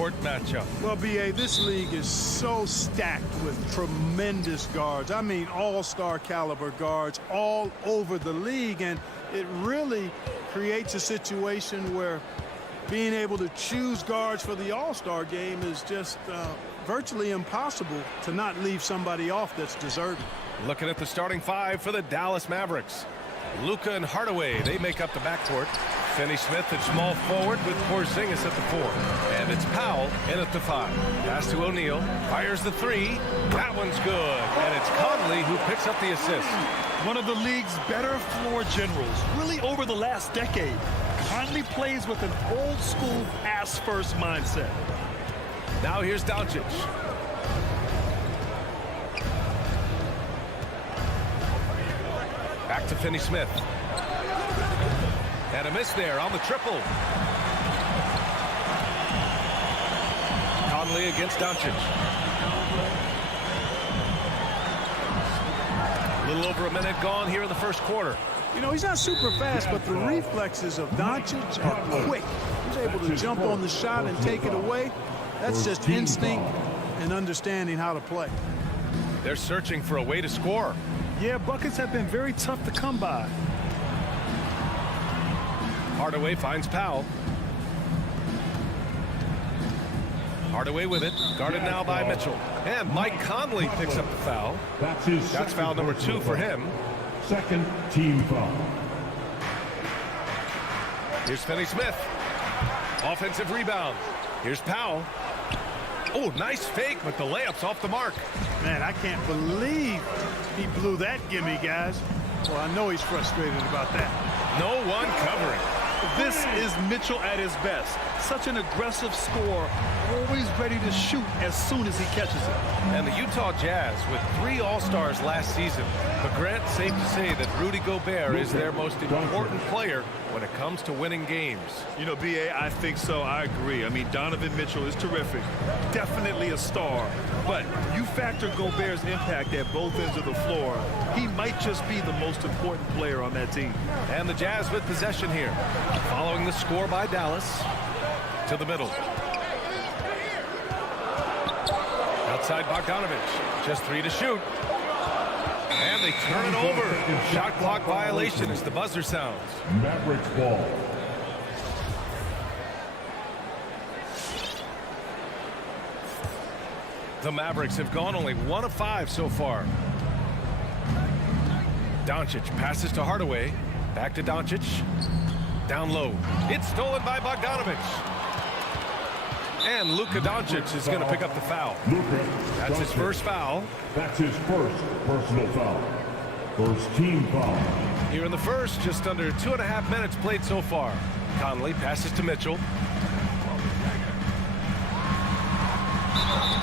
backcourt matchup. Well, B.A., this league is so stacked with tremendous guards. I mean, all-star caliber guards all over the league, and it really creates a situation where being able to choose guards for the all-star game is just virtually impossible to not leave somebody off that's deserving. Looking at the starting five for the Dallas Mavericks. Luka and Hardaway, they make up the backcourt. Finney Smith at small forward with Porzingis at the 4. And it's Powell in at the 5. Pass to O'Neal. Fires the 3. That one's good. And it's Conley who picks up the assist. One of the league's better floor generals, really over the last decade. Conley plays with an old-school pass-first mindset. Now here's Doncic. Back to Finney Smith. And a miss there on the triple. Conley against Doncic. A little over a minute gone here in the first quarter. You know, he's not super fast, but the reflexes of Doncic are quick. He's able to jump on the shot and take it away. That's just instinct and understanding how to play. They're searching for a way to score. Yeah, buckets have been very tough to come by. Hardaway finds Powell. Hardaway with it, guarded now by Mitchell. And Mike Conley picks up the foul. That's foul number 2 for him. Second team foul. Here's Finney Smith. Offensive rebound. Here's Powell. Oh, nice fake, but the layup's off the mark. Man, I can't believe he blew that gimme, guys. Well, I know he's frustrated about that. No one covering. This is Mitchell at his best. Such an aggressive scorer, always ready to shoot as soon as he catches it. And the Utah Jazz with 3 All-Stars last season. But Grant, safe to say that Rudy Gobert is their most important player when it comes to winning games. You know, B.A., I think so. I agree. I mean, Donovan Mitchell is terrific. Definitely a star. But you factor Gobert's impact at both ends of the floor, he might just be the most important player on that team. And the Jazz with possession here. Following the score by Dallas. To the middle. Outside Bogdanovich. Just 3 to shoot. And they turn it over. Shot clock violation as the buzzer sounds. Mavericks ball. The Mavericks have gone only 1 of 5 so far. Doncic passes to Hardaway. Back to Doncic. Down low. It's stolen by Bogdanovich. And Luka Doncic is going to pick up the foul. That's his first foul. That's his first personal foul. First team foul. Here in the first, just under 2.5 minutes played so far. Conley passes to Mitchell.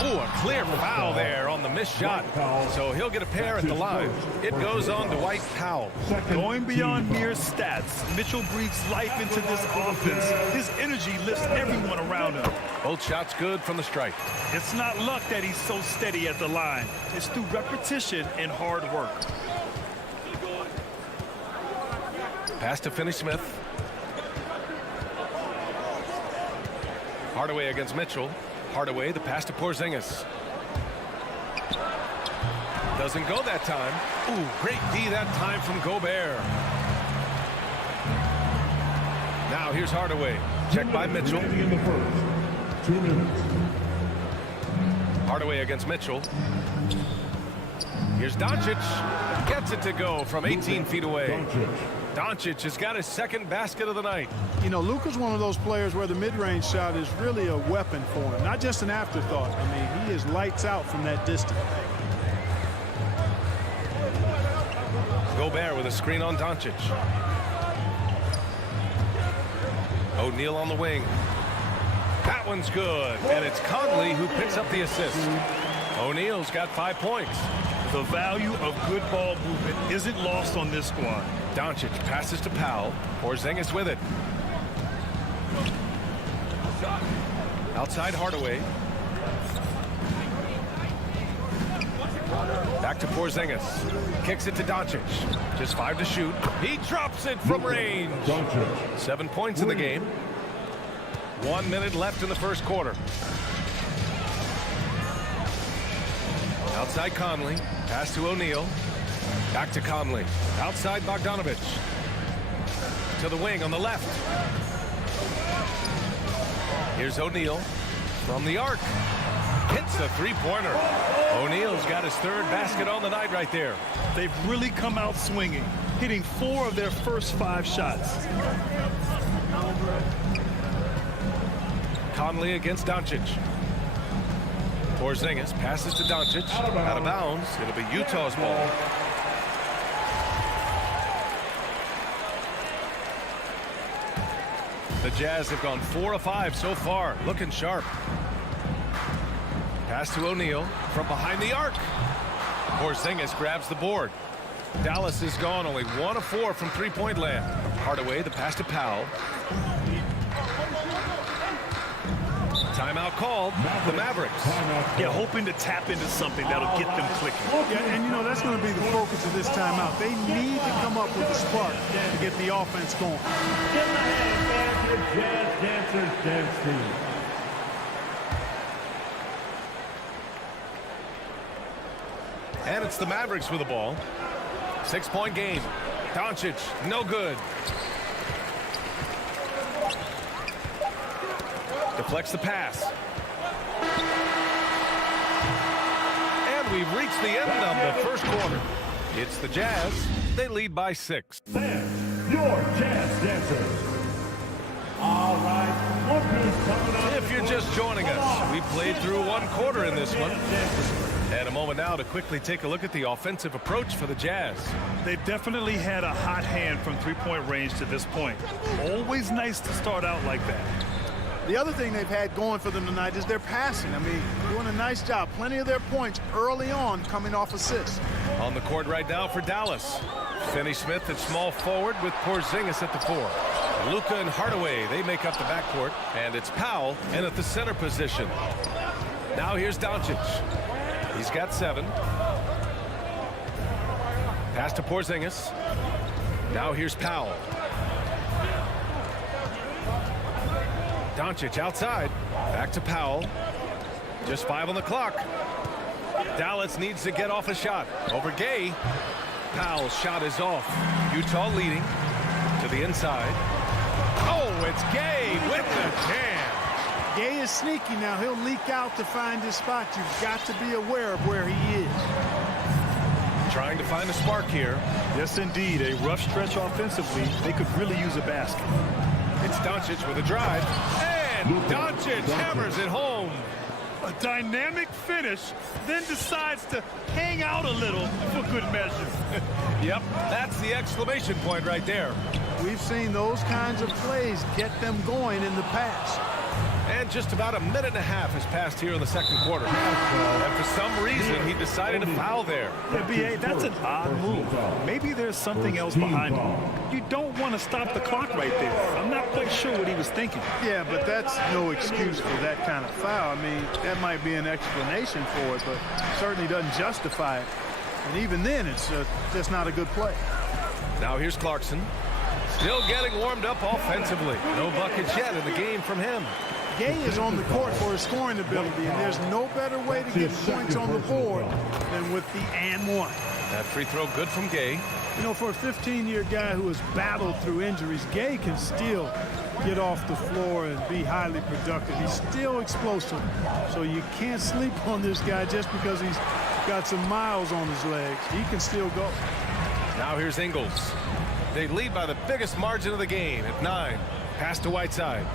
Oh, a clear foul there on the missed shot. So he'll get a pair at the line. It goes on to Dwight Powell. Going beyond mere stats, Mitchell breathes life into this offense. His energy lifts everyone around him. Both shots good from the stripe. It's not luck that he's so steady at the line. It's through repetition and hard work. Pass to Finney Smith. Hardaway against Mitchell. Hardaway, the pass to Porzingis. Doesn't go that time. Ooh, great D that time from Gobert. Now here's Hardaway. Checked by Mitchell. In the first. 2 minutes. Hardaway against Mitchell. Here's Doncic. Gets it to go from 18 feet away. Doncic has got his second basket of the night. You know, Luka's one of those players where the mid-range shot is really a weapon for him, not just an afterthought. I mean, he is lights out from that distance. Gobert with a screen on Doncic. O'Neal on the wing. That one's good, and it's Conley who picks up the assist. O'Neal's got 5 points. The value of good ball movement isn't lost on this squad. Doncic passes to Powell. Porzingis with it. Outside Hardaway. Back to Porzingis. Kicks it to Doncic. Just 5 to shoot. He drops it from range. 7 points in the game. 1 minute left in the first quarter. Outside Conley. Pass to O'Neal. Back to Conley. Outside Bogdanovich. To the wing on the left. Here's O'Neal from the arc. Hits a three-pointer. O'Neal's got his third basket on the night right there. They've really come out swinging, hitting 4 of their first 5 shots. Conley against Doncic. Porzingis passes to Doncic. Out of bounds. It'll be Utah's ball. The Jazz have gone 4 of 5 so far. Looking sharp. Pass to O'Neal from behind the arc. Porzingis grabs the board. Dallas is gone only 1 of 4 from three-point land. Hardaway, the pass to Powell. Timeout called. The Mavericks. Yeah, hoping to tap into something that'll get them clicking. Yeah, and you know, that's going to be the focus of this timeout. They need to come up with a spark to get the offense going. Get the hand, Jazz Dancers Dance Team. And it's the Mavericks with the ball. 6-point game. Doncic, no good. Deflects the pass. And we've reached the end of the first quarter. It's the Jazz. They lead by 6. Fans, your Jazz Dancers. All right, look who's coming up. If you're just joining us, we played through 1 quarter in this one. And a moment now to quickly take a look at the offensive approach for the Jazz. They've definitely had a hot hand from three-point range to this point. Always nice to start out like that. The other thing they've had going for them tonight is their passing. I mean, doing a nice job. Plenty of their points early on coming off assists. On the court right now for Dallas. Finney Smith at small forward with Porzingis at the 4. Luka and Hardaway, they make up the backcourt. And it's Powell in at the center position. Now here's Doncic. He's got 7. Pass to Porzingis. Now here's Powell. Doncic outside. Back to Powell. Just 5 on the clock. Dallas needs to get off a shot. Over Gay. Powell's shot is off. Utah leading to the inside. Oh, it's Gay with the jam. Gay is sneaky now. He'll leak out to find his spot. You've got to be aware of where he is. Trying to find a spark here. Yes, indeed. A rough stretch offensively. They could really use a basket. It's Doncic with a drive. And Doncic hammers it home. A dynamic finish, then decides to hang out a little for good measure. Yep, that's the exclamation point right there. We've seen those kinds of plays get them going in the past. And just about a minute and a half has passed here in the second quarter. And for some reason, he decided to foul there. Yeah, B.A., that's an odd move. Maybe there's something else behind it. You don't want to stop the clock right there. I'm not quite sure what he was thinking. Yeah, but that's no excuse for that kind of foul. I mean, that might be an explanation for it, but certainly doesn't justify it. And even then, it's just not a good play. Now here's Clarkson. Still getting warmed up offensively. No buckets yet in the game from him. Gay is on the court for his scoring ability, and there's no better way to get points on the board than with the and one. That free throw good from Gay. You know, for a 15-year guy who has battled through injuries, Gay can still get off the floor and be highly productive. He's still explosive, so you can't sleep on this guy just because he's got some miles on his legs. He can still go. Now here's Ingles. They lead by the biggest margin of the game at 9. Pass to Whiteside.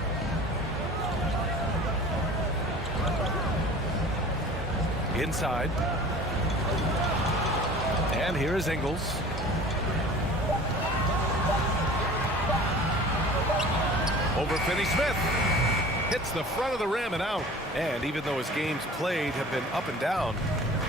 Inside. And here is Ingles. Over Finney Smith. Hits the front of the rim and out. And even though his games played have been up and down,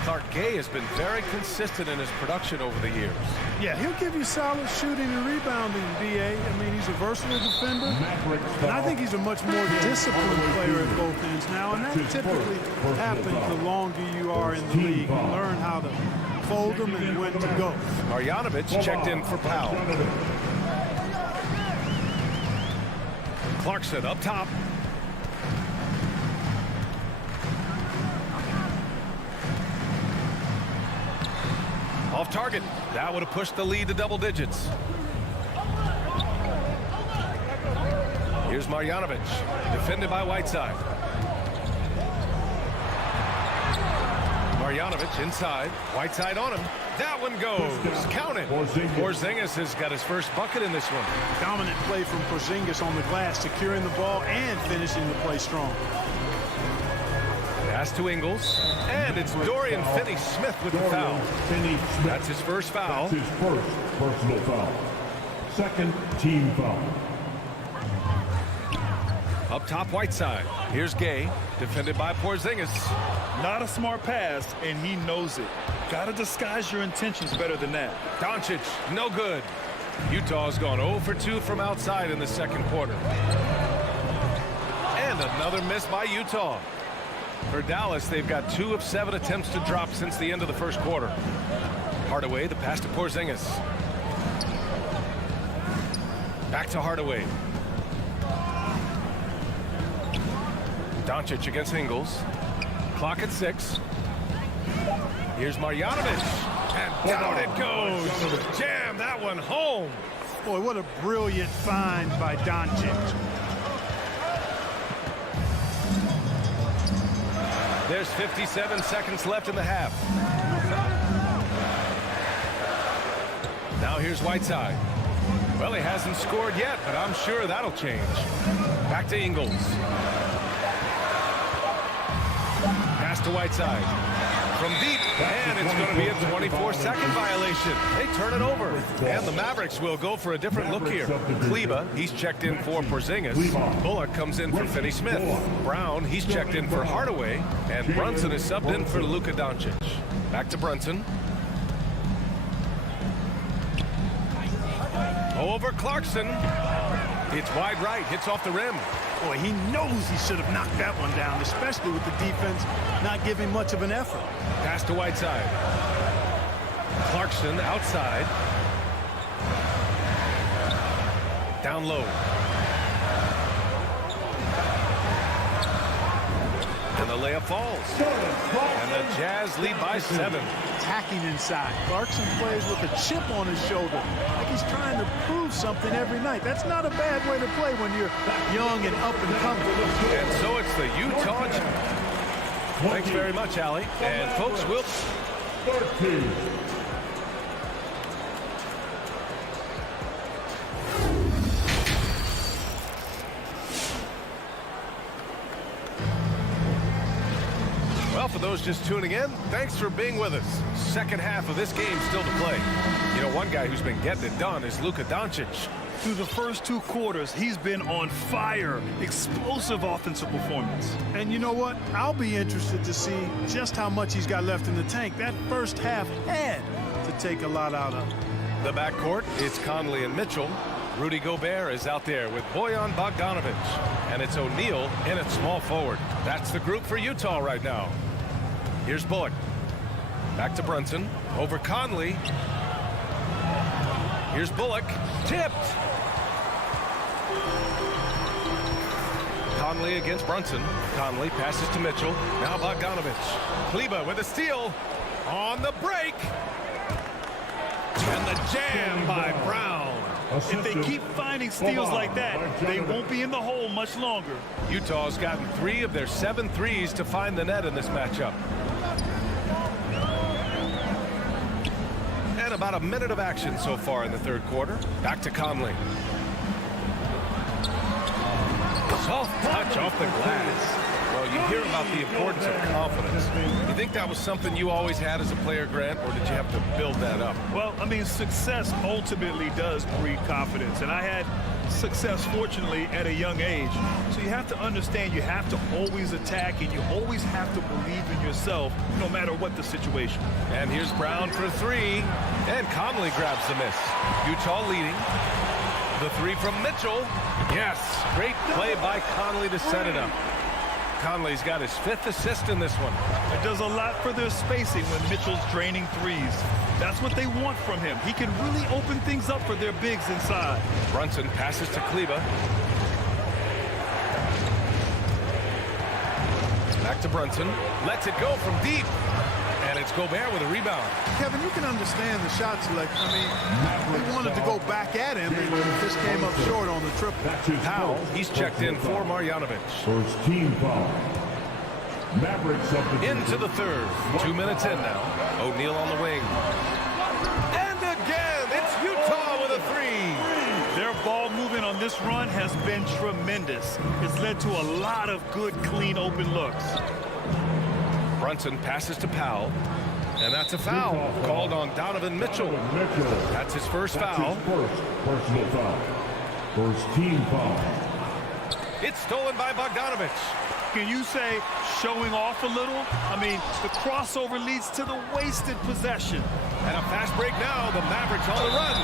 Clark Gay has been very consistent in his production over the years. Yeah, he'll give you solid shooting and rebounding, B.A. I mean, he's a versatile defender. And I think he's a much more disciplined player at both ends now. And that typically happens the longer you are in the league. You learn how to fold them and when to go. Marjanovic checked in for Powell. Clarkson up top. Off target. That would have pushed the lead to double digits. Here's Marjanovic, defended by Whiteside. Marjanovic inside. Whiteside on him. That one goes. Count it. Porzingis has got his first bucket in this one. Dominant play from Porzingis on the glass, securing the ball and finishing the play strong. Pass to Ingles. And it's Dorian Finney-Smith with the foul. That's his first foul. That's his first personal foul. Second team foul. Up top, Whiteside. Here's Gay, defended by Porzingis. Not a smart pass, and he knows it. Got to disguise your intentions better than that. Doncic, no good. Utah's gone 0 for 2 from outside in the second quarter. And another miss by Utah. For Dallas, they've got 2 of 7 attempts to drop since the end of the first quarter. Hardaway, the pass to Porzingis. Back to Hardaway. Doncic against Ingles. Clock at 6. Here's Marjanovic. And down it goes. Jam that one home. Boy, what a brilliant find by Doncic. There's 57 seconds left in the half. Now here's Whiteside. Well, he hasn't scored yet, but I'm sure that'll change. Back to Ingles. Pass to Whiteside. From deep, and it's going to be a 24-second violation. They turn it over, and the Mavericks will go for a different look here. Kleba, he's checked in for Porzingis. Bullock comes in for Finney-Smith. Brown, he's checked in for Hardaway, and Brunson is subbed in for Luka Doncic. Back to Brunson. Over Clarkson. It's wide right, hits off the rim. Boy, he knows he should have knocked that one down, especially with the defense not giving much of an effort. Pass to Whiteside. Clarkson outside. Down low. And the layup falls. And the Jazz lead by 7. Attacking inside. Clarkson plays with a chip on his shoulder, like he's trying to prove something every night. That's not a bad way to play when you're young and up and coming. And so it's the Utah Jazz. Thanks very much, Allie. And folks, we'll... 13. Well, for those just tuning in, thanks for being with us. Second half of this game still to play. You know, one guy who's been getting it done is Luka Doncic. Through the first 2 quarters, he's been on fire. Explosive offensive performance. And you know what? I'll be interested to see just how much he's got left in the tank. That first half had to take a lot out of. The backcourt, it's Conley and Mitchell. Rudy Gobert is out there with Bojan Bogdanovic. And it's O'Neal in at small forward. That's the group for Utah right now. Here's Bullock. Back to Brunson. Over Conley. Here's Bullock. Tipped. Conley against Brunson. Conley passes to Mitchell. Now Bogdanovic. Kleba with a steal. On the break. And the jam by Brown. If they keep finding steals like that, they won't be in the hole much longer. Utah's gotten 3 of their 7 threes to find the net in this matchup. And about a minute of action so far in the third quarter. Back to Conley. Soft touch off the glass. Well, you hear about the importance of confidence. You think that was something you always had as a player, Grant, or did you have to build that up? Well, I mean, success ultimately does breed confidence. And I had success, fortunately, at a young age. So you have to understand you have to always attack and you always have to believe in yourself no matter what the situation. And here's Brown for 3. And Conley grabs the miss. Utah leading. The 3 from Mitchell. Yes, great play by Conley to set it up. Conley's got his 5th assist in this one. It does a lot for their spacing when Mitchell's draining threes. That's what they want from him. He can really open things up for their bigs inside. Brunson passes to Kleba. Back to Brunson. Lets it go from deep. And it's Gobert with a rebound. Kevin, you can understand the shot selection. I mean, he wanted to go back at him and just came up short on the triple. Powell, he's checked in for Marjanovic. First team foul. Mavericks up the Into the third. 2 minutes in now. O'Neal on the wing. And again, it's Utah with a three. Their ball movement on this run has been tremendous. It's led to a lot of good, clean, open looks. Brunson passes to Powell. And that's a foul called on Donovan Mitchell. That's his first foul. First personal foul. First team foul. It's stolen by Bogdanovic. Can you say showing off a little? I mean, the crossover leads to the wasted possession. And a fast break now. The Mavericks on the run.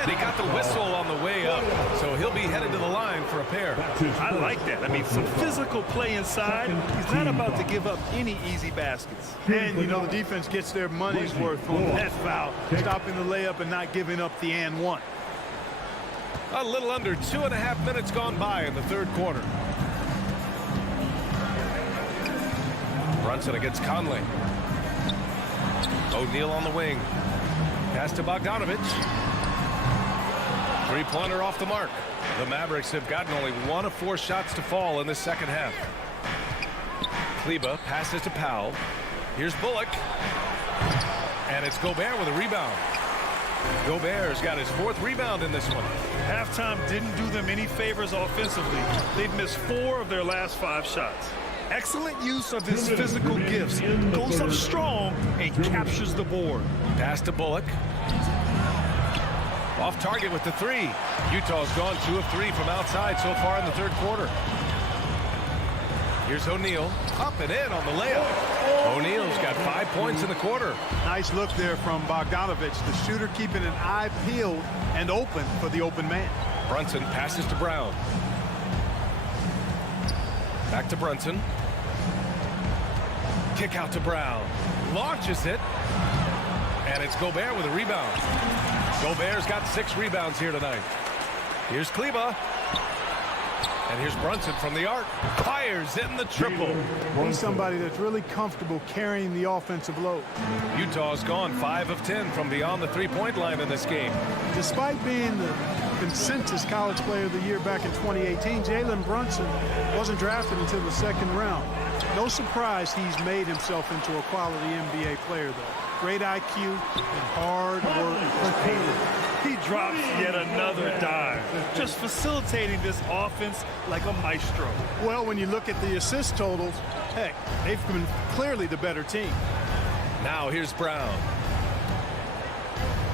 And he got the whistle on the way up. So he'll be headed to the line for a pair. I like that. I mean, some physical play inside. He's not about to give up any easy baskets. And, you know, the defense gets their money's worth on that foul, stopping the layup and not giving up the and one. A little under 2.5 minutes gone by in the third quarter. Brunson against Conley. O'Neal on the wing. Pass to Bogdanovic. Three-pointer off the mark. The Mavericks have gotten only 1 of 4 shots to fall in this second half. Kleba passes to Powell. Here's Bullock. And it's Gobert with a rebound. Gobert's got his 4th rebound in this one. Halftime didn't do them any favors offensively. They've missed 4 of their last 5 shots. Excellent use of his physical gifts. Goes up strong and captures the board. Pass to Bullock. Off target with the 3. Utah's gone 2 of 3 from outside so far in the third quarter. Here's O'Neal. Up and in on the layup. O'Neal's got 5 points in the quarter. Nice look there from Bogdanovic, the shooter keeping an eye peeled and open for the open man. Brunson passes to Brown. Back to Brunson. Kick out to Brown. Launches it. And it's Gobert with a rebound. Gobert's got 6 rebounds here tonight. Here's Kleba. And here's Brunson from the arc. Fires in the triple. He's somebody that's really comfortable carrying the offensive load. Utah's gone 5 of 10 from beyond the three-point line in this game. Despite being the consensus college player of the year back in 2018, Jalen Brunson wasn't drafted until the 2nd round. No surprise he's made himself into a quality NBA player, though. Great IQ and hard work. He drops yet another dime, just facilitating this offense like a maestro. Well, when you look at the assist totals, heck, they've been clearly the better team. Now here's Brown.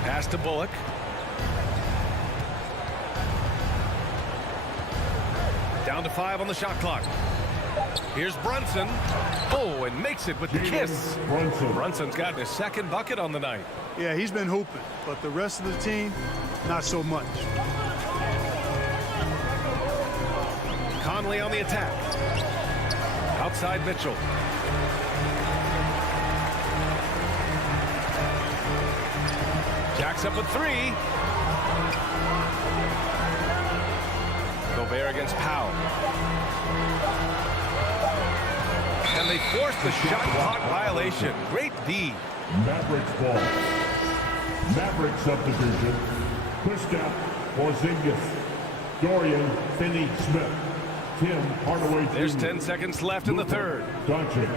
Pass to Bullock. Down to 5 on the shot clock. Here's Brunson. Oh, and makes it with the kiss. Brunson's gotten his 2nd bucket on the night. Yeah, he's been hooping, but the rest of the team, not so much. Conley on the attack. Outside Mitchell. Jacks up a 3. Gobert against Powell. And they force the shot clock violation. Great D. Mavericks ball. Mavericks subdivision. Kristaps Porzingis. Dorian Finney-Smith. Tim Hardaway Jr. There's 10 seconds left in the third. Doncic.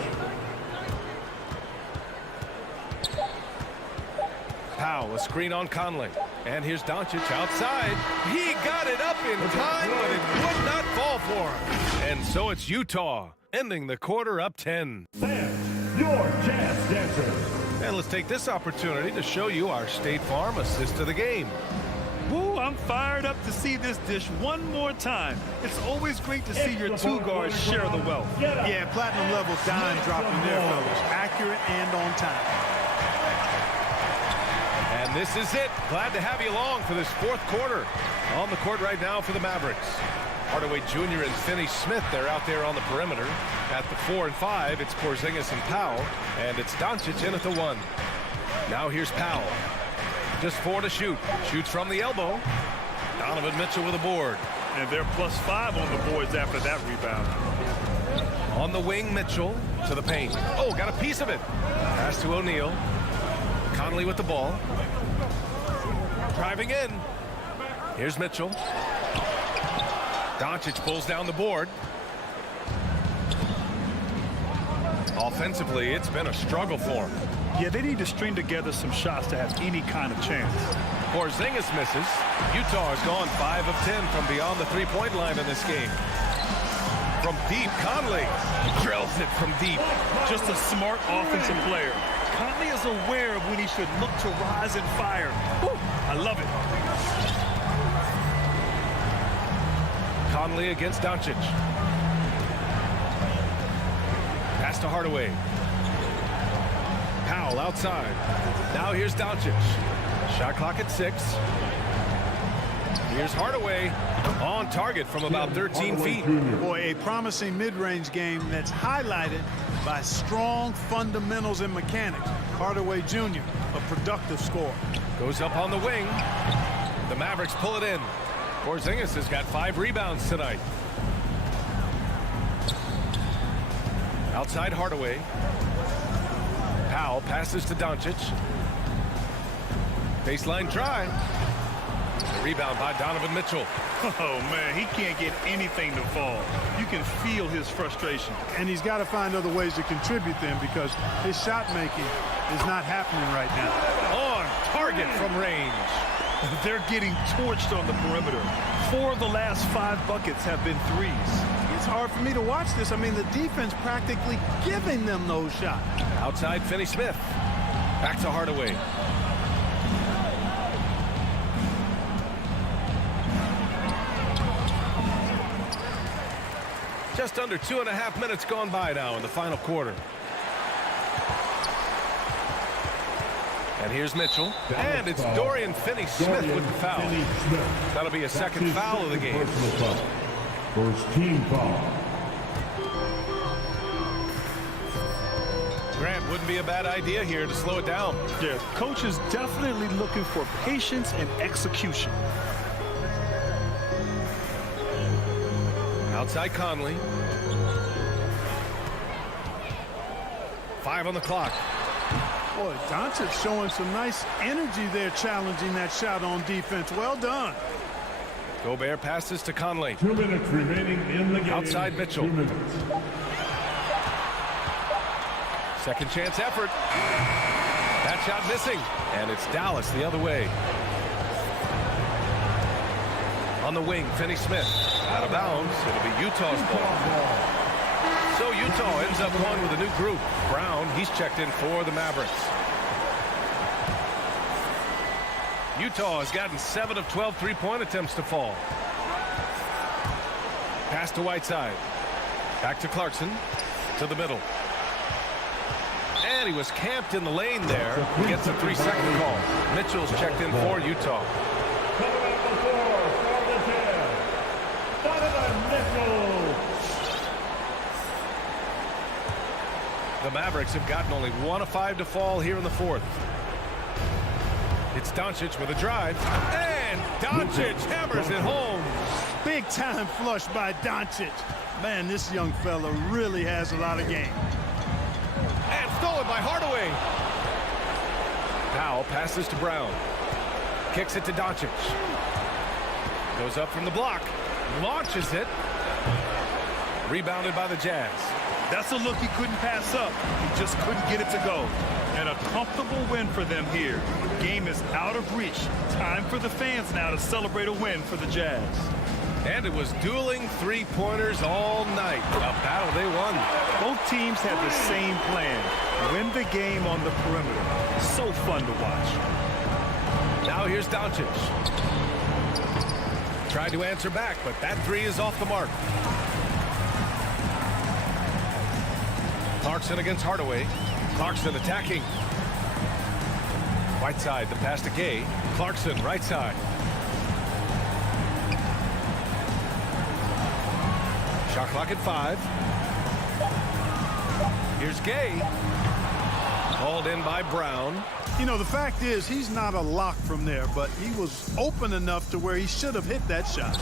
Powell, a screen on Conley. And here's Doncic outside. He got it up in time, but it would not fall for him. And so it's Utah, ending the quarter up 10. Fans, your jazz dancers. And let's take this opportunity to show you our State Farm assist of the game. Woo, I'm fired up to see this dish one more time. It's always great to see your 2 guards share the wealth. Yeah, platinum level dime dropping there, fellas. Accurate and on time. And this is it. Glad to have you along for this 4th quarter. On the court right now for the Mavericks. Hardaway Jr. and Finney-Smith, they're out there on the perimeter. At the 4 and 5, it's Porzingis and Powell. And it's Doncic in at the 1. Now here's Powell. Just 4 to shoot. Shoots from the elbow. Donovan Mitchell with a board. And they're +5 on the boards after that rebound. On the wing, Mitchell. To the paint. Oh, got a piece of it. Pass to O'Neal. Conley with the ball. Driving in. Here's Mitchell. Doncic pulls down the board. Offensively, it's been a struggle for him. Yeah, they need to string together some shots to have any kind of chance. Porzingis misses. Utah has gone 5 of 10 from beyond the three-point line in this game. From deep, Conley drills it from deep. Just a smart offensive player. Conley is aware of when he should look to rise and fire. Whew, I love it. Conley against Doncic. Pass to Hardaway. Powell outside. Now here's Doncic. Shot clock at 6. Here's Hardaway on target from about 13 feet. Boy, a promising mid-range game that's highlighted by strong fundamentals and mechanics. Hardaway Jr., a productive scorer. Goes up on the wing. The Mavericks pull it in. Porzingis has got 5 rebounds tonight. Outside Hardaway. Powell passes to Doncic. Baseline drive. The rebound by Donovan Mitchell. Oh, man, he can't get anything to fall. You can feel his frustration. And he's got to find other ways to contribute them because his shot making is not happening right now. On target from range. They're getting torched on the perimeter. 4 of the last 5 buckets have been threes. It's hard for me to watch this. I mean, the defense practically giving them those shots. Outside Finney-Smith. Back to Hardaway. Just under 2.5 minutes gone by now in the final quarter. And here's Mitchell. And it's Dorian Finney-Smith with the foul. That'll be a second foul of the game. First team foul. Grant, wouldn't be a bad idea here to slow it down. Yeah, coach is definitely looking for patience and execution. Outside Conley. 5 on the clock. Boy, Doncic showing some nice energy there, challenging that shot on defense. Well done. Gobert passes to Conley. 2 minutes remaining in the game. Outside Mitchell. 2 minutes. Second chance effort. That shot missing. And it's Dallas the other way. On the wing, Finney-Smith. Out of bounds. It'll be Utah's ball. So Utah ends up going with a new group. Brown, he's checked in for the Mavericks. Utah has gotten 7 of 12 three-point attempts to fall. Pass to Whiteside. Back to Clarkson. To the middle. And he was camped in the lane there. He gets a 3-second call. Mitchell's checked in for Utah. Coming up the floor from the 10. Donovan Mitchell. The Mavericks have gotten only 1 of 5 to fall here in the 4th. It's Doncic with a drive. And Doncic hammers it home. Big time flush by Doncic. Man, this young fella really has a lot of game. And stolen by Hardaway. Powell passes to Brown. Kicks it to Doncic. Goes up from the block. Launches it. Rebounded by the Jazz. That's a look he couldn't pass up. He just couldn't get it to go. And a comfortable win for them here. Game is out of reach. Time for the fans now to celebrate a win for the Jazz. And it was dueling three-pointers all night. A battle they won. Both teams had the same plan. Win the game on the perimeter. So fun to watch. Now here's Doncic. Tried to answer back, but that 3 is off the mark. Clarkson against Hardaway. Clarkson attacking. Whiteside, the pass to Gay. Clarkson, right side. Shot clock at 5. Here's Gay. Called in by Brown. You know, the fact is he's not a lock from there, but he was open enough to where he should have hit that shot.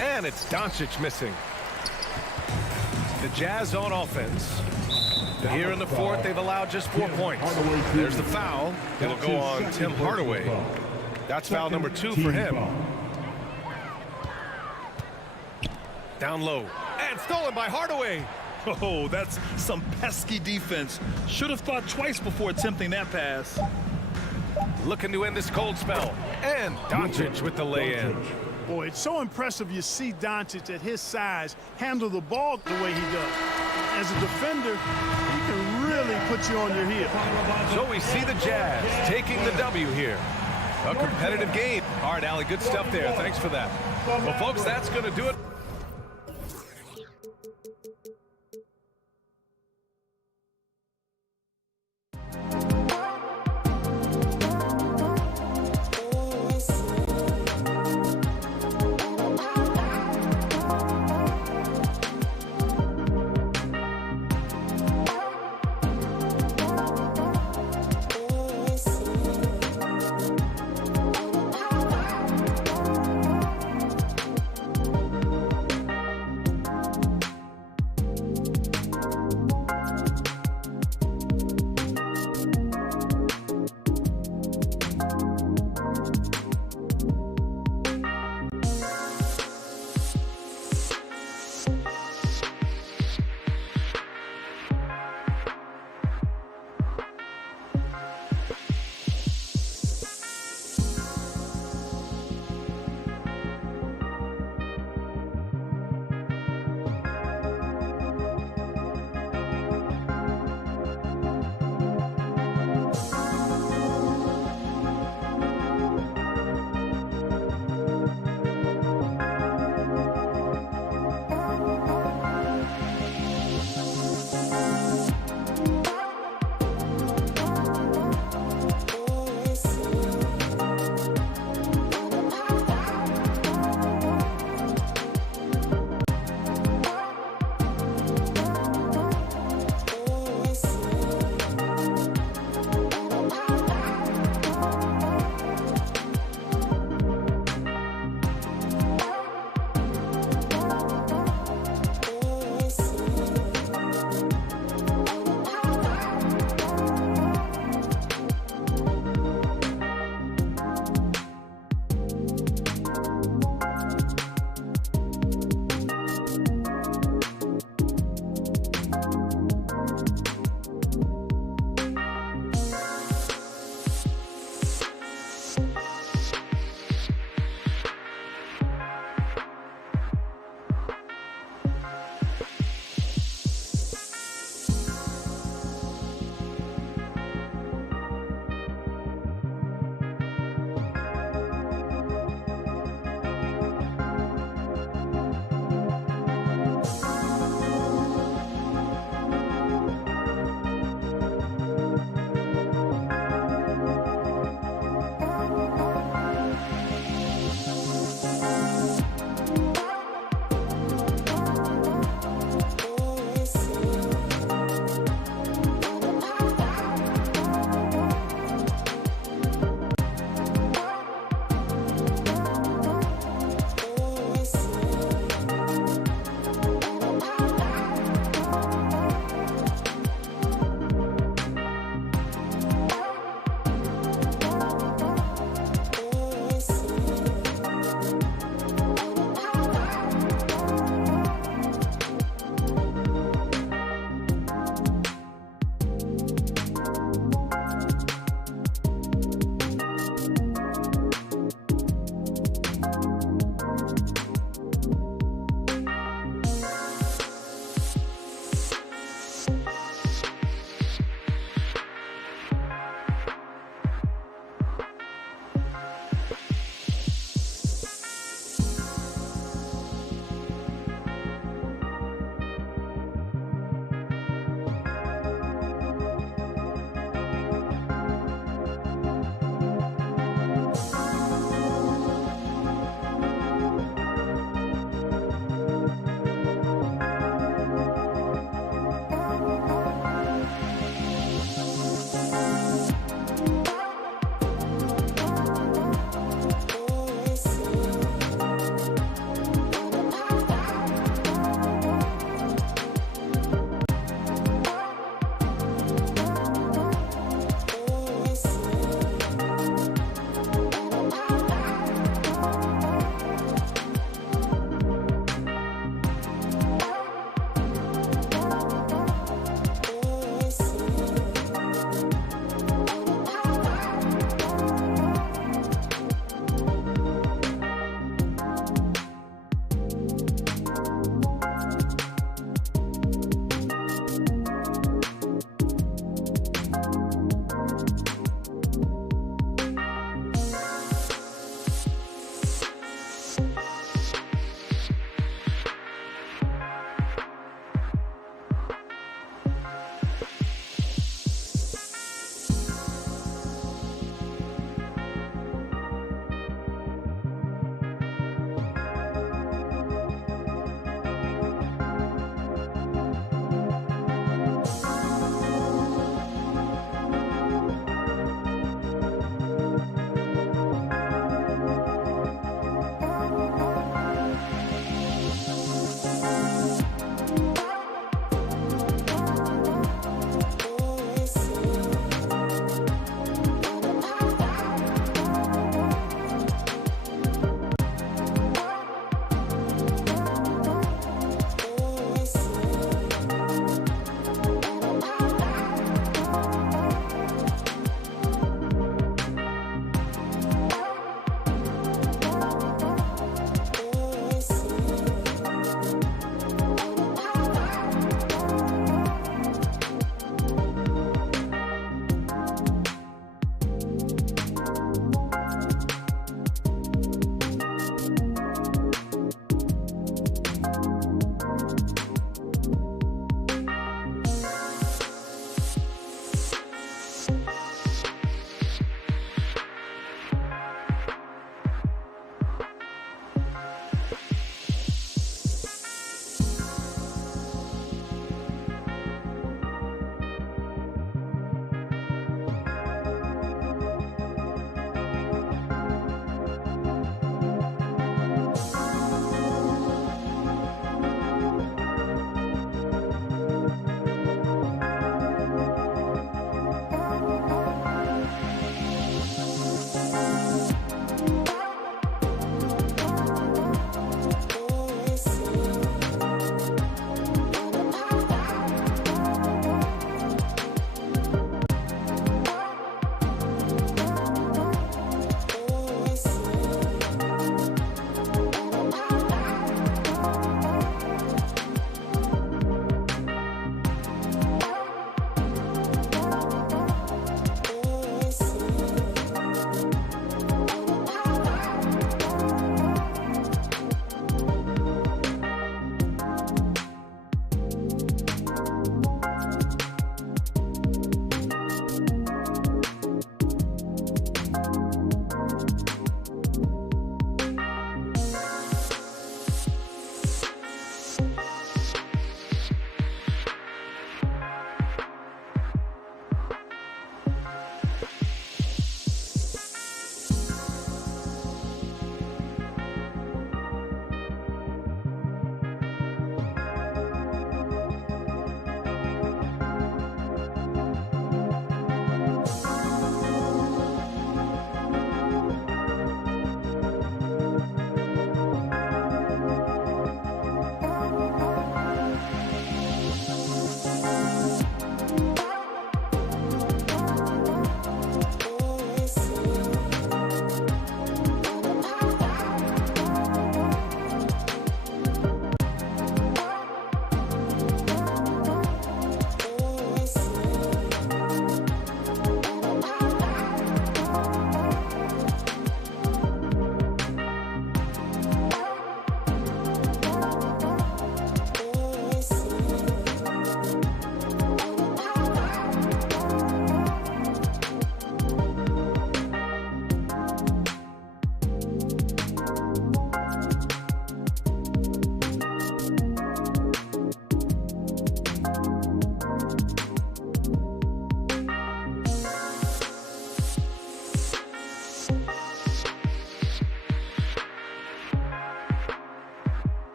And it's Doncic missing. The Jazz on offense. Here in the fourth, they've allowed just 4 points. There's the foul. It'll go on Tim Hardaway. That's foul number 2 for him. Down low. And stolen by Hardaway. Oh, that's some pesky defense. Should have thought twice before attempting that pass. Looking to end this cold spell. And Doncic with the lay-in. Boy, it's so impressive you see Doncic at his size handle the ball the way he does. As a defender, he can really put you on your heel. So we see the Jazz taking the W here. A competitive game. All right, Allie, good stuff there. Thanks for that. Well, folks, that's going to do it.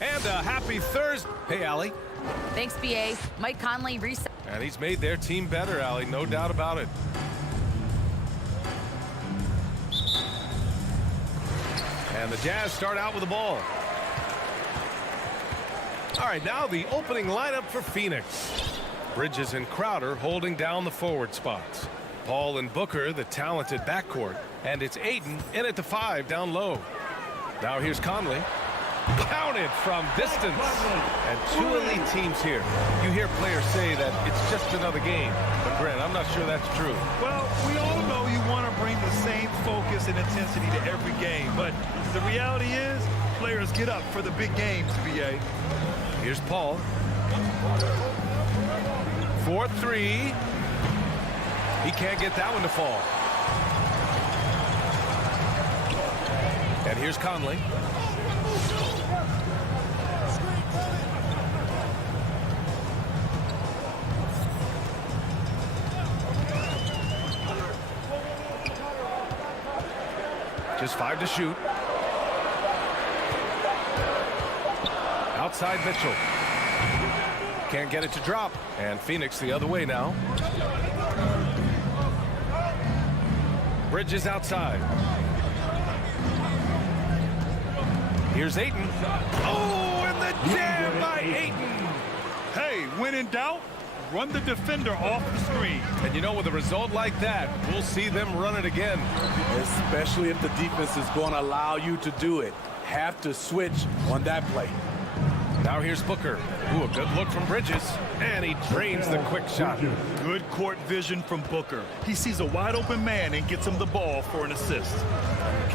And a happy Thursday. Hey, Allie. Thanks, BA. Mike Conley reset. And he's made their team better, Allie. No doubt about it. And the Jazz start out with the ball. All right, now the opening lineup for Phoenix. Bridges and Crowder holding down the forward spots. Paul and Booker, the talented backcourt. And it's Ayton in at the 5 down low. Now here's Conley. Counted from distance. And 2 elite teams here. You hear players say that it's just another game. But Grant, I'm not sure that's true. Well, we all know you want to bring the same focus and intensity to every game. But the reality is, players get up for the big games, BA. Here's Paul. 4-3. He can't get that one to fall. And here's Conley. Just 5 to shoot. Outside Mitchell. Can't get it to drop. And Phoenix the other way now. Bridges outside. Here's Ayton. Oh, and the jam by Ayton. Hey, when in doubt, run the defender off the screen. And you know, with a result like that, we'll see them run it again. Especially if the defense is going to allow you to do it. Have to switch on that play. Now here's Booker. Ooh, a good look from Bridges. And he drains the quick shot. Good court vision from Booker. He sees a wide open man and gets him the ball for an assist.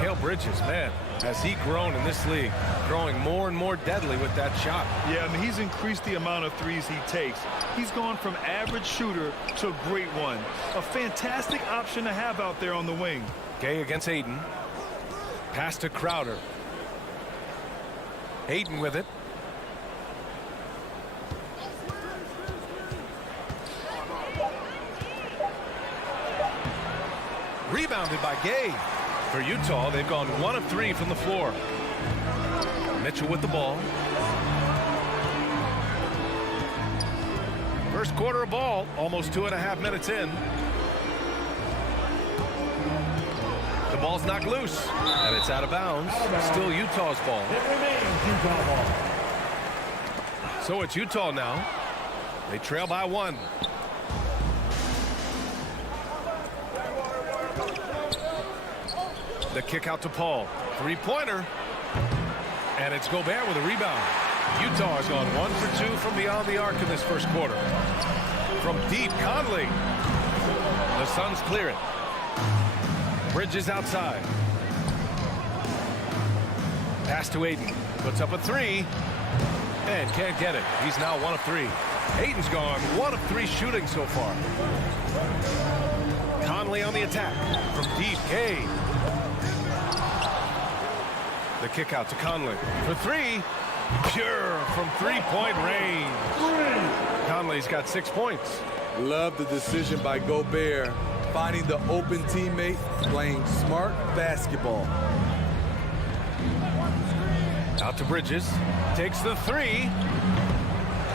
Mikal Bridges, man, has he grown in this league, growing more and more deadly with that shot. Yeah, I mean, he's increased the amount of threes he takes. He's gone from average shooter to a great one. A fantastic option to have out there on the wing. Gay against Ayton. Pass to Crowder. Ayton with it. Rebounded by Gay. For Utah, they've gone 1 of 3 from the floor. Mitchell with the ball. First quarter of ball, almost 2.5 minutes in. The ball's knocked loose, and it's out of bounds. Still Utah's ball. It remains Utah ball. So it's Utah now. They trail by 1. The kick out to Paul. 3-pointer. And it's Gobert with a rebound. Utah has gone 1 for 2 from beyond the arc in this first quarter. From deep, Conley. The Suns clear it. Bridges outside. Pass to Ayton. Puts up a 3. And can't get it. He's now 1 of 3. Ayton's gone 1 of 3 shooting so far. Conley on the attack. From deep, Gay. The kick out to Conley for 3. Pure from 3-point range. Conley's got 6 points. Love the decision by Gobert, finding the open teammate, playing smart basketball. Out to Bridges. Takes the 3.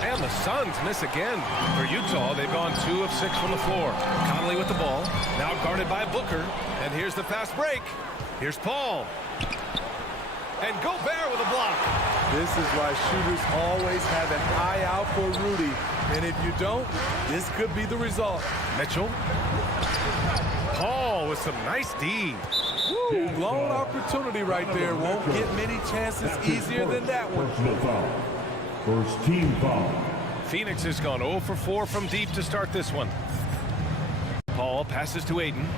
And the Suns miss again. For Utah, they've gone 2 of 6 from the floor. Conley with the ball. Now guarded by Booker. And here's the fast break. Here's Paul. And Gobert with a block. This is why shooters always have an eye out for Rudy. And if you don't, this could be the result. Mitchell. Paul with some nice D. Woo, blown opportunity right there. Won't get many chances easier than that one. Personal foul. First team foul. Phoenix has gone 0 for 4 from deep to start this one. Paul passes to Ayton.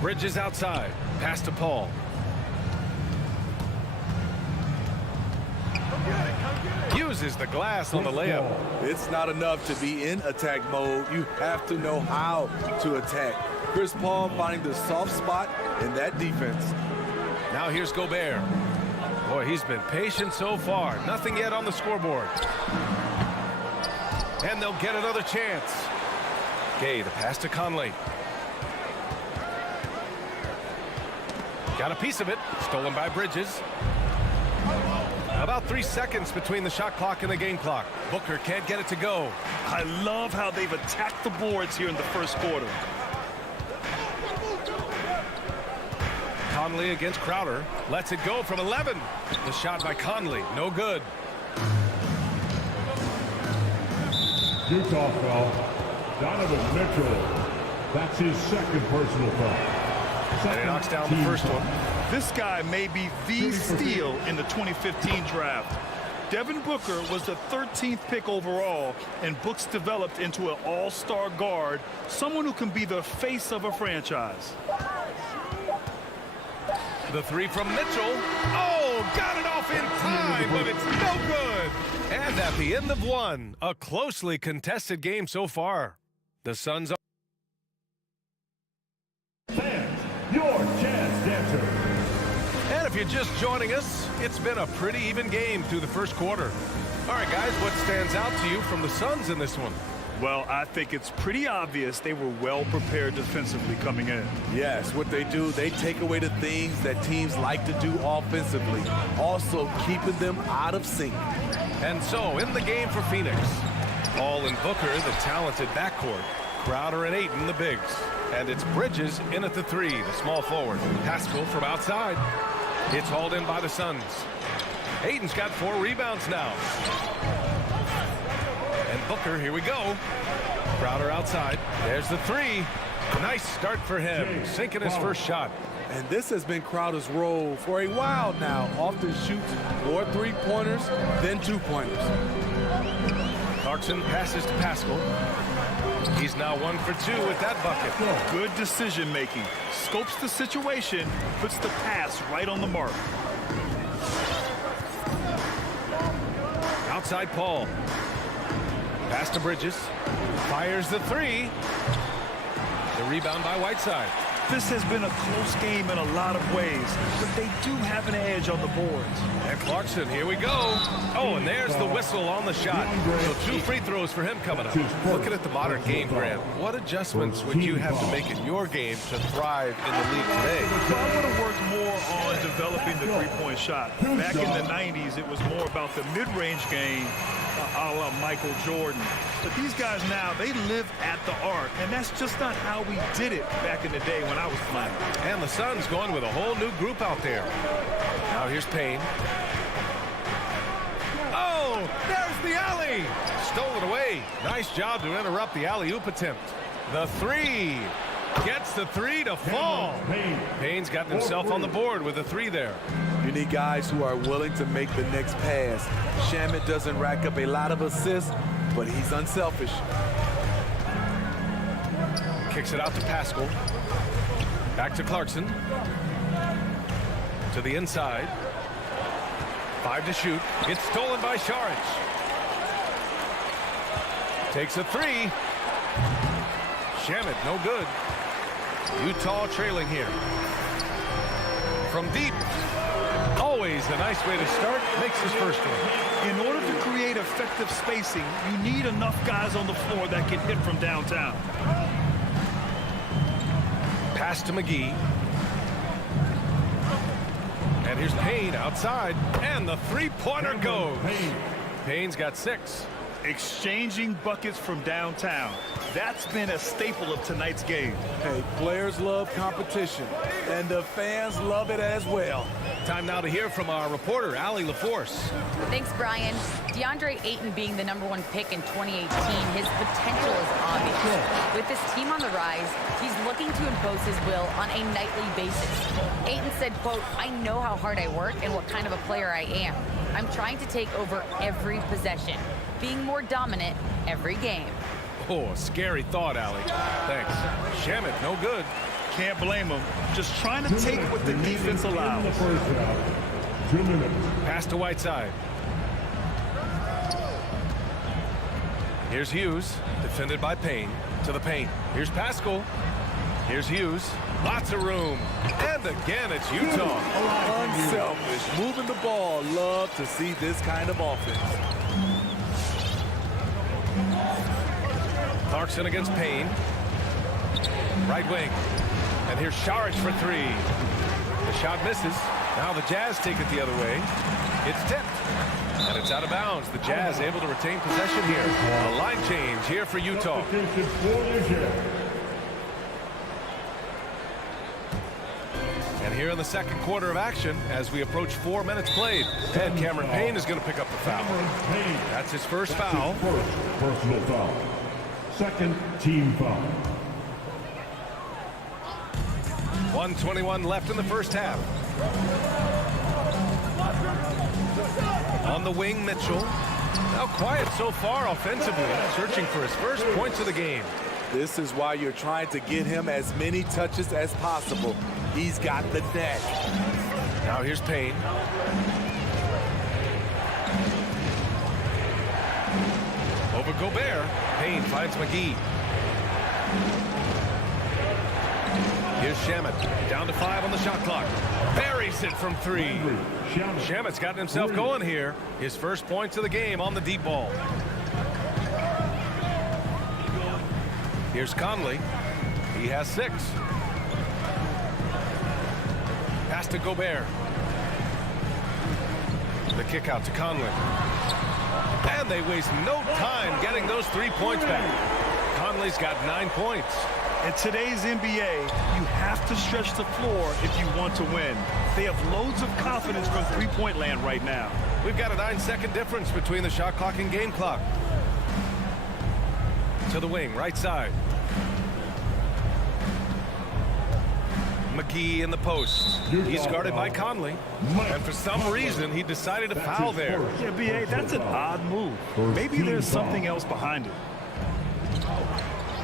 Bridges outside. Pass to Paul. Uses the glass on the layup. It's not enough to be in attack mode. You have to know how to attack. Chris Paul finding the soft spot in that defense. Now here's Gobert. Boy, he's been patient so far. Nothing yet on the scoreboard. And they'll get another chance. Gay, the pass to Conley. Got a piece of it. Stolen by Bridges. About 3 seconds between the shot clock and the game clock. Booker can't get it to go. I love how they've attacked the boards here in the first quarter. Conley against Crowder. Lets it go from 11. The shot by Conley. No good. Utah foul. Donovan Mitchell. That's his second personal foul. And he knocks down the first one. This guy may be the steal in the 2015 draft. Devin Booker was the 13th pick overall, and Books developed into an all-star guard, someone who can be the face of a franchise. The three from Mitchell. Oh, got it off in time, but it's no good. And at the end of one, a closely contested game so far. The Suns are Fans, your jazz dancer. And if you're just joining us, it's been a pretty even game through the first quarter. All right, guys, what stands out to you from the Suns in this one? Well, I think it's pretty obvious they were well prepared defensively coming in. Yes, what they do, they take away the things that teams like to do offensively, also keeping them out of sync. And so, in the game for Phoenix, Paul and Booker, the talented backcourt. Crowder and Ayton, the bigs. And it's Bridges in at the three, the small forward. Pascal from outside. It's hauled in by the Suns. Ayton's got 4 rebounds now. And Booker, here we go. Crowder outside. There's the three. Nice start for him, sinking his first shot. And this has been Crowder's role for a while now. Often shoots more three-pointers than two-pointers. Clarkson passes to Pascal. He's now 1 for 2 with that bucket. Good decision making. Scopes the situation, puts the pass right on the mark. Outside Paul. Pass to Bridges. Fires the three. The rebound by Whiteside. This has been a close game in a lot of ways, but they do have an edge on the boards. And Clarkson, here we go. Oh, and there's the whistle on the shot. So 2 free throws for him coming up. Looking at the modern game, Grant, what adjustments would you have to make in your game to thrive in the league today? So I would have worked more on developing the three-point shot. Back in the 90s, it was more about the mid-range game, a la Michael Jordan. But these guys now, they live at the arc, and that's just not how we did it back in the day when I was playing. And the Suns going with a whole new group out there. Now here's Payne. Oh, there's the alley. Stolen away. Nice job to interrupt the alley-oop attempt. The three. Gets the three to fall. Payne's gotten himself on the board with a three there. You need guys who are willing to make the next pass. Shamet doesn't rack up a lot of assists, but he's unselfish. Kicks it out to Pascal. Back to Clarkson. To the inside. 5 to shoot. It's stolen by Saric. Takes a three. Shamet, no good. Utah trailing here. From deep. Always a nice way to start. Makes his first one. In order to create effective spacing, you need enough guys on the floor that can hit from downtown. Pass to McGee. And here's Payne outside. And the three-pointer goes. Payne's got 6. Exchanging buckets from downtown. That's been a staple of tonight's game. Hey, players love competition, and the fans love it as well. Time now to hear from our reporter, Allie LaForce. Thanks, Brian. DeAndre Ayton being the #1 pick in 2018, his potential is obvious. With this team on the rise, he's looking to impose his will on a nightly basis. Ayton said, quote, "I know how hard I work and what kind of a player I am. I'm trying to take over every possession, being more dominant every game." Oh, a scary thought, Allie. Thanks. Shamet, no good. Can't blame him. Just trying to take what the defense allows. 2 minutes. Pass to Whiteside. Here's Hughes, defended by Payne. To the paint. Here's Pascal. Here's Hughes. Lots of room. And again, it's Utah. Unselfish. Moving the ball. Love to see this kind of offense. Clarkson against Payne. Right wing. And here's Saric for three. The shot misses. Now the Jazz take it the other way. It's tipped. And it's out of bounds. The Jazz able to retain possession here. A line change here for Utah. Substitution for the Jazz. And here in the second quarter of action, as we approach 4 minutes played, and Cameron Payne is going to pick up the foul. That's his first foul. First personal foul. Second team foul. 1:21 left in the first half. On the wing, Mitchell. Now quiet so far offensively, searching for his first points of the game. This is why you're trying to get him as many touches as possible. He's got the net. Now here's Payne. Over Gobert. Payne finds McGee. Here's Shamet. Down to 5 on the shot clock. Buries it from 3. Shamet's gotten himself going here. His first points of the game on the deep ball. Here's Conley. He has 6. Pass to Gobert. The kick out to Conley. And they waste no time getting those 3 points back. Conley's got 9 points. In today's NBA, you have to stretch the floor if you want to win. They have loads of confidence from three-point land right now. We've got a 9-second difference between the shot clock and game clock. To the wing, right side. McGee in the post. He's guarded by Conley. And for some reason, he decided to foul there. Yeah, B.A., that's an odd move. Maybe there's something else behind it.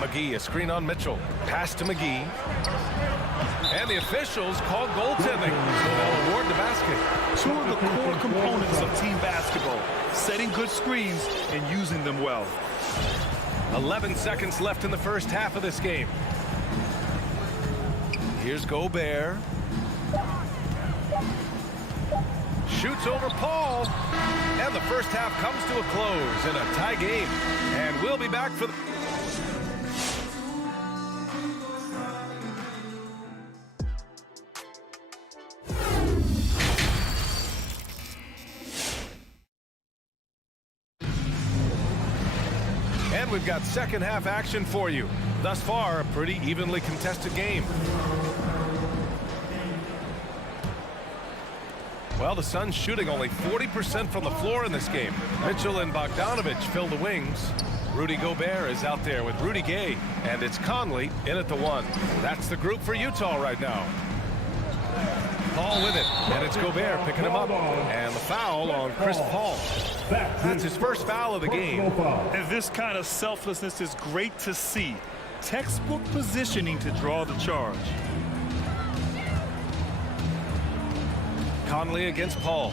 McGee, a screen on Mitchell. Pass to McGee. And the officials call goaltending, so they'll award the basket. Two of the core components of team basketball, setting good screens and using them well. 11 seconds left in the first half of this game. Here's Gobert. Shoots over Paul. And the first half comes to a close in a tie game. And we'll be back for the... And we've got second half action for you. Thus far, a pretty evenly contested game. Well, the Suns shooting only 40% from the floor in this game. Mitchell and Bogdanovich fill the wings. Rudy Gobert is out there with Rudy Gay. And it's Conley in at the 1. That's the group for Utah right now. Paul with it, and it's Gobert picking him up. And the foul on Chris Paul. That's his first foul of the game. And this kind of selflessness is great to see. Textbook positioning to draw the charge. Conley against Paul.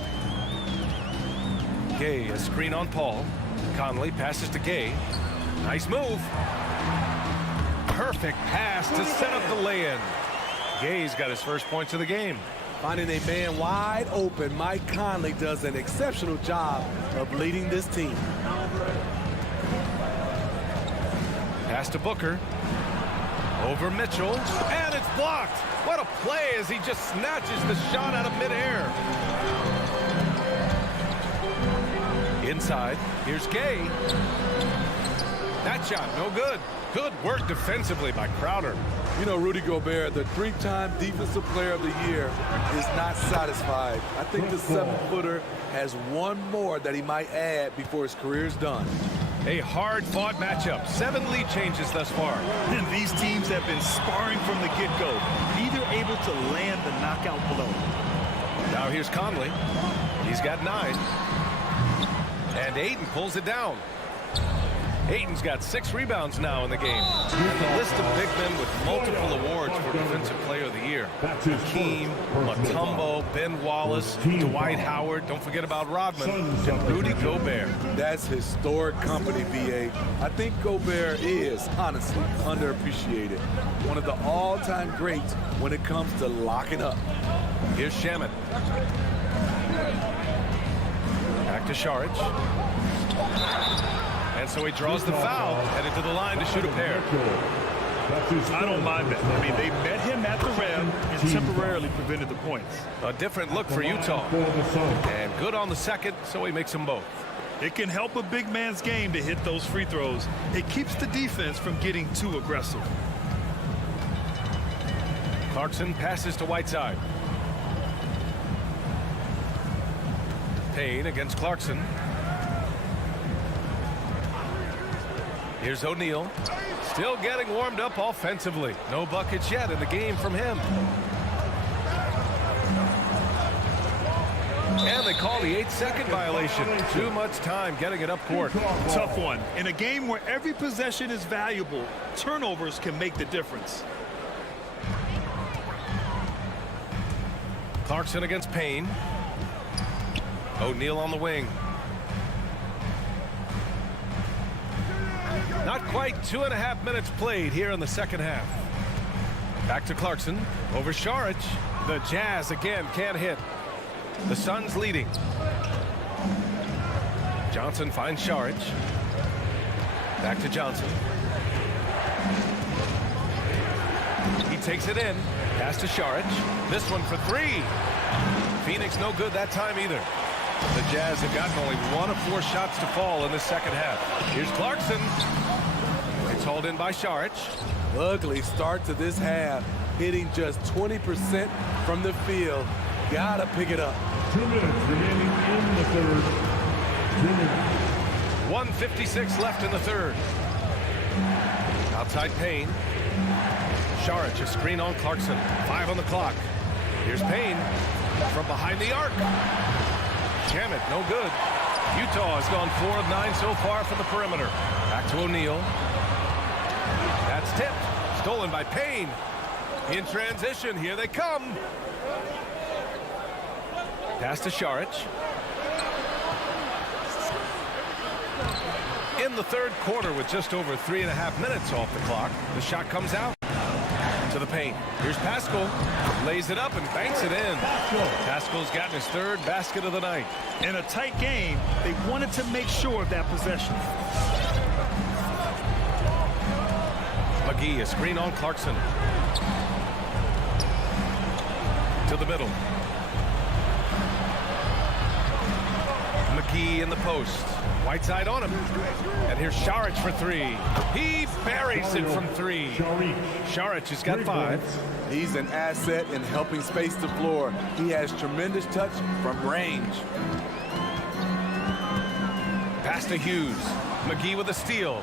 Gay, a screen on Paul. Conley passes to Gay. Nice move. Perfect pass to set up the lay-in. Gay's got his first points of the game. Finding a man wide open, Mike Conley does an exceptional job of leading this team. Pass to Booker. Over Mitchell. And it's blocked. What a play as he just snatches the shot out of midair. Inside. Here's Gay. That shot, no good. Good work defensively by Crowder. You know, Rudy Gobert, the 3-time Defensive Player of the Year, is not satisfied. I think the 7-footer has one more that he might add before his career is done. A hard-fought matchup. 7 lead changes thus far. And these teams have been sparring from the get-go, neither able to land the knockout blow. Now here's Conley. He's got 9. And Ayton pulls it down. Ayton's got 6 rebounds now in the game. And the list of big men with multiple awards for Defensive Player of the Year. Hakeem, Mutombo, Ben Wallace, Dwight Howard. Don't forget about Rodman and Rudy Gobert. That's historic company, VA. I think Gobert is, honestly, underappreciated. One of the all-time greats when it comes to locking up. Here's Shamet. Back to Šarić. And so he draws the foul, headed to the line to shoot a pair. That's his I don't fourth mind that. I mean, they met him at the rim and temporarily prevented the points. A different look for Utah. For the Suns. And good on the second, so he makes them both. It can help a big man's game to hit those free throws. It keeps the defense from getting too aggressive. Clarkson passes to Whiteside. Payne against Clarkson. Here's O'Neal. Still getting warmed up offensively. No buckets yet in the game from him. And they call the 8-second violation. Too much time getting it up court. Tough one. In a game where every possession is valuable, turnovers can make the difference. Clarkson against Payne. O'Neal on the wing. Not quite 2.5 minutes played here in the second half. Back to Clarkson. Over Šarić. The Jazz again can't hit. The Suns leading. Johnson finds Šarić. Back to Johnson. He takes it in. Pass to Šarić. This one for three. Phoenix no good that time either. The Jazz have gotten only 1 of 4 shots to fall in the second half. Here's Clarkson. It's hauled in by Šarić. Ugly start to this half. Hitting just 20% from the field. Gotta pick it up. 2 minutes remaining in the third. 2 minutes. 1:56 left in the third. Outside Payne. Šarić, a screen on Clarkson. 5 on the clock. Here's Payne from behind the arc. Shamet, no good. Utah has gone 4 of 9 so far from the perimeter. Back to O'Neal. That's tipped. Stolen by Payne. In transition, here they come. Pass to Šarić. In the third quarter with just over 3.5 minutes off the clock, the shot comes out to the paint. Here's Pascal. Lays it up and banks it in. Pascal's gotten his 3rd basket of the night. In a tight game, they wanted to make sure of that possession. McGee, a screen on Clarkson. To the middle. McGee in the post. Whiteside on him. And here's Šarić for 3. He buries it from 3. Šarić has got 5. He's an asset in helping space the floor. He has tremendous touch from range. Pass to Hughes. McGee with a steal.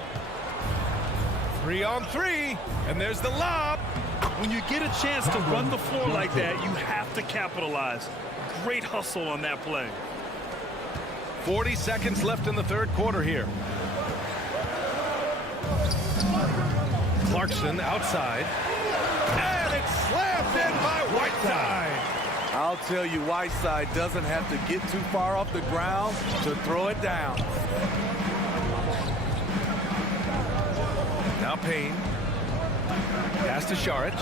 3 on 3. And there's the lob. When you get a chance to run the floor like that, you have to capitalize. Great hustle on that play. 40 seconds left in the third quarter here. Clarkson outside. And it's slammed in by Whiteside. I'll tell you, Whiteside doesn't have to get too far off the ground to throw it down. Now Payne. Pass to Šarić.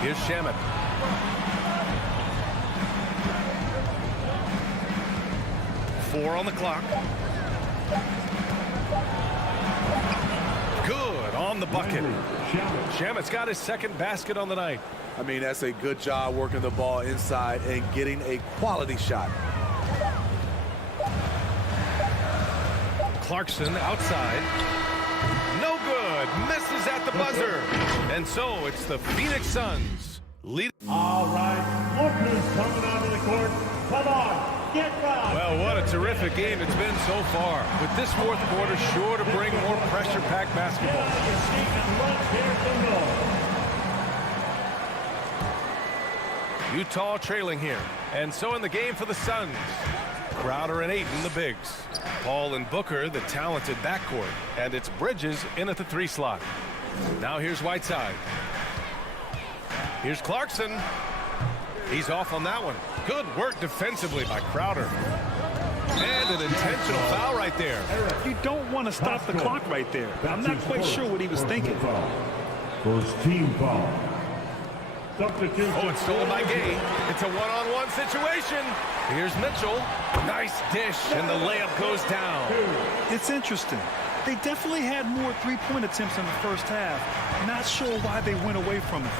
Here's Shamet. Four on the clock. Good on the bucket. Shamet's got his 2nd basket on the night. I mean, that's a good job working the ball inside and getting a quality shot. Clarkson outside. No good. Misses at the buzzer. And so it's the Phoenix Suns lead. All right, look who's coming onto the court. Come on, get back. Well, what a terrific game it's been so far. With this fourth quarter sure to bring more pressure-packed basketball. Utah trailing here. And so in the game for the Suns. Crowder and Ayton, the bigs. Paul and Booker, the talented backcourt. And it's Bridges in at the 3 slot. Now here's Whiteside. Here's Clarkson. He's off on that one. Good work defensively by Crowder. And an intentional foul right there. You don't want to stop the clock right there. I'm not quite sure what he was thinking. First team foul. Substitution. Oh, it's stolen by Gay. It's a one-on-one situation. Here's Mitchell. Nice dish, and the layup goes down. It's interesting. They definitely had more three-point attempts in the first half. Not sure why they went away from it.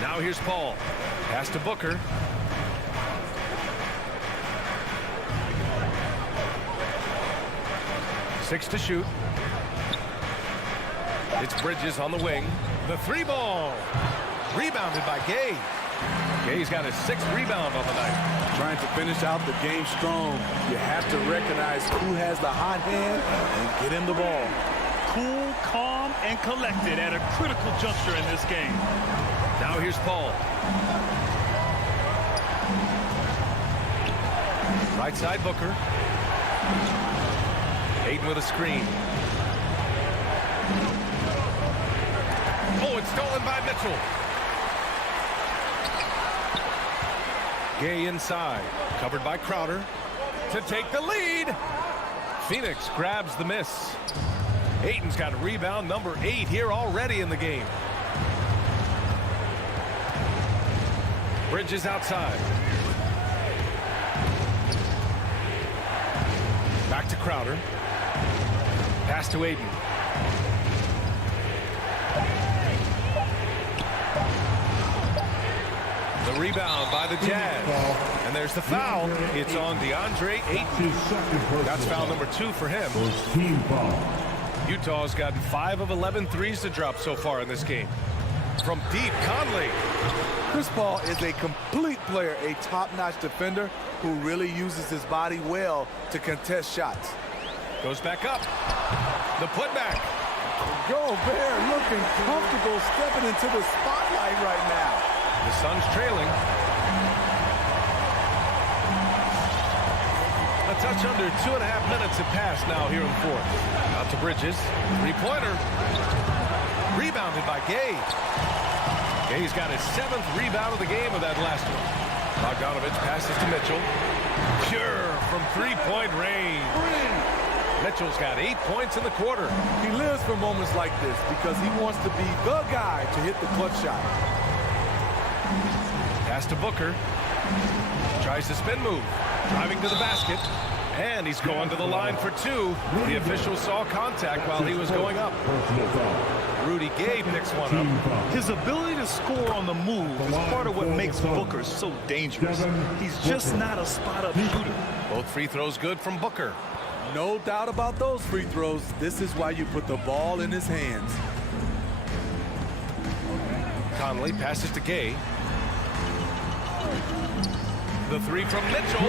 Now here's Paul. Pass to Booker. Six to shoot. It's Bridges on the wing. The three ball. Rebounded by Gay. Gay's got his 6th rebound on the night. Trying to finish out the game strong. You have to recognize who has the hot hand and get him the ball. Cool, calm, and collected at a critical juncture in this game. Now here's Paul. Right side Booker. Ayton with a screen. Oh, it's stolen by Mitchell. Gay inside. Covered by Crowder. To take the lead. Phoenix grabs the miss. Ayton's got a rebound, number 8 here already in the game. Bridges outside. Back to Crowder. Pass to Ayton. The rebound by the Jazz. And there's the foul. It's on DeAndre Ayton. That's foul number 2 for him. Team foul. Utah's gotten 5 of 11 threes to drop so far in this game. From deep, Conley. Chris Paul is a complete player, a top-notch defender who really uses his body well to contest shots. Goes back up. The putback. Gobert looking comfortable stepping into the spotlight right now. The Suns trailing. A touch under 2.5 minutes have passed now here in the 4th. Out to Bridges. Three-pointer. Rebounded by Gay. Gay's got his 7th rebound of the game of that last one. Bogdanovich passes to Mitchell. Pure from three-point range. Mitchell's got 8 points in the quarter. He lives for moments like this because he wants to be the guy to hit the clutch shot. Pass to Booker. Tries the spin move. Driving to the basket. And he's going to the line for 2. The official saw contact while he was going up. Rudy Gay picks one up. His ability to score on the move is part of what makes Booker so dangerous. He's just not a spot-up shooter. Both free throws good from Booker. No doubt about those free throws. This is why you put the ball in his hands. Conley passes to Gay. The 3 from Mitchell.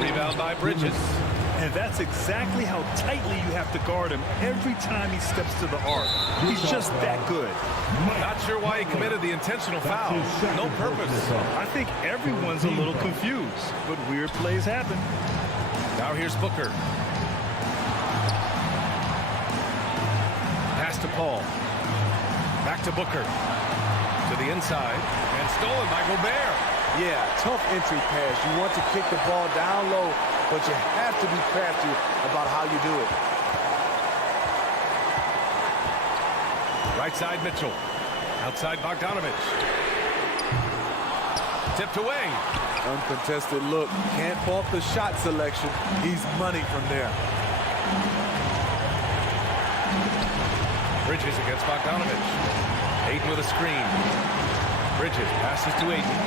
Rebound by Bridges. And that's exactly how tightly you have to guard him every time he steps to the arc. He's just that good. Not sure why he committed the intentional foul. No purpose. I think everyone's a little confused, but weird plays happen. Now here's Booker. Pass to Paul. Back to Booker. To the inside. And stolen by Gobert. Yeah, tough entry pass. You want to kick the ball down low, but you have to be crafty about how you do it. Right side Mitchell. Outside Bogdanovich. Tipped away. Uncontested look. Can't fault the shot selection. He's money from there. Bridges against Bogdanovich. Ayton with a screen. Bridges passes to Ayton.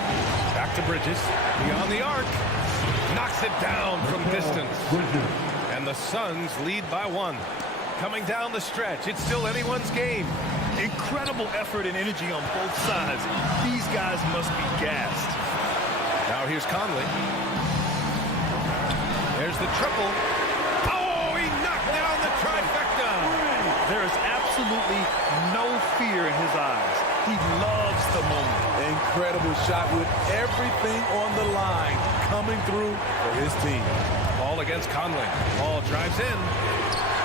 Back to Bridges. Beyond the arc. Knocks it down from distance. And the Suns lead by 1. Coming down the stretch. It's still anyone's game. Incredible effort and energy on both sides. These guys must be gassed. Now here's Conley. There's the triple. Oh, he knocked down the trifecta. There is absolutely no fear in his eyes. He loves the moment. Incredible shot with everything on the line coming through for his team. Ball against Conley. Ball drives in.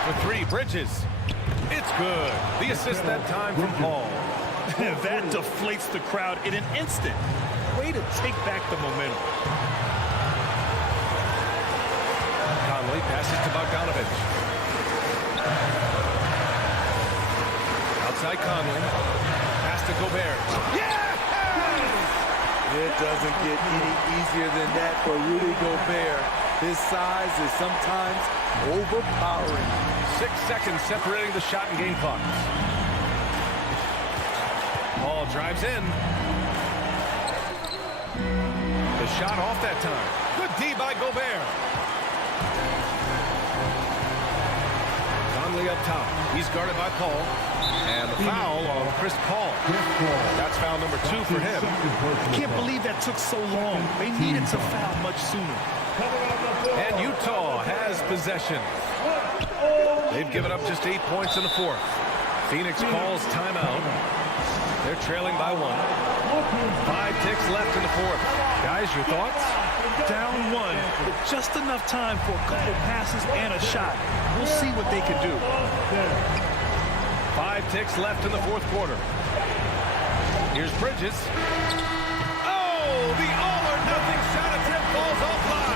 For 3, Bridges. It's good. The assist that time from Paul. That deflates the crowd in an instant. Way to take back the momentum. Conley passes to Bogdanovich. Outside Conley. Pass to Gobert. Yeah! It doesn't get any easier than that for Rudy Gobert. His size is sometimes overpowering. 6 seconds separating the shot and game clock. Ball drives in. The shot off that time. Good D by Gobert. Conley up top. He's guarded by Paul. And the foul on Chris Paul. That's foul number 2 for him. I can't believe that took so long. They needed to foul much sooner. And Utah has possession. They've given up just 8 points in the fourth. Phoenix calls timeout. They're trailing by 1. 5 ticks left in the fourth. Guys, your thoughts? Down 1, but just enough time for a couple passes and a shot. We'll see what they can do. 5 ticks left in the fourth quarter. Here's Bridges. Oh, the all-or-nothing shot attempt falls offline.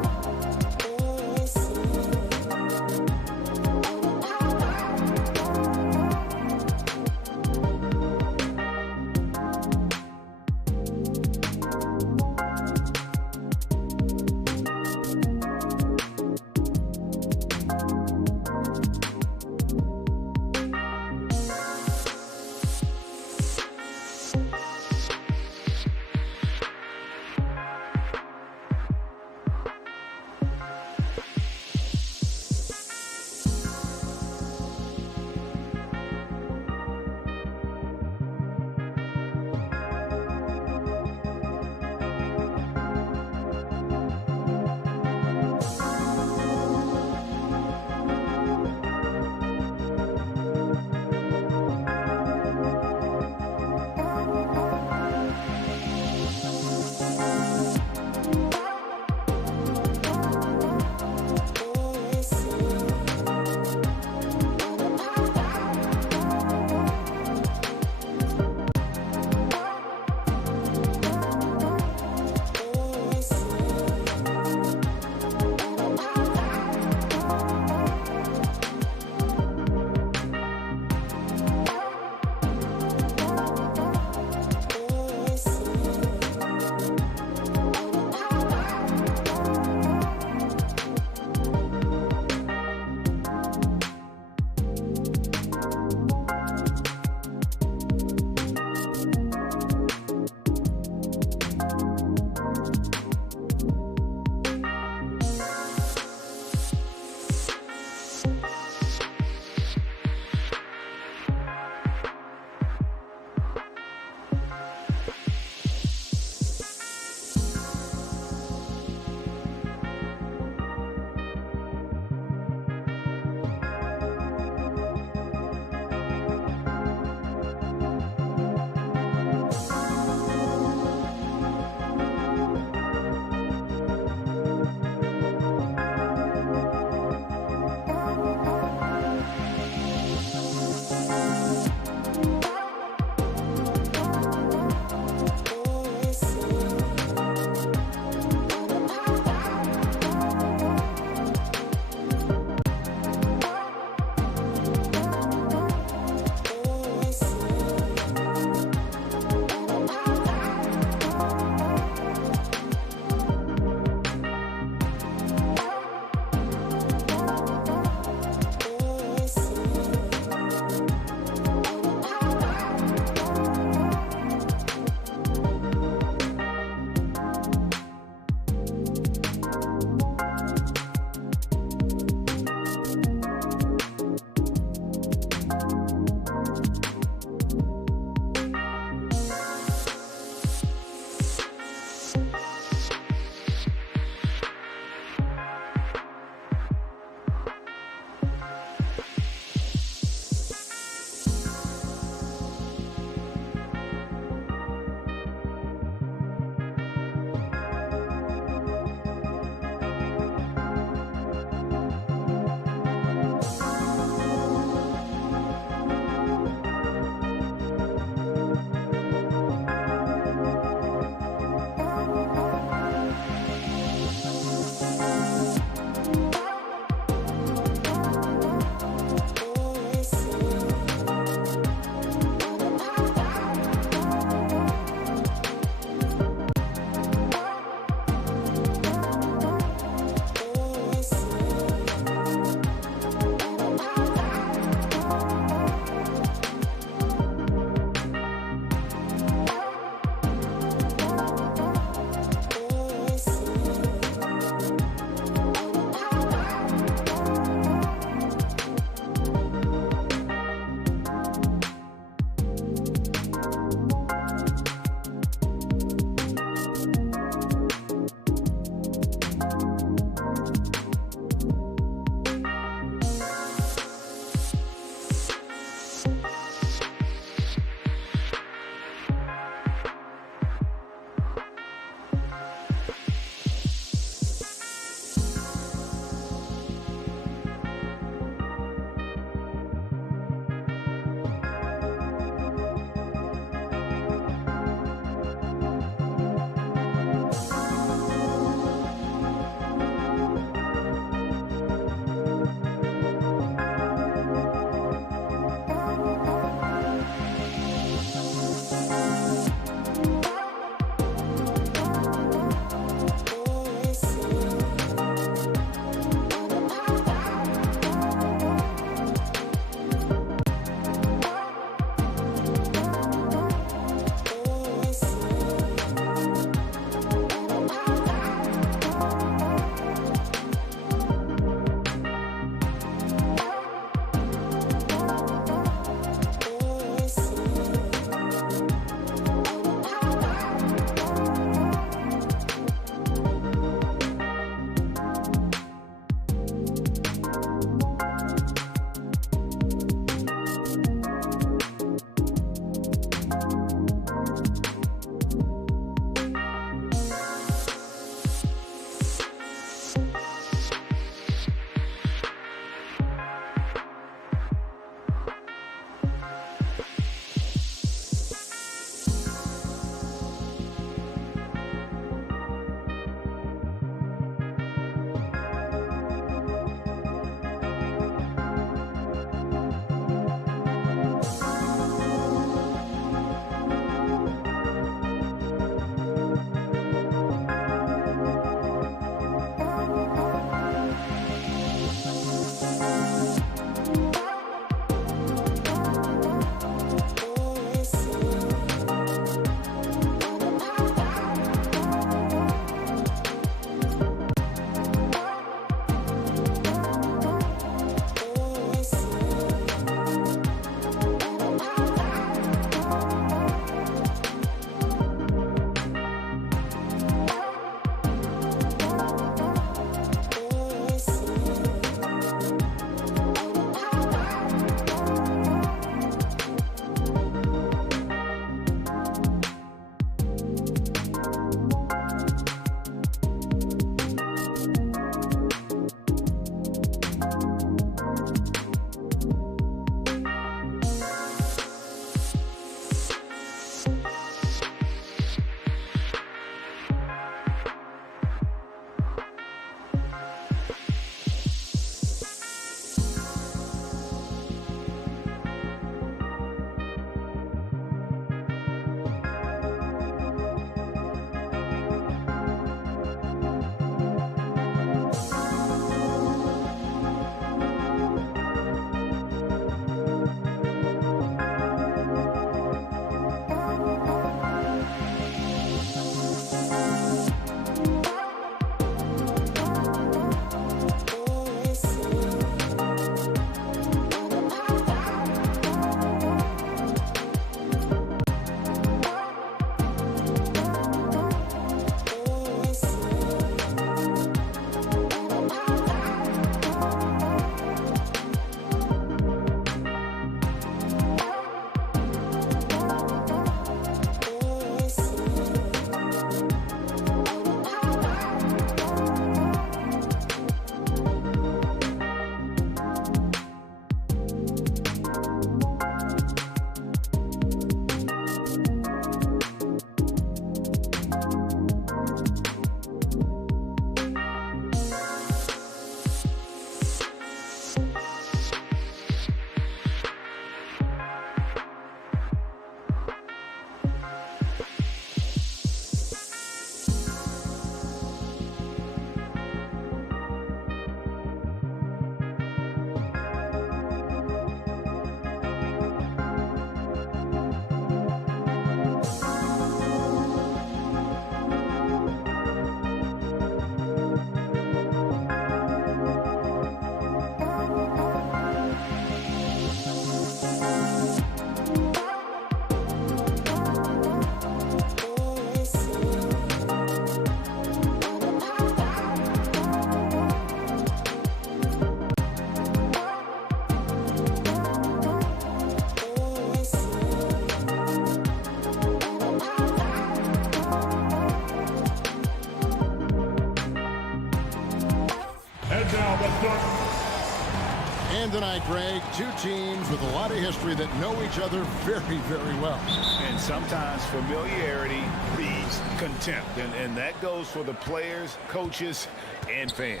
And tonight, Greg, two teams with a lot of history that know each other very, very well. And sometimes familiarity breeds contempt. And that goes for the players, coaches, and fans.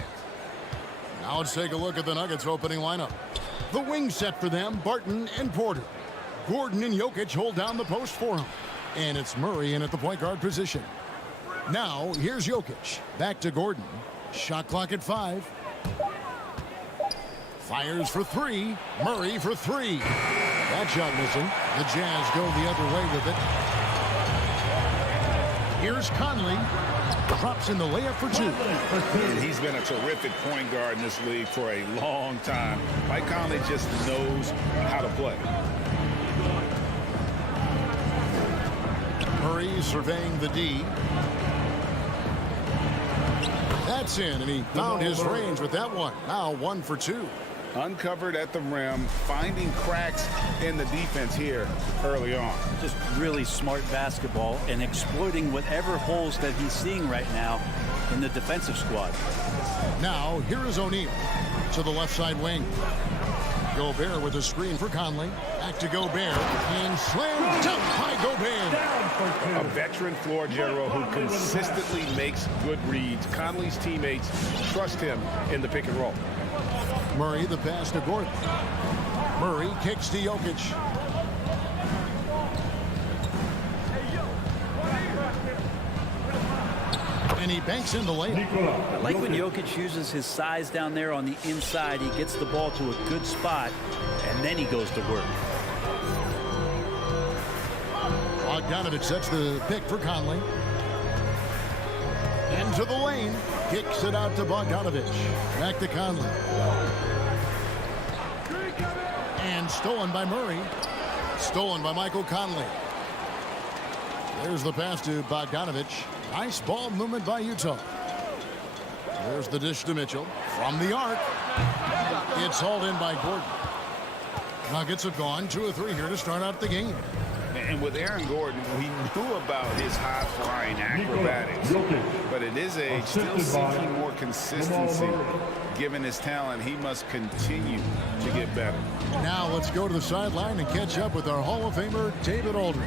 Now let's take a look at the Nuggets opening lineup. The wing set for them, Barton and Porter. Gordon and Jokic hold down the post for him. And it's Murray in at the point guard position. Now, here's Jokic. Back to Gordon. Shot clock at 5. Fires for 3. Murray for 3. That shot missing. The Jazz go the other way with it. Here's Conley. Drops in the layup for 2. And he's been a terrific point guard in this league for a long time. Mike Conley just knows how to play. Murray surveying the D. That's in, and he found his range with that one. Now 1 for 2. Uncovered at the rim, finding cracks in the defense here early on. Just really smart basketball and exploiting whatever holes that he's seeing right now in the defensive squad. Now, here is O'Neal to the left side wing. Gobert with a screen for Conley. Back to Gobert. And slam dunk by Gobert. A veteran floor general who consistently makes good reads. Conley's teammates trust him in the pick and roll. Murray the pass to Gordon. Murray kicks to Jokic. And he banks in the layup. I like when Jokic uses his size down there on the inside. He gets the ball to a good spot, and then he goes to work. Bogdanovich sets the pick for Conley. Into the lane. Kicks it out to Bogdanovich. Back to Conley. And stolen by Murray. Stolen by Michael Conley. There's the pass to Bogdanovich. Nice ball movement by Utah. There's the dish to Mitchell. From the arc. It's hauled in by Gordon. Nuggets have gone 2 of 3 here to start out the game. And with Aaron Gordon, we knew about his high-flying acrobatics. But at his age, still seeking more consistency. Given his talent, he must continue to get better. Now let's go to the sideline and catch up with our Hall of Famer, David Aldridge.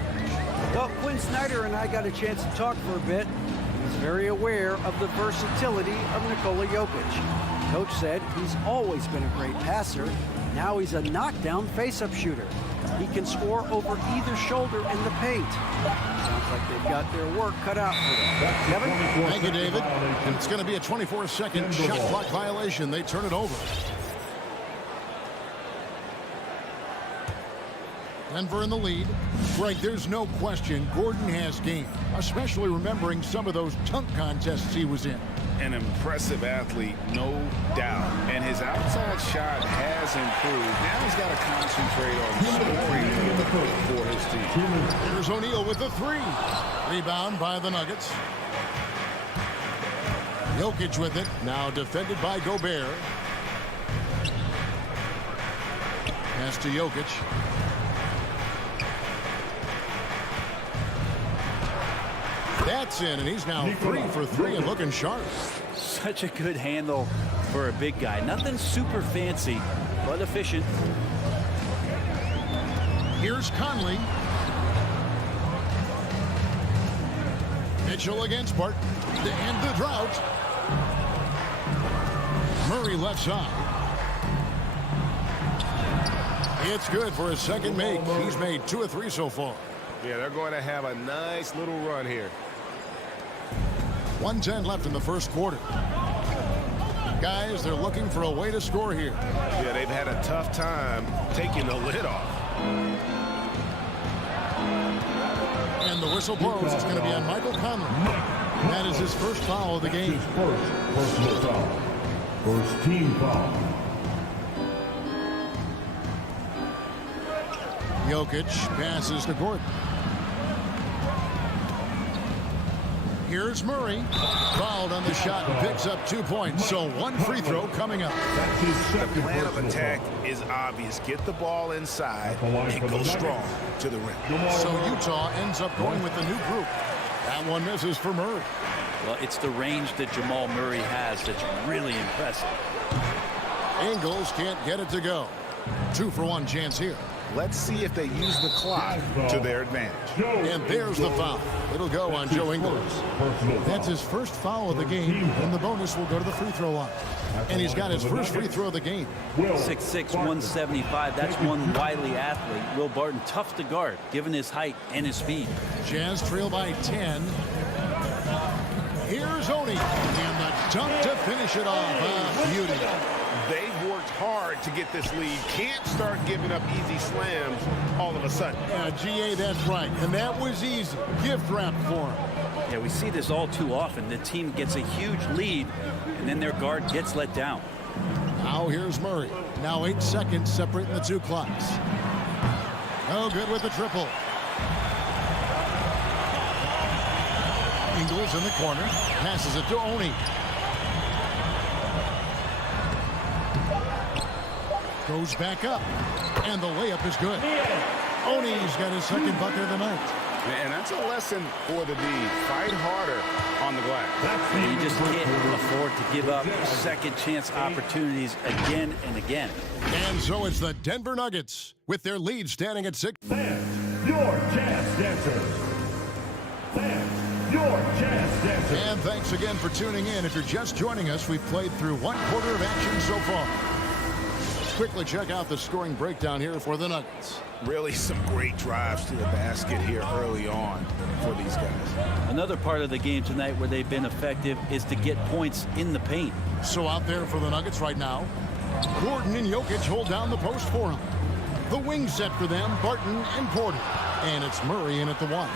Well, Quinn Snyder and I got a chance to talk for a bit. He's very aware of the versatility of Nikola Jokic. Coach said he's always been a great passer. Now he's a knockdown face-up shooter. He can score over either shoulder in the paint. Sounds like they've got their work cut out for them. Kevin? Thank you, David. And it's going to be a 24-second shot clock violation. They turn it over. Denver in the lead. Greg, there's no question Gordon has game, especially remembering some of those dunk contests he was in. An impressive athlete, no doubt. And his outside shot has improved. Now he's got to concentrate on scoring for his team. Here's O'Neal with the 3. Rebound by the Nuggets. Jokic with it. Now defended by Gobert. Pass to Jokic. That's in, and he's now 3 for 3 and looking sharp. Such a good handle for a big guy. Nothing super fancy, but efficient. Here's Conley. Mitchell against Barton to end the drought. Murray left side. It's good for his second make. He's made 2 of 3 so far. Yeah, they're going to have a nice little run here. 1:10 left in the first quarter. Guys, they're looking for a way to score here. Yeah, they've had a tough time taking the lid off. And the whistle blows. It's going to be on Michael Conley. That is his first foul of the game. His first personal foul. First team foul. Jokic passes to Gordon. Here's Murray. Fouled on the shot and picks up 2 points. So 1 free throw coming up. That's his The second plan of personal attack foul. is obvious. Get the ball inside The line and for the go Nuggets. strong to the rim. So Utah ends up going with the new group. That one misses for Murray. Well, it's the range that Jamal Murray has that's really impressive. Ingles can't get it to go. 2-for-1 chance here. Let's see if they use the clock to their advantage. And there's the foul. It'll go on Joe Ingles. That's his first foul of the game, and the bonus will go to the free throw line. And he's got his first free throw of the game. 6'6", 175. That's one wily athlete. Will Barton, tough to guard, given his height and his speed. Jazz trail by 10. Here's Oni. And the dunk to finish it off. Beauty. They've worked hard to get this lead. Can't start giving up easy slams all of a sudden. GA, that's right. And that was easy. Gift wrap for him. Yeah, we see this all too often. The team gets a huge lead, and then their guard gets let down. Now here's Murray. Now 8 seconds separating the two clocks. No good with the triple. Ingles in the corner. Passes it to Oni. Goes back up. And the layup is good. Oni's got his second bucket of the night. And that's a lesson for the D. Fight harder on the glass. And you just can't afford to give up second chance opportunities again and again. And so it's the Denver Nuggets with their lead standing at 6. Fans, your Jazz Dancers. Fans, your Jazz Dancers. And thanks again for tuning in. If you're just joining us, we've played through 1 quarter of action so far. Quickly check out the scoring breakdown here for the Nuggets. Really some great drives to the basket here early on for these guys. Another part of the game tonight where they've been effective is to get points in the paint. So out there for the Nuggets right now, Gordon and Jokic hold down the post for him. The wing set for them, Barton and Porter. And it's Murray in at the 1.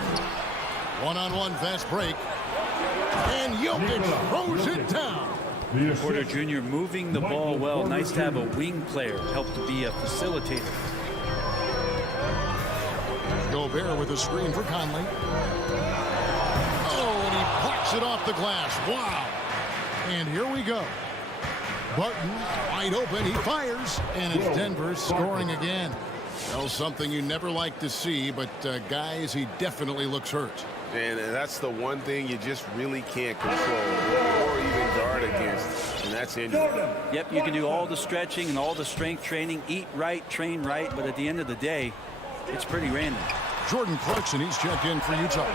One-on-one fast break. And Jokic throws it down. Porter Jr. moving the ball well. Nice to have a wing player help to be a facilitator. Gobert with a screen for Conley. Oh, and he blocks it off the glass. Wow. And here we go. Barton wide open. He fires. And it's Denver scoring again. Well, something you never like to see, but guys, he definitely looks hurt. And that's the one thing you just really can't control or even guard against, and that's injury. Yep, you can do all the stretching and all the strength training, eat right, train right, but at the end of the day, it's pretty random. Jordan Clarkson, he's checked in for Utah.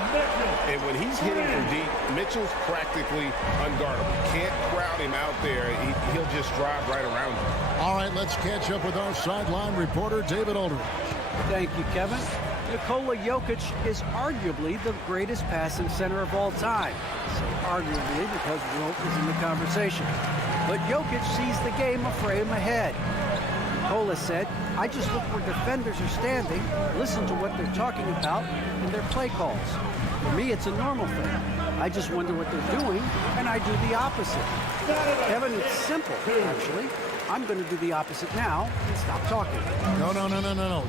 And when he's hitting from deep, Mitchell's practically unguardable. Can't crowd him out there. He'll just drive right around him. All right, let's catch up with our sideline reporter, David Aldridge. Thank you, Kevin. Nikola Jokic is arguably the greatest passing center of all time. So arguably because Wilt is in the conversation. But Jokic sees the game a frame ahead. Nikola said, I just look where defenders are standing, listen to what they're talking about, and their play calls. For me, it's a normal thing. I just wonder what they're doing, and I do the opposite. Kevin, it's simple, actually. I'm going to do the opposite now and stop talking. No.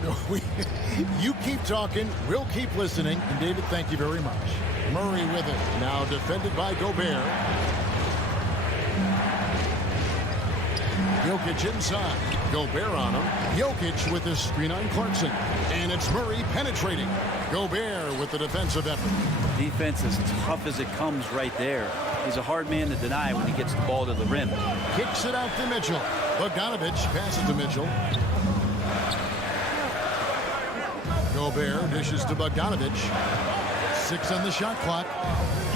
You keep talking, we'll keep listening. And David, thank you very much. Murray with it. Now defended by Gobert. Jokic inside. Gobert on him. Jokic with his screen on Clarkson. And it's Murray penetrating. Gobert with the defensive effort. Defense as tough as it comes right there. He's a hard man to deny when he gets the ball to the rim. Kicks it out to Mitchell. Bogdanovich passes to Mitchell. Gobert dishes to Bogdanovich. 6 on the shot clock.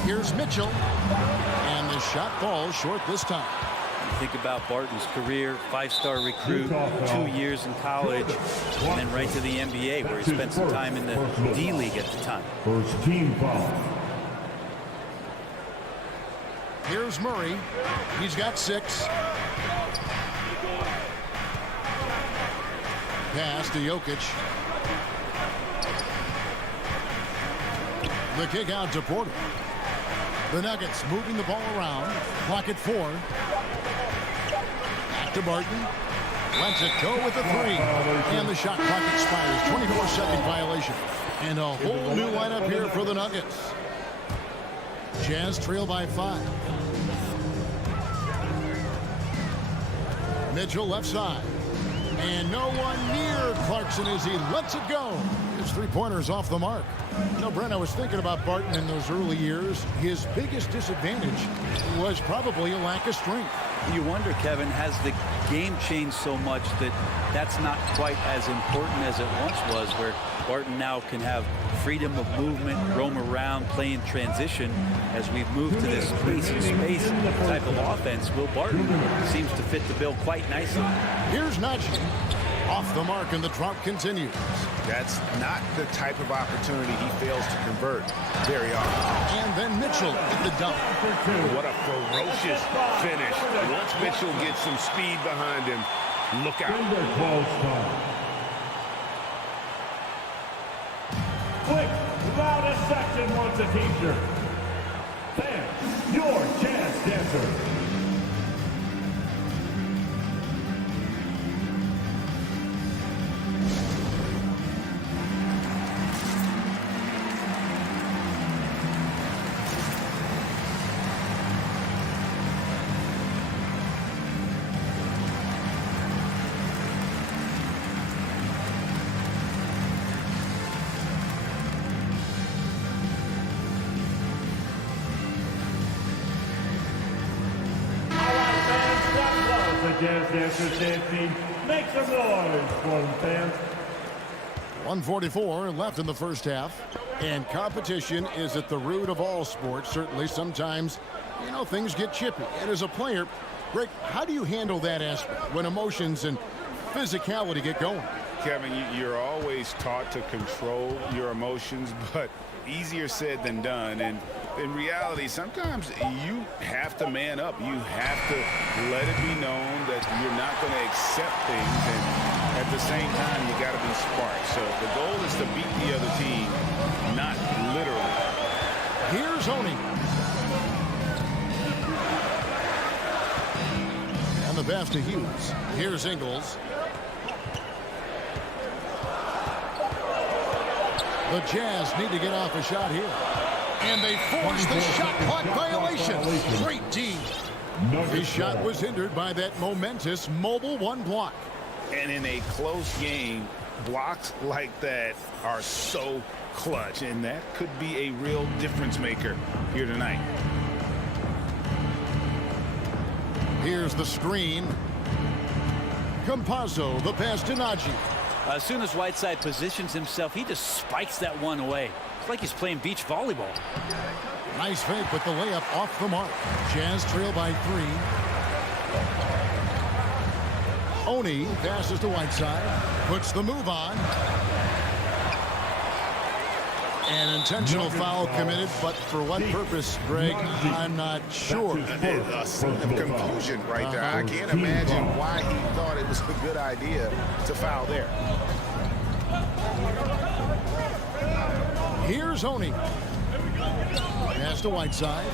Here's Mitchell. And the shot falls short this time. Think about Barton's career, 5-star recruit, 2 years in college, and then right to the NBA where he spent some time in the D-League at the time. First team foul. Here's Murray. He's got 6. Pass to Jokic. The kick out to Porter. The Nuggets moving the ball around. Clock at 4. Back to Barton. Lets it go with the 3. And the shot clock expires. 24-second violation. And a whole new lineup here for the Nuggets. Jazz trail by 5. Mitchell left side. And no one near Clarkson as he lets it go. His three-pointers off the mark. You know, Brent, I was thinking about Barton in those early years. His biggest disadvantage was probably a lack of strength. You wonder, Kevin, has the game changed so much that that's not quite as important as it once was, where Barton now can have freedom of movement, roam around, play in transition. As we've moved to this space type of offense, Will Barton seems to fit the bill quite nicely. Here's Najee. Off the mark, and the drought continues. That's not the type of opportunity he fails to convert very often. And then Mitchell at the dunk. What a ferocious finish. Once Mitchell gets some speed behind him, look out. Quick, loudest section wants a t-shirt. Fans, your jazz dancer. Jazz Dancers dance team, make some noise for them, fans. 1:44 left in the first half, and competition is at the root of all sports. Certainly, sometimes, you know, things get chippy. And as a player, Greg, how do you handle that aspect when emotions and physicality get going? Kevin, you're always taught to control your emotions, but easier said than done. And in reality, sometimes you have to man up. You have to let it be known that you're not going to accept things. And at the same time, you got to be smart. So the goal is to beat the other team, not literally. Here's Oni. And the pass to Hughes. Here's Ingles. The Jazz need to get off a shot here. And they force the shot clock violation. Great D. His shot was hindered by that momentous mobile one block. And in a close game, blocks like that are so clutch. And that could be a real difference maker here tonight. Here's the screen. Campazzo, the pass to Najee. As soon as Whiteside positions himself, he just spikes that one away. It's like he's playing beach volleyball. Nice fake with the layup off the mark. Jazz trail by 3. Oni passes to Whiteside. Puts the move on. An intentional foul committed, but for what purpose, Greg, I'm not sure. A scene of confusion right there. I can't imagine why he thought it was a good idea to foul there. Here's Oni. Pass to Whiteside.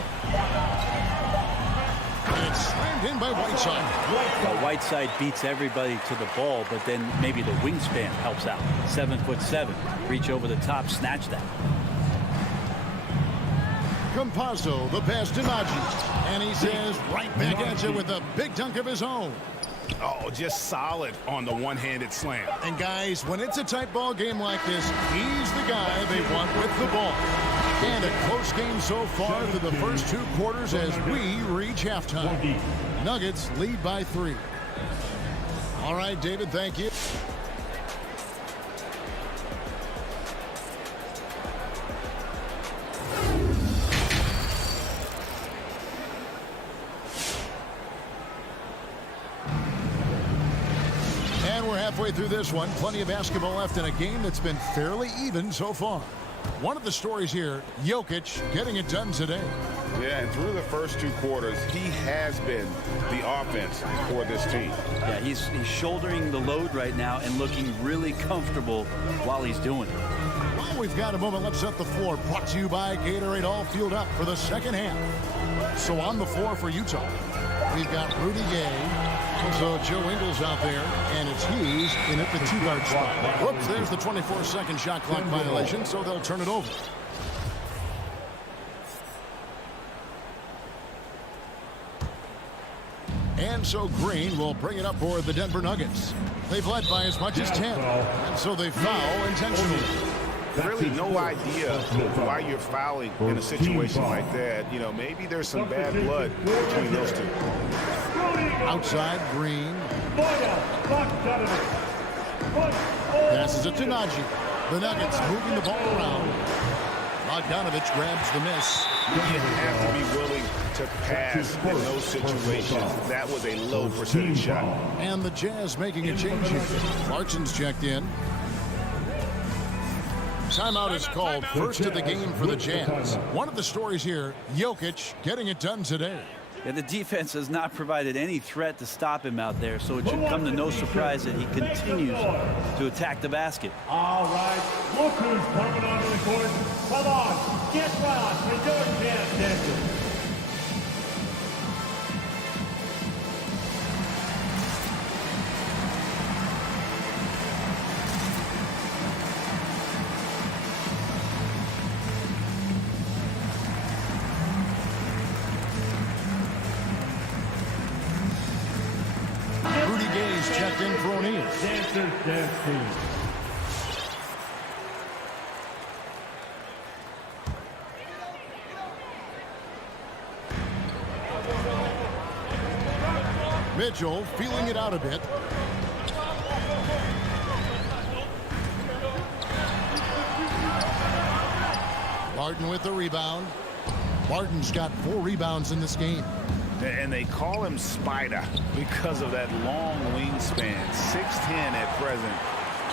And it's slammed in by Whiteside. Well, Whiteside beats everybody to the ball, but then maybe the wingspan helps out. 7'7". Reach over the top, snatch that. Campazzo, the pass to Najee. And he says right back at you with a big dunk of his own. Oh, just solid on the one-handed slam. And guys, when it's a tight ball game like this, he's the guy they want with the ball. And a close game so far through the first 2 quarters as we reach halftime. Nuggets lead by 3. All right, David, thank you. We're halfway through this one. Plenty of basketball left in a game that's been fairly even so far. One of the stories here, Jokic getting it done today. Yeah, and through the first 2 quarters, he has been the offense for this team. Yeah, he's shouldering the load right now and looking really comfortable while he's doing it. Well, we've got a moment. Let's set the floor. Brought to you by Gatorade, all fueled up for the second half. So on the floor for Utah, we've got Rudy Gay. So Joe Ingles out there, and it's Hughes in at the 2-guard spot. Whoops, there's the 24-second shot clock violation, so they'll turn it over. And so Green will bring it up for the Denver Nuggets. They've led by as much as 10, and so they foul intentionally. really no idea why you're fouling in a situation like that. You know, maybe there's some bad blood between those two. Outside, Green. Passes it to Najee. The Nuggets moving the ball around. Bogdanovich grabs the miss. You have to be willing to pass in those situations. That was a low percentage shot. And the Jazz making a change here. Martin's checked in. Timeout is called. First of the game for the Jazz. One of the stories here, Jokic getting it done today. Yeah, the defense has not provided any threat to stop him out there, so it should come to no surprise that he continues to attack the basket. All right, look who's coming onto the court. Come on, get loud with your jazz dancers. Checked in for O'Neal. Dancers, dancers. Mitchell feeling it out a bit. Martin with the rebound. Martin's got 4 rebounds in this game. And they call him Spider because of that long wingspan. 6'10" at present,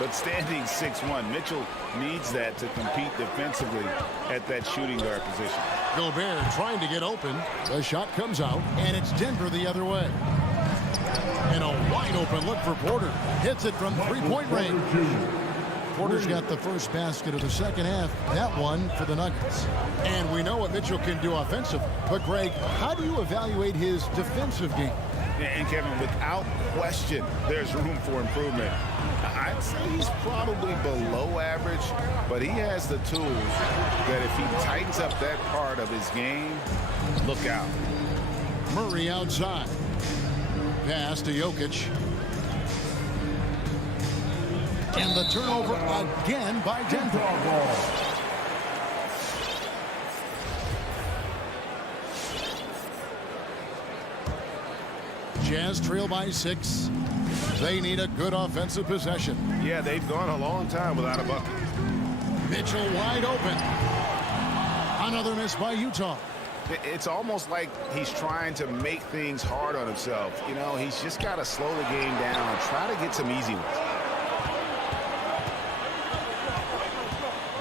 but standing 6'1". Mitchell needs that to compete defensively at that shooting guard position. Gobert trying to get open. The shot comes out, and it's Denver the other way. And a wide open look for Porter. Hits it from three-point range. Porter's got the first basket of the second half. That one for the Nuggets. And we know what Mitchell can do offensively. But, Greg, how do you evaluate his defensive game? And, Kevin, without question, there's room for improvement. I'd say he's probably below average, but he has the tools that if he tightens up that part of his game, look out. Murray outside. Pass to Jokic. And the turnover again by Denver. Jazz trail by 6. They need a good offensive possession. Yeah, they've gone a long time without a bucket. Mitchell wide open. Another miss by Utah. It's almost like he's trying to make things hard on himself. You know, he's just got to slow the game down and try to get some easy ones.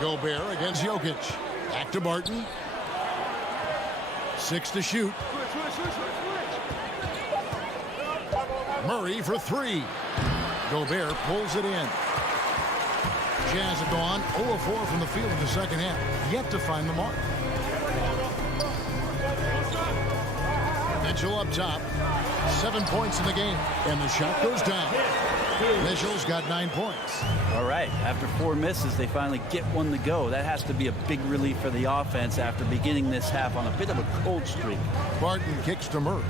Gobert against Jokic. Back to Barton. 6 to shoot. Murray for 3. Gobert pulls it in. Jazz have gone 0-4 from the field in the second half. Yet to find the mark. Mitchell up top. 7 points in the game. And the shot goes down. Mitchell's got 9 points. All right, after 4 misses, they finally get one to go. That has to be a big relief for the offense after beginning this half on a bit of a cold streak. Barton kicks to Murray.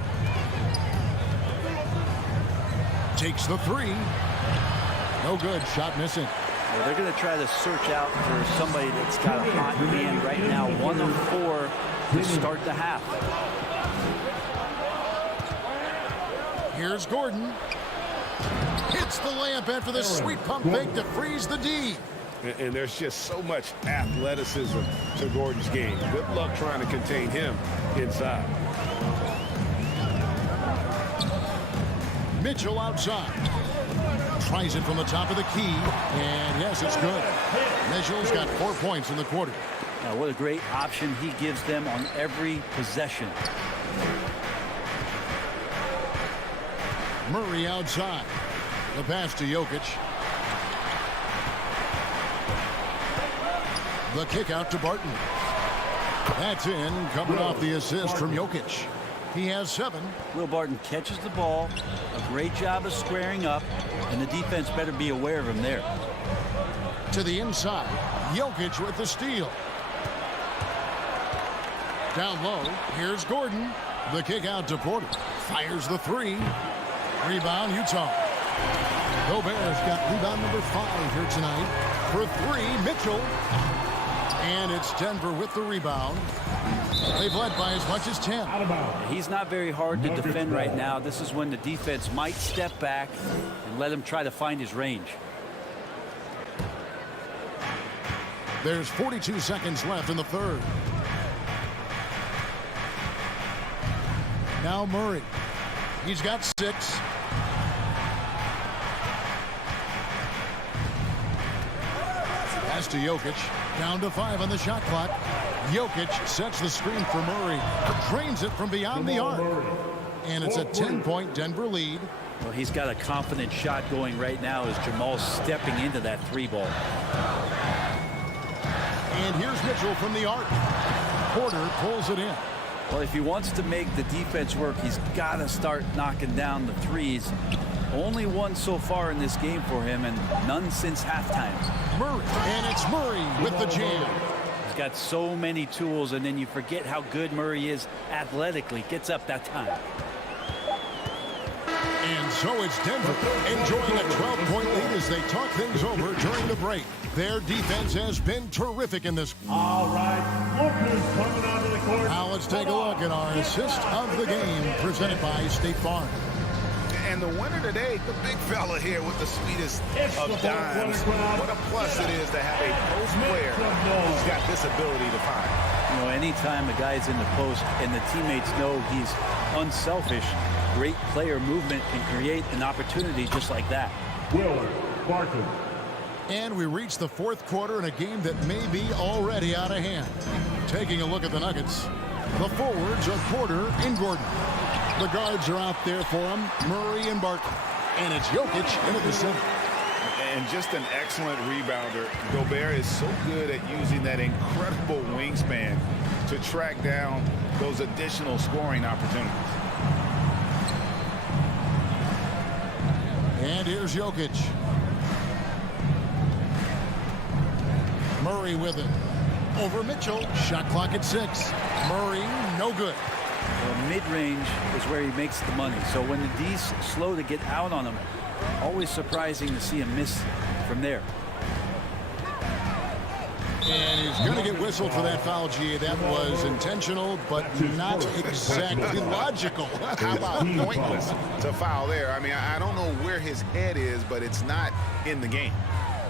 Takes the 3. No good. Shot missing. Well, they're going to try to search out for somebody that's got a hot hand right now. 1 of 4 to start the half. Here's Gordon. Hits the layup after the sweet pump fake to freeze the D. And there's just so much athleticism to Gordon's game. Good luck trying to contain him inside. Mitchell outside. Tries it from the top of the key. And yes, it's good. Mitchell's got 4 points in the quarter. Now, what a great option he gives them on every possession. Murray outside. The pass to Jokic. The kick out to Barton. That's in, coming off the assist from Jokic. He has 7. Will Barton catches the ball. A great job of squaring up. And the defense better be aware of him there. To the inside. Jokic with the steal. Down low. Here's Gordon. The kick out to Porter. Fires the 3. Rebound, Utah. Gobert's got rebound number 5 here tonight. For 3, Mitchell. And it's Denver with the rebound. They've led by as much as 10. He's not very hard to defend right now. This is when the defense might step back and let him try to find his range. There's 42 seconds left in the third. Now Murray. He's got 6. Pass to Jokic. Down to 5 on the shot clock. Jokic sets the screen for Murray. Drains it from beyond the arc. And it's a 10-point Denver lead. Well, he's got a confident shot going right now as Jamal's stepping into that 3 ball. And here's Mitchell from the arc. Porter pulls it in. Well, if he wants to make the defense work, he's got to start knocking down the threes. Only one so far in this game for him, and none since halftime. Murray, and it's Murray with the jam. He's got so many tools, and then you forget how good Murray is athletically. Gets up that time. And so it's Denver enjoying a 12-point lead as they talk things over during the break. Their defense has been terrific in this. All right, look who's coming onto the court. Now let's take a look at our assist of the game presented by State Farm. And the winner today, the big fella here with the sweetest of dimes. What a plus it is to have a post player who's got this ability to find. You know, anytime a guy's in the post and the teammates know he's unselfish, great player movement can create an opportunity just like that. Will Barton. And we reach the fourth quarter in a game that may be already out of hand. Taking a look at the Nuggets, the forwards are Porter and Gordon. The guards are out there for him, Murray and Barton. And it's Jokic into the center. And just an excellent rebounder. Gobert is so good at using that incredible wingspan to track down those additional scoring opportunities. And here's Jokic. Murray with it. Over Mitchell. Shot clock at 6. Murray, no good. Well, mid-range is where he makes the money. So when the D's slow to get out on him, always surprising to see him miss from there. And he's going to get whistled for that foul, G. That was intentional, but not exactly logical. How about pointless to foul there? I mean, I don't know where his head is, but it's not in the game.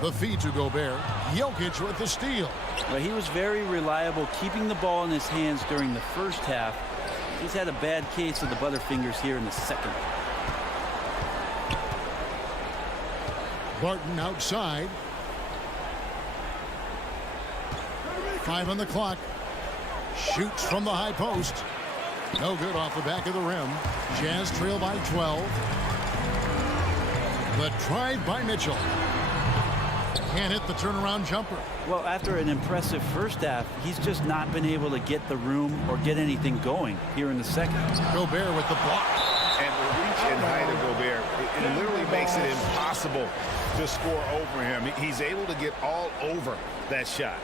The feed to Gobert. Jokic with the steal. Well, he was very reliable, keeping the ball in his hands during the first half. He's had a bad case of the butterfingers here in the second. Barton outside. 5 on the clock. Shoots from the high post. No good off the back of the rim. Jazz trail by 12. The drive by Mitchell. Can't hit the turnaround jumper. Well, after an impressive first half, he's just not been able to get the room or get anything going here in the second. Gobert with the block. And the reach and height of Gobert, it literally makes it impossible to score over him. He's able to get all over that shot.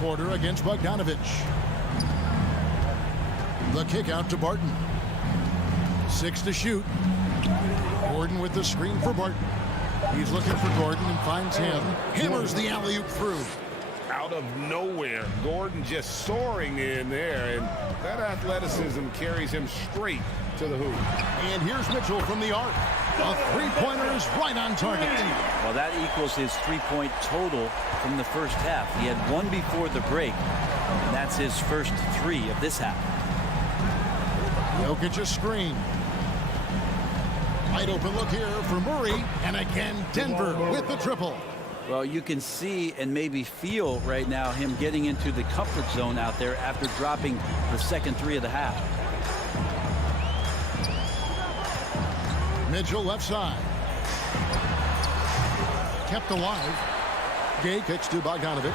Porter against Bogdanovich. The kick out to Barton. 6 to shoot. Gordon with the screen for Barton. He's looking for Gordon and finds him. Hammers the alley-oop through. Out of nowhere, Gordon just soaring in there, and that athleticism carries him straight to the hoop. And here's Mitchell from the arc. A three-pointer is right on target. Well, that equals his three-point total from the first half. He had one before the break, and that's his first 3 of this half. Jokic a screen. Wide open look here for Murray, and again Denver with the triple. Well, you can see and maybe feel right now him getting into the comfort zone out there after dropping the second 3 of the half. Mitchell left side. Kept alive. Gay kicks to Bogdanovich.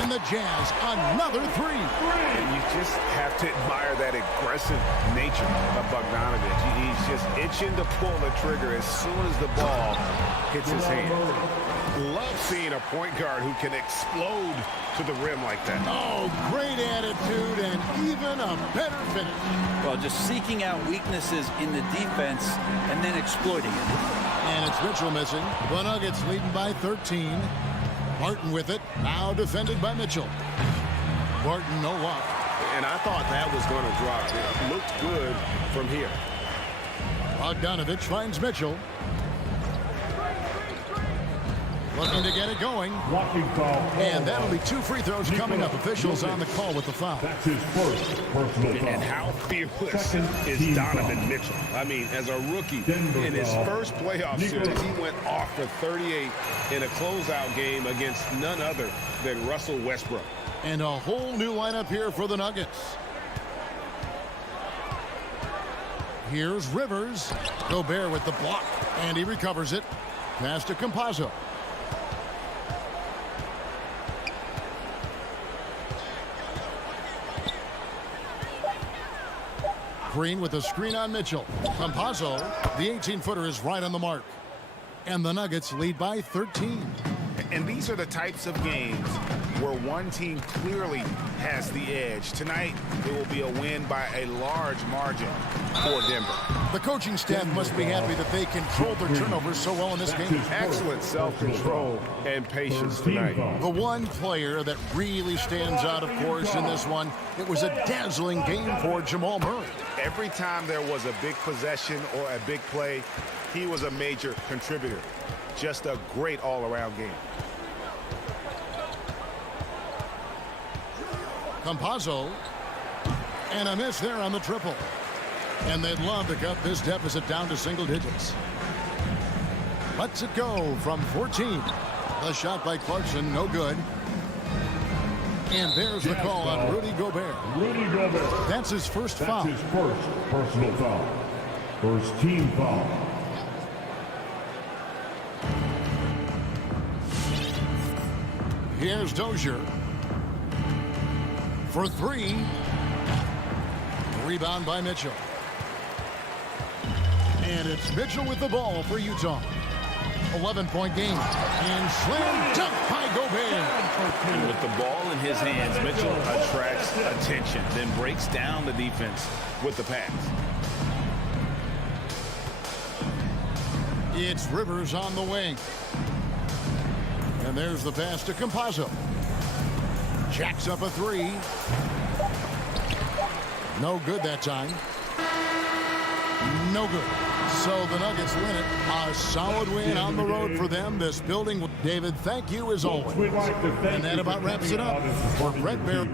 And the Jazz, another three. And you just have to admire that aggressive nature of Bogdanovich. He's just itching to pull the trigger as soon as the ball hits his hand. Love seeing a point guard who can explode to the rim like that. Oh, great attitude and even a better finish. Well, just seeking out weaknesses in the defense and then exploiting it. And it's Mitchell missing. The Nuggets leading by 13. Barton with it. Now defended by Mitchell. Barton, no luck. And I thought that was going to drop. It looked good from here. Bogdanovich finds Mitchell. Looking to get it going. And that'll be 2 free throws coming up. Officials on the call with the foul. That's his first personal foul. And how fearless is Donovan Mitchell? I mean, as a rookie, in his first playoff series, he went off for 38 in a closeout game against none other than Russell Westbrook. And a whole new lineup here for the Nuggets. Here's Rivers. Gobert with the block. And he recovers it. Pass to Campazzo. Green with a screen on Mitchell. Campazzo, the 18-footer is right on the mark. And the Nuggets lead by 13. And these are the types of games where one team clearly has the edge. Tonight, it will be a win by a large margin for Denver. The coaching staff must be happy that they controlled their turnovers so well in this game. Excellent self-control and patience tonight. The one player that really stands out, of course, in this one, it was a dazzling game for Jamal Murray. Every time there was a big possession or a big play, he was a major contributor. Just a great all-around game. Campazzo. And a miss there on the triple. And they'd love to cut this deficit down to single digits. Lets it go from 14. The shot by Clarkson, no good. And there's the call on Rudy Gobert. Rudy Gobert. That's his first foul. That's his first personal foul. First team foul. Here's Dozier. For three. Rebound by Mitchell. And it's Mitchell with the ball for Utah. 11-point game. And slam dunk by Gobert. And with the ball in his hands, Mitchell attracts attention, then breaks down the defense with the pass. It's Rivers on the wing. And there's the pass to Campazzo. Jacks up a three. No good that time. No good. So the Nuggets win it. A solid win on the road for them. This building, David, thank you as always. And that about wraps it up for Brett Barry.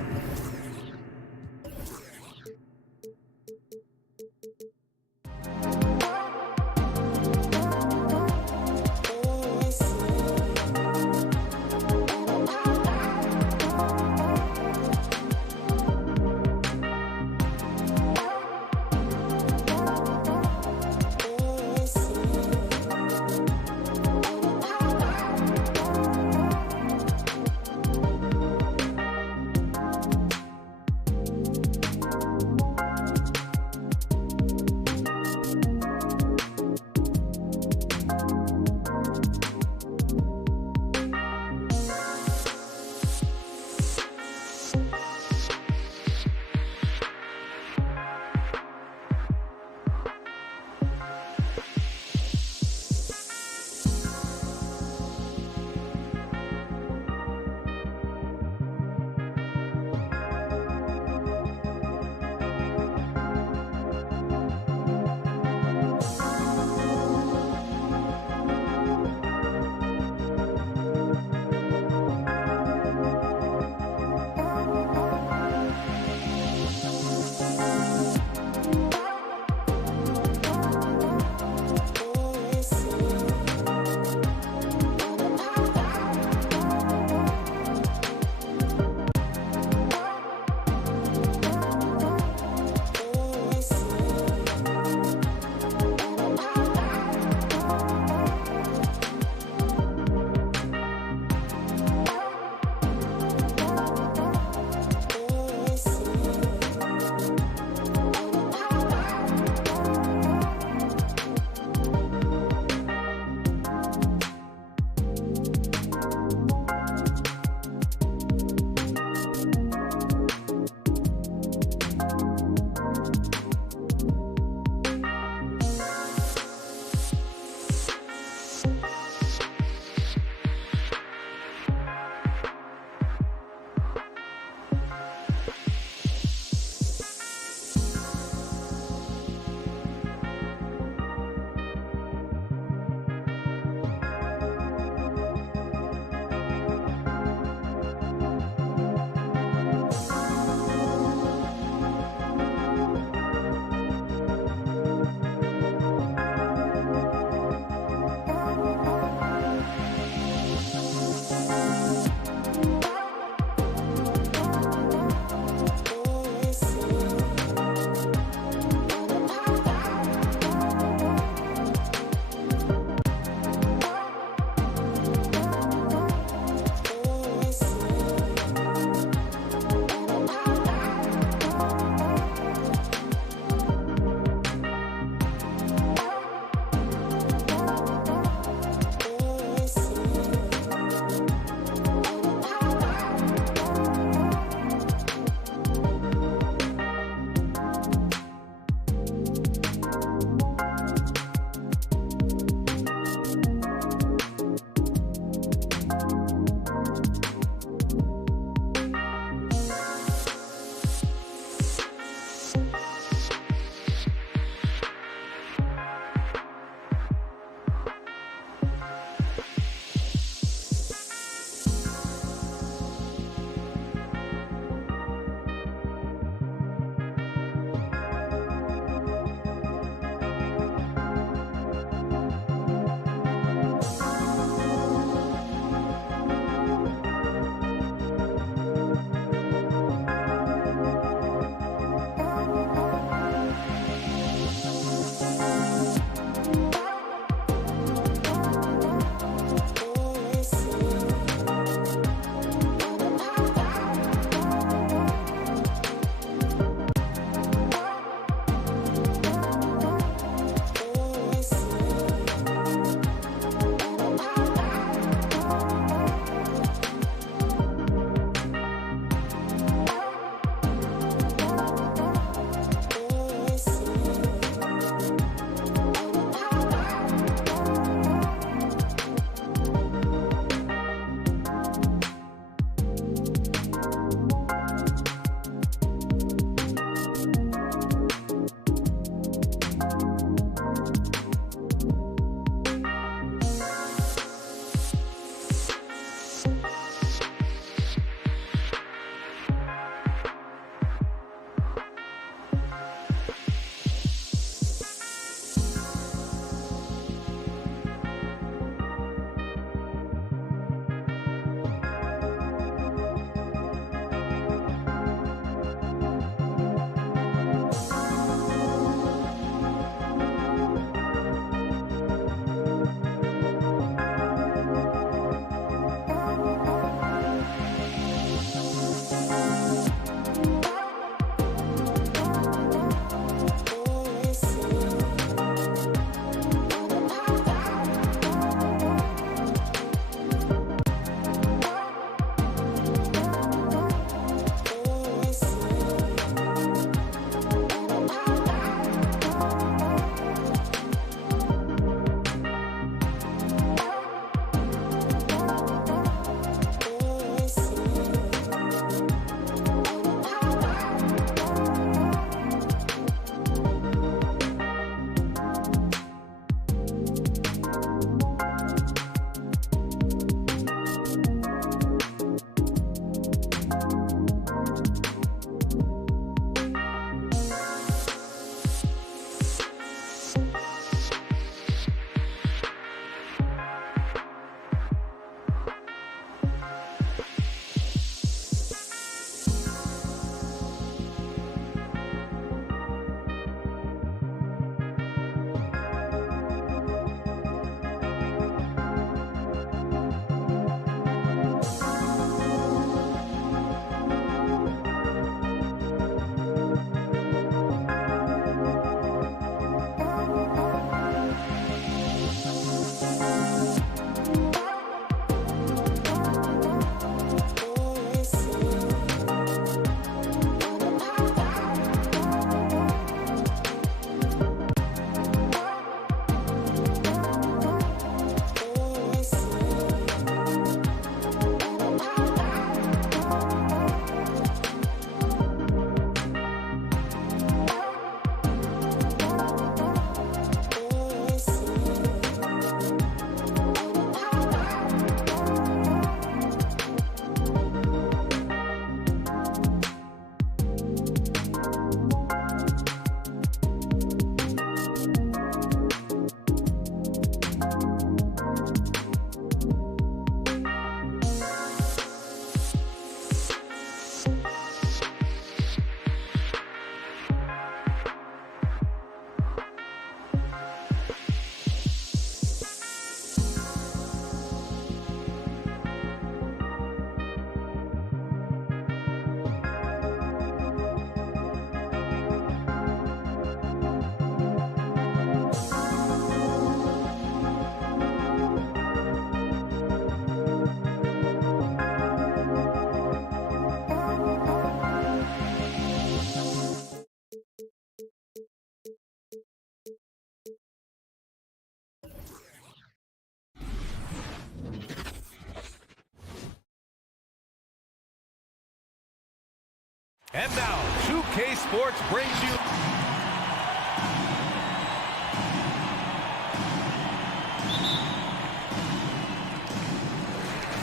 And now, 2K Sports brings you...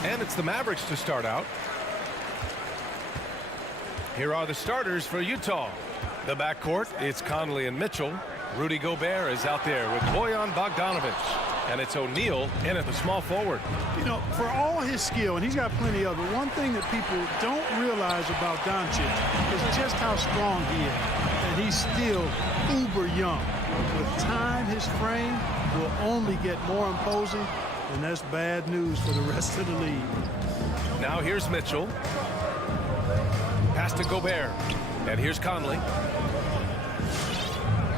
And it's the Mavericks to start out. Here are the starters for Utah. The backcourt, it's Conley and Mitchell. Rudy Gobert is out there with Bojan Bogdanovic. And it's O'Neal in at the small forward. You know, for all his skill, and he's got plenty of it, one thing that people don't realize about Doncic is just how strong he is. And he's still uber young. With time, his frame will only get more imposing, and that's bad news for the rest of the league. Now here's Mitchell. Pass to Gobert. And here's Conley.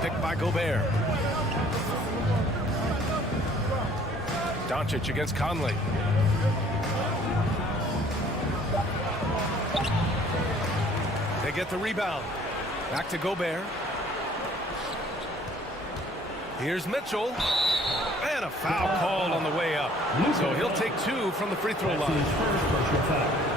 Picked by Gobert. Doncic against Conley. They get the rebound. Back to Gobert. Here's Mitchell. And a foul called on the way up. So he'll take 2 from the free throw line.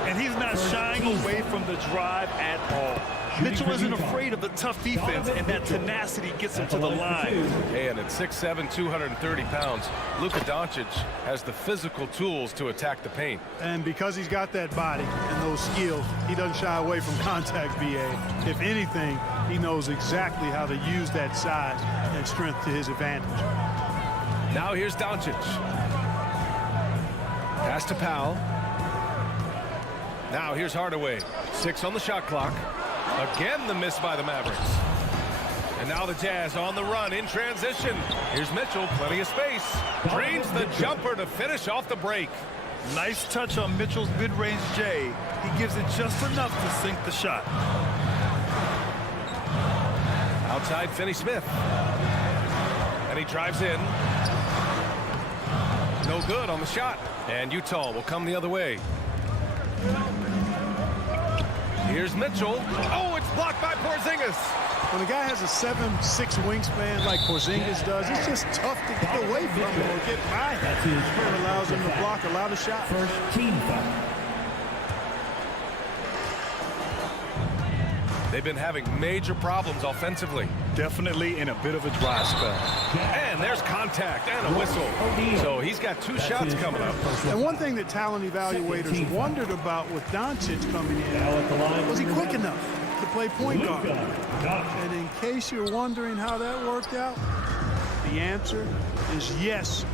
And he's not shying away from the drive at all. Mitchell isn't afraid of the tough defense, and that tenacity gets him to the line. And at 6'7", 230 pounds, Luka Doncic has the physical tools to attack the paint. And because he's got that body and those skills, he doesn't shy away from contact, BA. If anything, he knows exactly how to use that size and strength to his advantage. Now here's Doncic. Pass to Powell. Now here's Hardaway. 6 on the shot clock. Again, the miss by the Mavericks. And now the Jazz on the run in transition. Here's Mitchell, plenty of space. Drains the jumper to finish off the break. Nice touch on Mitchell's mid-range J. He gives it just enough to sink the shot. Outside, Finney-Smith. And he drives in. No good on the shot. And Utah will come the other way. Here's Mitchell. Oh, it's blocked by Porzingis. When a guy has a 7'6" wingspan like Porzingis does, it's just tough to get away from him or get by him. It allows him to block a lot of shots. First team foul. They've been having major problems offensively. Definitely in a bit of a dry spell. And there's contact and a whistle. So he's got 2 shots coming up. And one thing that talent evaluators wondered about with Doncic coming in, was he quick enough to play point guard? And in case you're wondering how that worked out, the answer is yes,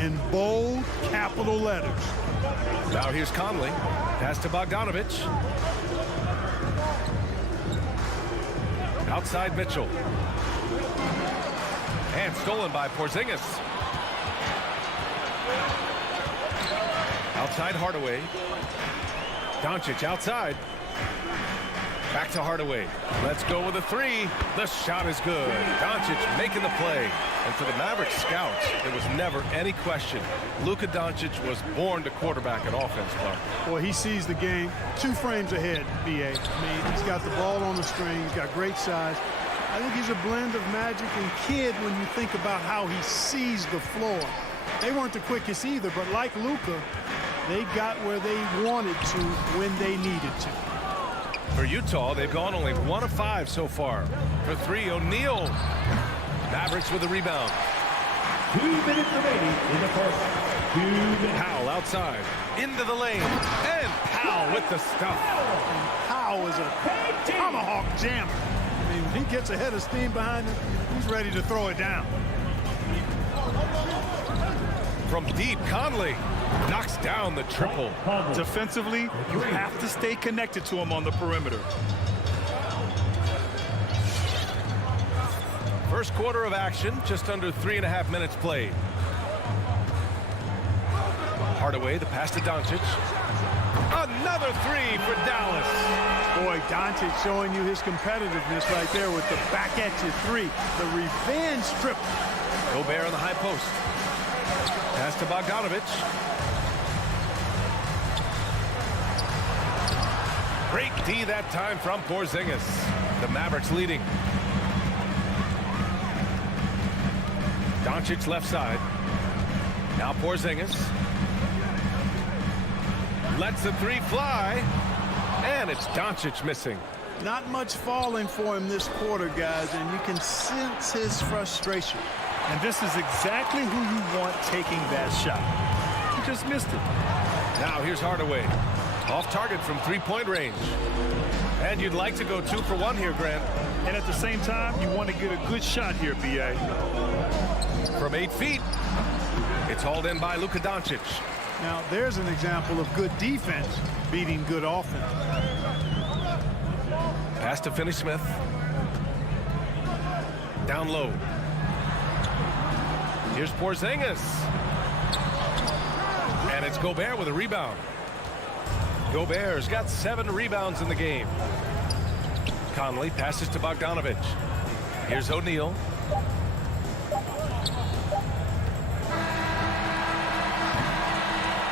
in bold capital letters. Now here's Conley. Pass to Bogdanovic. Outside Mitchell. And stolen by Porzingis. Outside Hardaway. Doncic outside. Back to Hardaway. Let's go with a 3. The shot is good. Doncic making the play. And for the Mavericks scouts, there was never any question. Luka Doncic was born to quarterback an offense, Clark. Boy, he sees the game 2 frames ahead, B.A. I mean, he's got the ball on the string. He's got great size. I think he's a blend of magic and kid when you think about how he sees the floor. They weren't the quickest either, but like Luka, they got where they wanted to when they needed to. For Utah, they've gone only 1 of 5 so far. For 3, O'Neal. Mavericks with the rebound. 2 minutes remaining in the first. 2 minutes. Powell outside. Into the lane. And Powell with the stuff. Powell is a tomahawk jammer. I mean, when he gets a head of steam behind him, he's ready to throw it down. From deep, Conley knocks down the triple. Defensively, you have to stay connected to him on the perimeter. First quarter of action, just under 3.5 minutes played. Hardaway, the pass to Doncic. Another 3 for Dallas. Boy, Doncic showing you his competitiveness right there with the back at you 3. The revenge triple. Gobert on the high post. Pass to Bogdanovic. Great D that time from Porzingis. The Mavericks leading. Doncic left side. Now Porzingis. Lets the 3 fly. And it's Doncic missing. Not much falling for him this quarter, guys, and you can sense his frustration. And this is exactly who you want taking that shot. He just missed it. Now here's Hardaway. Off target from three-point range. And you'd like to go 2 for 1 here, Grant. And at the same time, you want to get a good shot here, B.A. From 8 feet. It's hauled in by Luka Doncic. Now, there's an example of good defense beating good offense. Pass to Finney Smith. Down low. Here's Porzingis. And it's Gobert with a rebound. Gobert's got 7 rebounds in the game. Conley passes to Bogdanovich. Here's O'Neal.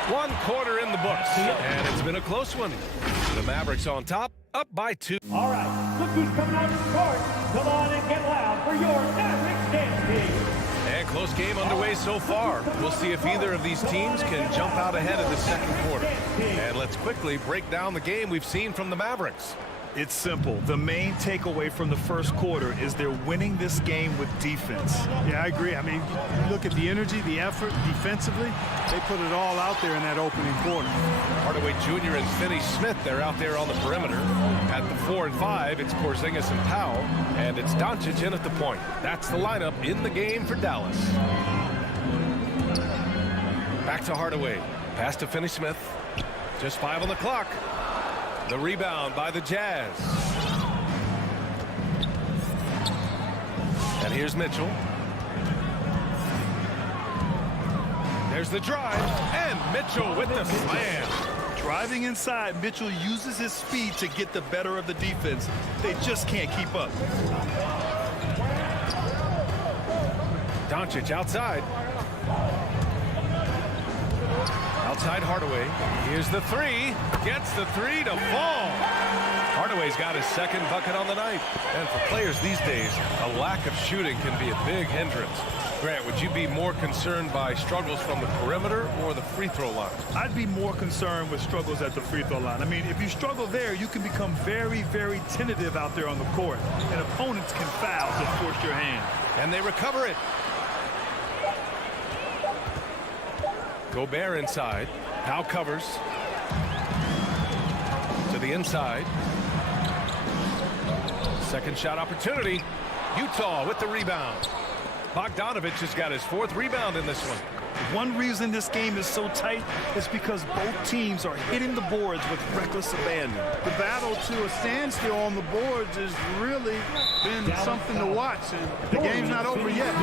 One quarter in the books, and it's been a close one. The Mavericks on top, up by 2. All right, look who's coming out to court. Come on and get loud for your Mavericks dance team. And close game underway so far. We'll see if either of these teams can jump out ahead of the second quarter. And let's quickly break down the game we've seen from the Mavericks. It's simple. The main takeaway from the first quarter is they're winning this game with defense. Yeah, I agree. I mean, you look at the energy, the effort defensively, they put it all out there in that opening quarter. Hardaway Jr. and Finney Smith, they're out there on the perimeter. At the 4 and 5, it's Porzingis and Powell, and it's Doncic in at the point. That's the lineup in the game for Dallas. Back to Hardaway. Pass to Finney Smith. Just 5 on the clock. The rebound by the Jazz. And here's Mitchell. There's the drive, and Mitchell with the slam. Driving inside, Mitchell uses his speed to get the better of the defense. They just can't keep up. Doncic outside. Outside Hardaway. Here's the 3. Gets the 3 to fall. Hardaway's got his second bucket on the night. And for players these days, a lack of shooting can be a big hindrance. Grant, would you be more concerned by struggles from the perimeter or the free throw line? I'd be more concerned with struggles at the free throw line. I mean, if you struggle there, you can become very, very tentative out there on the court. And opponents can foul to force your hand. And they recover it. Gobert inside. Now covers. To the inside. Second shot opportunity. Utah with the rebound. Bogdanovich has got his 4th rebound in this one. One reason this game is so tight is because both teams are hitting the boards with reckless abandon. The battle to a standstill on the boards has really been something to watch, and the game's not over yet.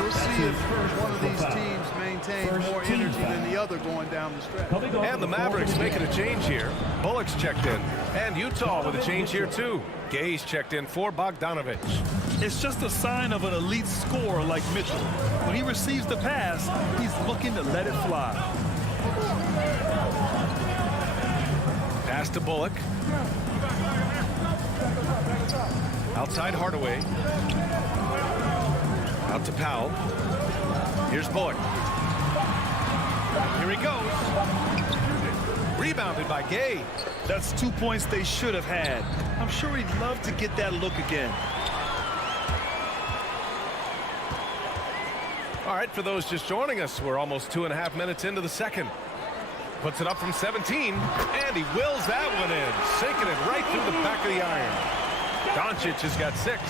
We'll see if one of these teams maintains more energy than the other going down the stretch. And the Mavericks making a change here. Bullock's checked in, and Utah with a change here too. Gay's checked in for Bogdanovich. It's just a sign of an elite scorer like Mitchell. When he receives the pass, he's looking to let it fly. Pass to Bullock. Outside Hardaway. Out to Powell. Here's Bullock. Here he goes. Rebounded by Gay. That's 2 points they should have had. I'm sure he'd love to get that look again. All right, for those just joining us, we're almost 2.5 minutes into the second. Puts it up from 17, and he wills that one in, sinking it right through the back of the iron. Doncic has got 6.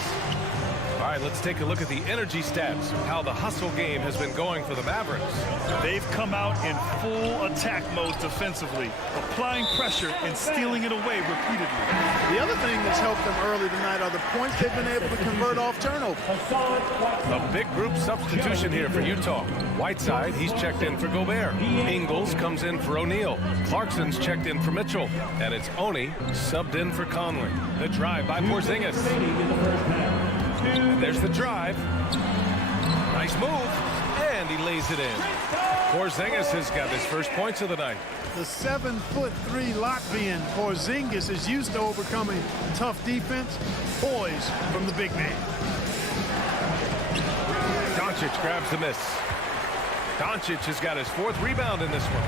All right, let's take a look at the energy stats, how the hustle game has been going for the Mavericks. They've come out in full attack mode defensively, applying pressure and stealing it away repeatedly. The other thing that's helped them early tonight are the points they've been able to convert off turnover. A big group substitution here for Utah. Whiteside, he's checked in for Gobert. Ingles comes in for O'Neal. Clarkson's checked in for Mitchell. And it's Oni subbed in for Conley. The drive by Porzingis. And there's the drive. Nice move. And he lays it in. Porzingis has got his first points of the night. The 7'3" Latvian Porzingis is used to overcoming tough defense. Poise from the big man. Doncic grabs the miss. Doncic has got his 4th rebound in this one.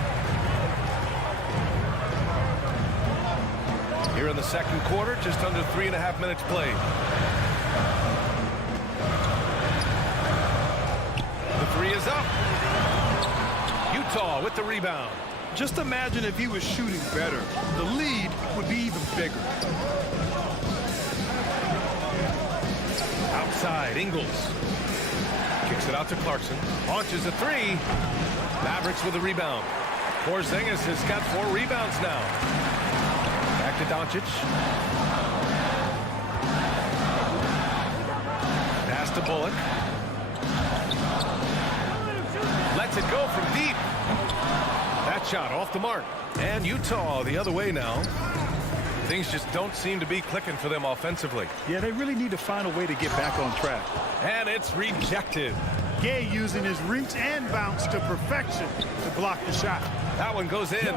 Here in the second quarter, just under 3.5 minutes played. The three is up. Utah with the rebound. Just imagine if he was shooting better. The lead would be even bigger. Outside, Ingles. Kicks it out to Clarkson. Launches a three. Mavericks with the rebound. Porzingis has got 4 rebounds now. Back to Doncic. Pass to Bullock. Lets it go from deep. That shot off the mark. And Utah the other way now. Things just don't seem to be clicking for them offensively. Yeah, they really need to find a way to get back on track. And it's rejected. Gay using his reach and bounce to perfection to block the shot. That one goes in.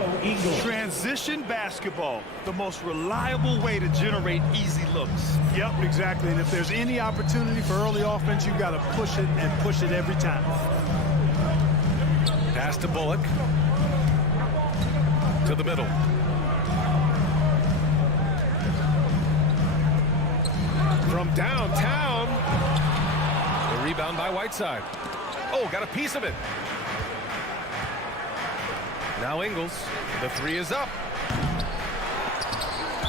Transition basketball, the most reliable way to generate easy looks. Yep, exactly. And if there's any opportunity for early offense, you got to push it and push it every time. Pass to Bullock. To the middle. From downtown. The rebound by Whiteside. Oh, got a piece of it. Now Ingles. The three is up.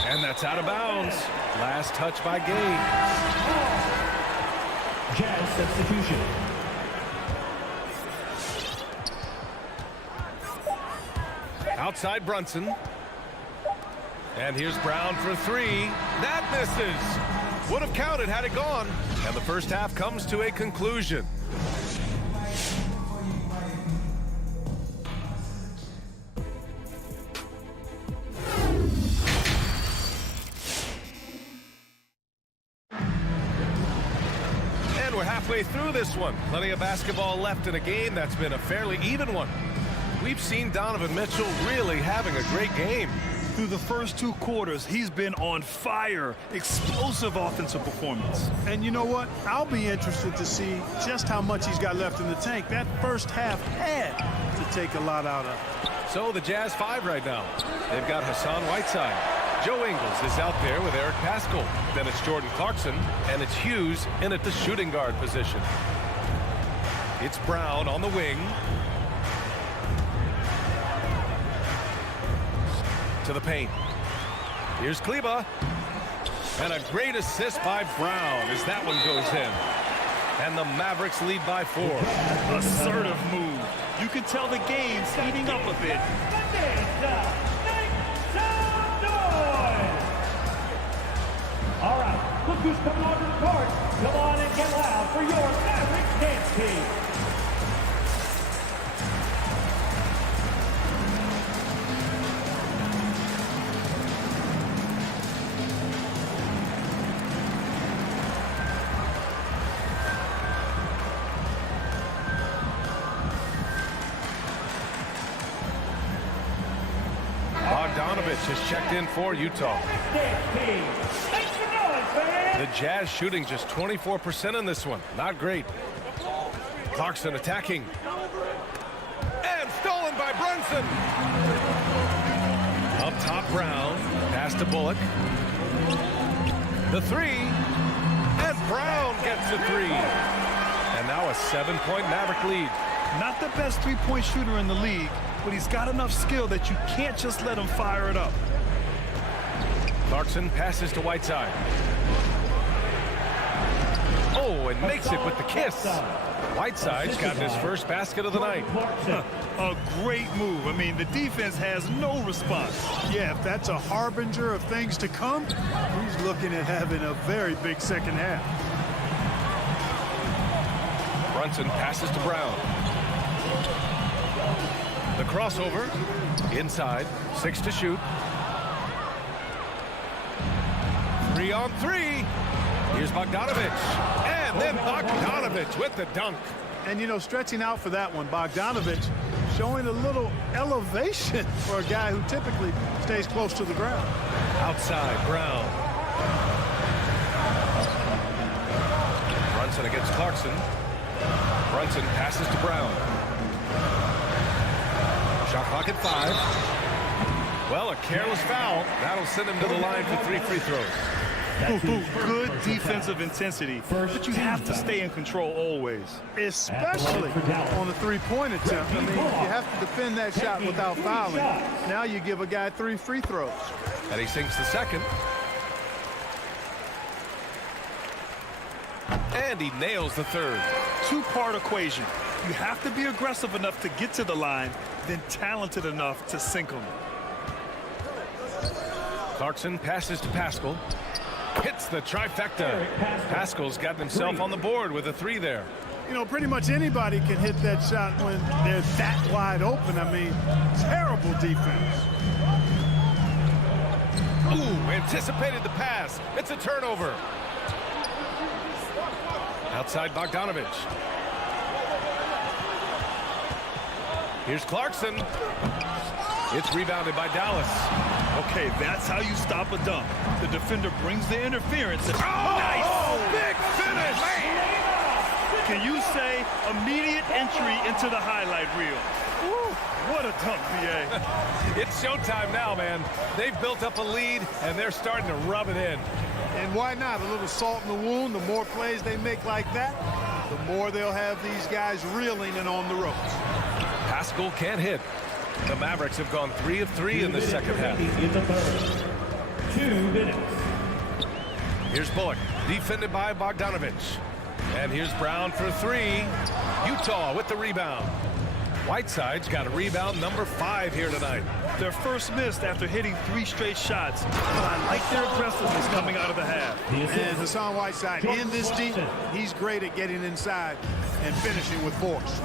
And that's out of bounds. Last touch by Gay. Jazz substitution. Outside Brunson. And here's Brown for 3. That misses. Would have counted had it gone. And the first half comes to a conclusion. And we're halfway through this one. Plenty of basketball left in a game that's been a fairly even one. We've seen Donovan Mitchell really having a great game. Through the first 2 quarters, he's been on fire. Explosive offensive performance. And you know what? I'll be interested to see just how much he's got left in the tank. That first half had to take a lot out of. So the Jazz 5 right now. They've got Hassan Whiteside. Joe Ingles is out there with Eric Paschall. Then it's Jordan Clarkson, and it's Hughes in at the shooting guard position. It's Brown on the wing. To the paint. Here's Kleba. And a great assist by Brown as that one goes in. And the Mavericks lead by 4. Assertive move. You can tell the game's heating up a bit. All right, look who's coming onto the court. Come on and get loud for your Mavericks dance team. Bogdanovich has checked in for Utah. The Jazz shooting just 24% in this one. Not great. Clarkson attacking. And stolen by Brunson. Up top, Brown. Pass to Bullock. The 3. And Brown gets the 3. And now a 7-point Maverick lead. Not the best 3-point shooter in the league, but he's got enough skill that you can't just let him fire it up. Clarkson passes to Whiteside. Oh, and makes it with the kiss. Whiteside's got his first basket of the night. A great move. I mean, the defense has no response. Yeah, if that's a harbinger of things to come, he's looking at having a very big second half. Brunson passes to Brown. The crossover. Inside. 6 to shoot. 3 on 3. Here's Bogdanovich. And then Bogdanovich with the dunk. And, you know, stretching out for that one, Bogdanovich showing a little elevation for a guy who typically stays close to the ground. Outside, Brown. Brunson against Clarkson. Brunson passes to Brown. Shot clock at 5. Well, a careless foul. That'll send him to the line for 3 free throws. Good defensive intensity, but you have to stay in control always. Especially on the three-point attempt. I mean, you have to defend that shot without fouling. Now you give a guy 3 free throws. And he sinks the second. And he nails the third. Two-part equation. You have to be aggressive enough to get to the line, then talented enough to sink them. Clarkson passes to Pascal. Hits the trifecta. Pascal's got himself on the board with a 3 there. You know, pretty much anybody can hit that shot when they're that wide open. I mean, terrible defense. Ooh, anticipated the pass. It's a turnover. Outside Bogdanovich. Here's Clarkson. It's rebounded by Dallas. Okay, that's how you stop a dunk. The defender brings the interference. And nice! Big finish! Can you say immediate entry into the highlight reel? Woo, what a dunk, BA. It's showtime now, man. They've built up a lead, and they're starting to rub it in. And why not? A little salt in the wound. The more plays they make like that, the more they'll have these guys reeling and on the ropes. Pascal can't hit. The Mavericks have gone 3 of 3 in the second half. 2 minutes. Here's Bullock, defended by Bogdanovich. And here's Brown for 3. Utah with the rebound. Whiteside's got a rebound number 5 here tonight. Their first missed after hitting 3 straight shots. But I like their aggressiveness coming out of the half. And Hassan Whiteside in this deep, he's great at getting inside and finishing with force.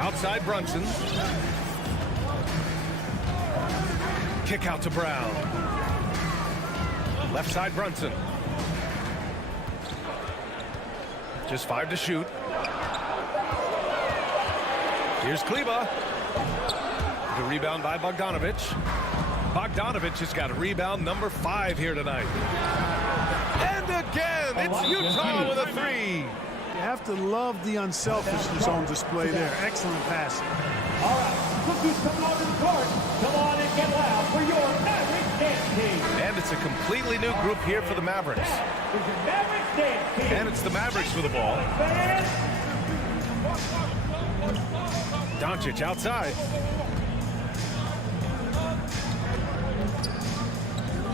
Outside Brunson. Kick out to Brown. Left side Brunson. Just 5 to shoot. Here's Kleba. The rebound by Bogdanovich. Bogdanovich has got a rebound number 5 here tonight. And again, it's Utah with a 3. You have to love the unselfishness on display there. Excellent passing. All right, cookies coming onto the court. Come on and get loud for your Mavericks dance team. And it's a completely new group here for the Mavericks. That is your Mavericks dance team. And it's the Mavericks with the ball. Doncic outside.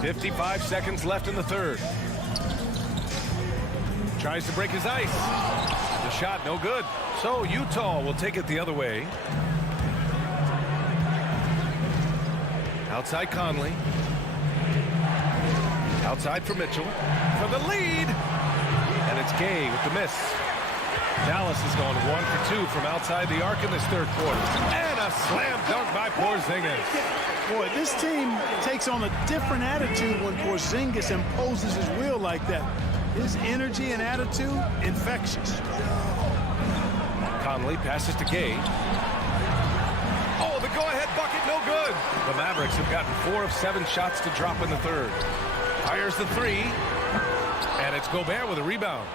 55 seconds left in the third. Tries to break his ice. The shot no good. So Utah will take it the other way. Outside Conley. Outside for Mitchell. For the lead. And it's Gay with the miss. Dallas has gone 1 for 2 from outside the arc in this third quarter. And a slam dunk by Porzingis. Boy, this team takes on a different attitude when Porzingis imposes his will like that. His energy and attitude, infectious. Conley passes to Gay. Oh, the go-ahead bucket, no good. The Mavericks have gotten 4 of 7 shots to drop in the third. Fires the 3. And it's Gobert with a rebound.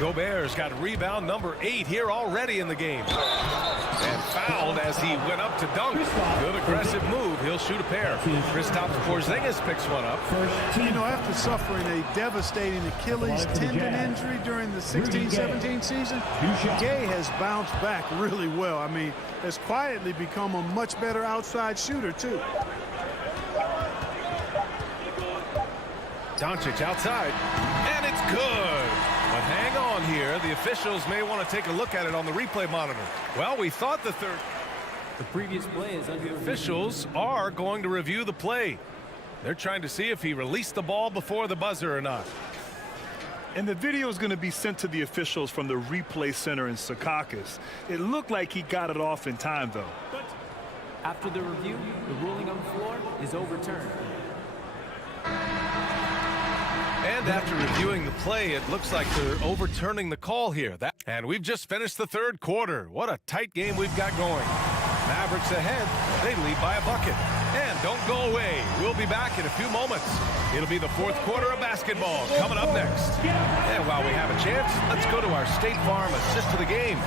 Gobert's got rebound number 8 here already in the game. And fouled as he went up to dunk. Good aggressive move. He'll shoot a pair. Kristaps Porzingis picks one up. You know, after suffering a devastating Achilles tendon injury during the 16-17 season, Gay has bounced back really well. I mean, has quietly become a much better outside shooter, too. Doncic outside. And it's good. But hang on here. The officials may want to take a look at it on the replay monitor. Well, we thought the previous play is under. The officials are going to review the play. They're trying to see if he released the ball before the buzzer or not. And the video is going to be sent to the officials from the replay center in Secaucus. It looked like he got it off in time, though. After the review, the ruling on the floor is overturned. And after reviewing the play, it looks like they're overturning the call here. And we've just finished the third quarter. What a tight game we've got going. Mavericks ahead. They lead by a bucket. And don't go away. We'll be back in a few moments. It'll be the fourth quarter of basketball coming up next. And while we have a chance, let's go to our State Farm assist of the game.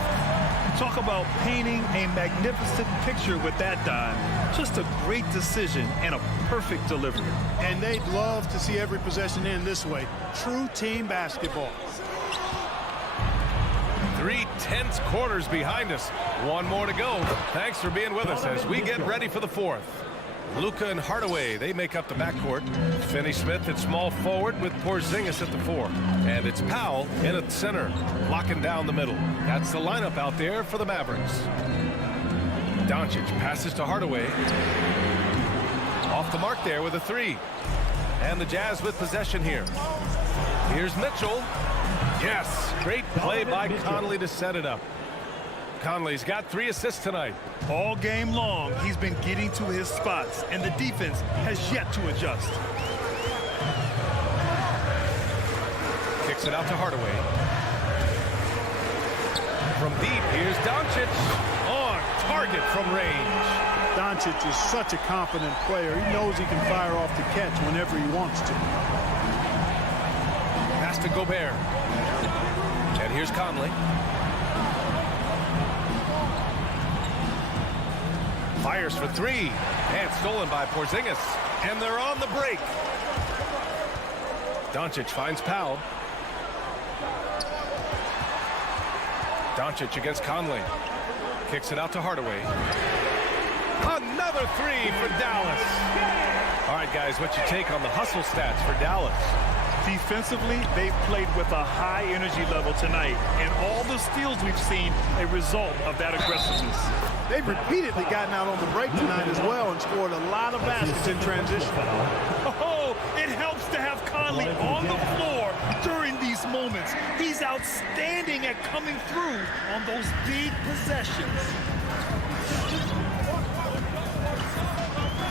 Talk about painting a magnificent picture with that, Don. Just a great decision and a perfect delivery. And they'd love to see every possession end this way. True team basketball. 3 tense quarters behind us. One more to go. Thanks for being with us as we get ready for the fourth. Luka and Hardaway, they make up the backcourt. Finney-Smith at small forward with Porzingis at the 4. And it's Powell in at center, locking down the middle. That's the lineup out there for the Mavericks. Doncic passes to Hardaway. Off the mark there with a 3. And the Jazz with possession here. Here's Mitchell. Yes, great play by Conley to set it up. Conley's got 3 assists tonight. All game long, he's been getting to his spots, and the defense has yet to adjust. Kicks it out to Hardaway. From deep, here's Doncic. On target from range. Doncic is such a confident player. He knows he can fire off the catch whenever he wants to. Pass to Gobert. And here's Conley. Fires for 3. And stolen by Porzingis. And they're on the break. Doncic finds Powell. Doncic against Conley. Kicks it out to Hardaway. Another 3 for Dallas. All right, guys, what's your take on the hustle stats for Dallas? Defensively, they've played with a high energy level tonight, and all the steals we've seen a result of that aggressiveness. They've repeatedly gotten out on the break tonight as well and scored a lot of baskets in transition. Oh, it helps to have Conley on the floor during these moments. He's outstanding at coming through on those big possessions.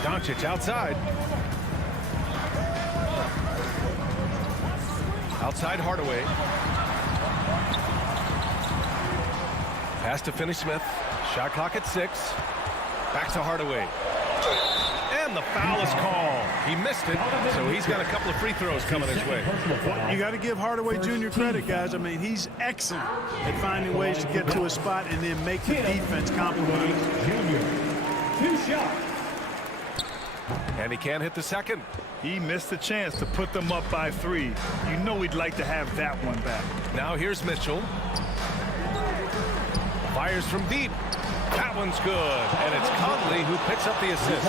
Doncic outside. Outside Hardaway. Pass to Finney-Smith. Shot clock at 6. Back to Hardaway. And the foul is called. He missed it, so he's got a couple of free throws coming his way. You got to give Hardaway Jr. credit, guys. I mean, he's excellent at finding ways to get to his spot and then make the defense compromise. 2 shots. And he can't hit the second. He missed the chance to put them up by 3. You know he'd like to have that one back. Now here's Mitchell. Fires from deep. That one's good. And it's Conley who picks up the assist.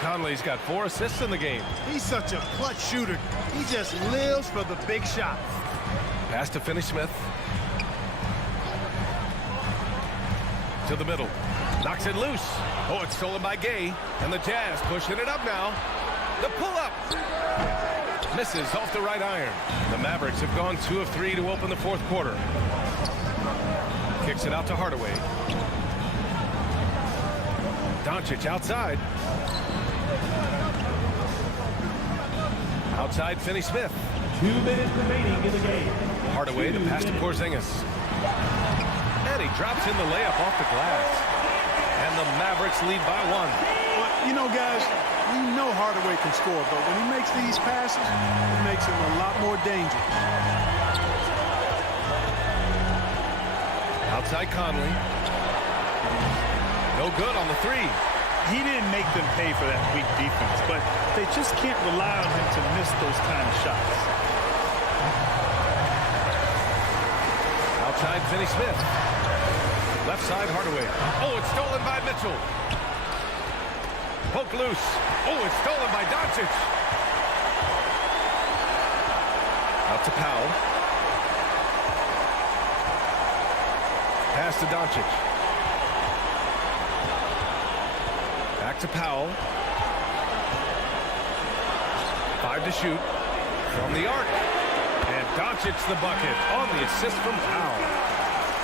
Conley's got 4 assists in the game. He's such a clutch shooter. He just lives for the big shot. Pass to Finney-Smith. To the middle. Knocks it loose. Oh, it's stolen by Gay. And the Jazz pushing it up now. The pull-up. Misses off the right iron. The Mavericks have gone 2 of 3 to open the fourth quarter. Kicks it out to Hardaway. Doncic outside. Outside Finney-Smith. 2 minutes remaining in the game. Hardaway to pass to Porzingis. And he drops in the layup off the glass. And the Mavericks lead by 1. Well, you know, guys, we know Hardaway can score, but when he makes these passes, it makes him a lot more dangerous. Outside Conley. No good on the 3. He didn't make them pay for that weak defense, but they just can't rely on him to miss those kind of shots. Outside Finney-Smith. Left side Hardaway. Oh, it's stolen by Mitchell. Poke loose. Oh, it's stolen by Doncic. Out to Powell. Pass to Doncic. Back to Powell. 5 to shoot. From the arc. And Doncic the bucket on the assist from Powell.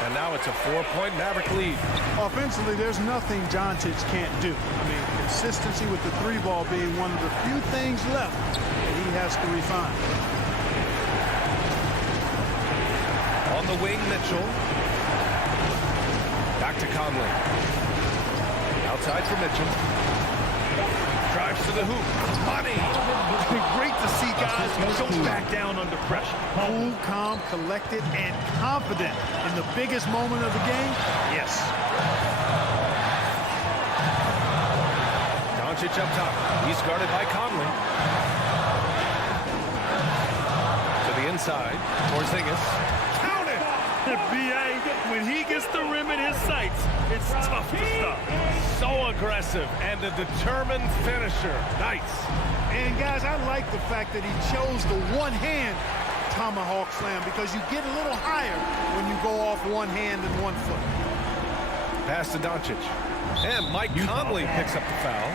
And now it's a 4-point Maverick lead. Offensively, there's nothing Doncic can't do. I mean, consistency with the 3-ball being one of the few things left that he has to refine. On the wing, Mitchell. Back to Conley. Outside for Mitchell. Drives to the hoop. Money. It's been great to see guys who don't back down under pressure. Cool, calm, collected, and confident in the biggest moment of the game. Yes. Doncic up top. He's guarded by Conley. To the inside. Porzingis. Count it! B.A., when he gets the rim in his sights, it's tough to stop. So aggressive and a determined finisher. Nice. And, guys, I like the fact that he chose the one-hand tomahawk slam because you get a little higher when you go off one hand and 1 foot. Pass to Doncic. And Mike Conley picks up the foul.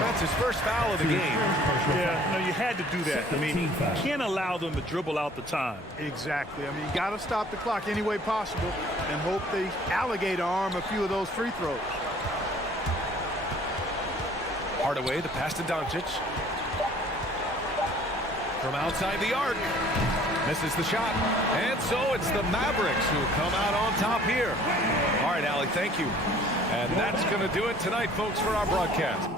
That's his first foul of the game. Yeah, no, you had to do that. I mean, you can't allow them to dribble out the time. Exactly. I mean, you got to stop the clock any way possible and hope they alligator arm a few of those free throws. Hardaway, the pass to Doncic. From outside the arc. Misses the shot. And so it's the Mavericks who come out on top here. All right, Allie, thank you. And that's going to do it tonight, folks, for our broadcast.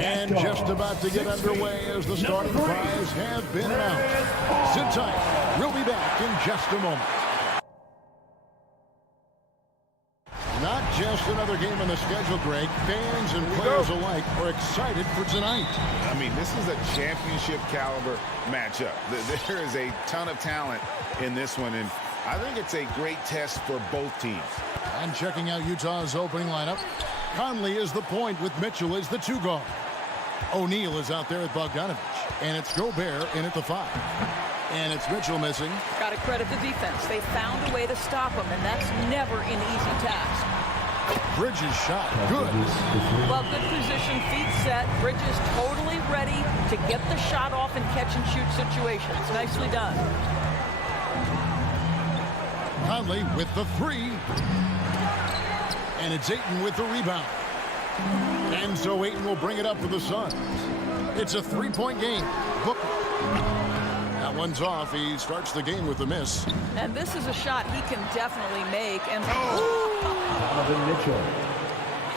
And just about to get underway as the starting fives have been announced. Sit tight. We'll be back in just a moment. Not just another game on the schedule, Greg. Fans and players alike are excited for tonight. I mean, this is a championship caliber matchup. There is a ton of talent in this one, and I think it's a great test for both teams. And checking out Utah's opening lineup, Conley is the point with Mitchell as the 2 guard. O'Neal is out there at Bogdanovich, and it's Gobert in at the 5. And it's Mitchell missing. Got to credit the defense. They found a way to stop him, and that's never an easy task. Bridges shot. Good. Well, good position, feet set. Bridges totally ready to get the shot off in catch-and-shoot situations. Nicely done. Conley with the 3. And it's Ayton with the rebound. And so Ayton will bring it up for the Suns. It's a 3-point game. Booker. That one's off. He starts the game with a miss. And this is a shot he can definitely make. And Donovan Mitchell.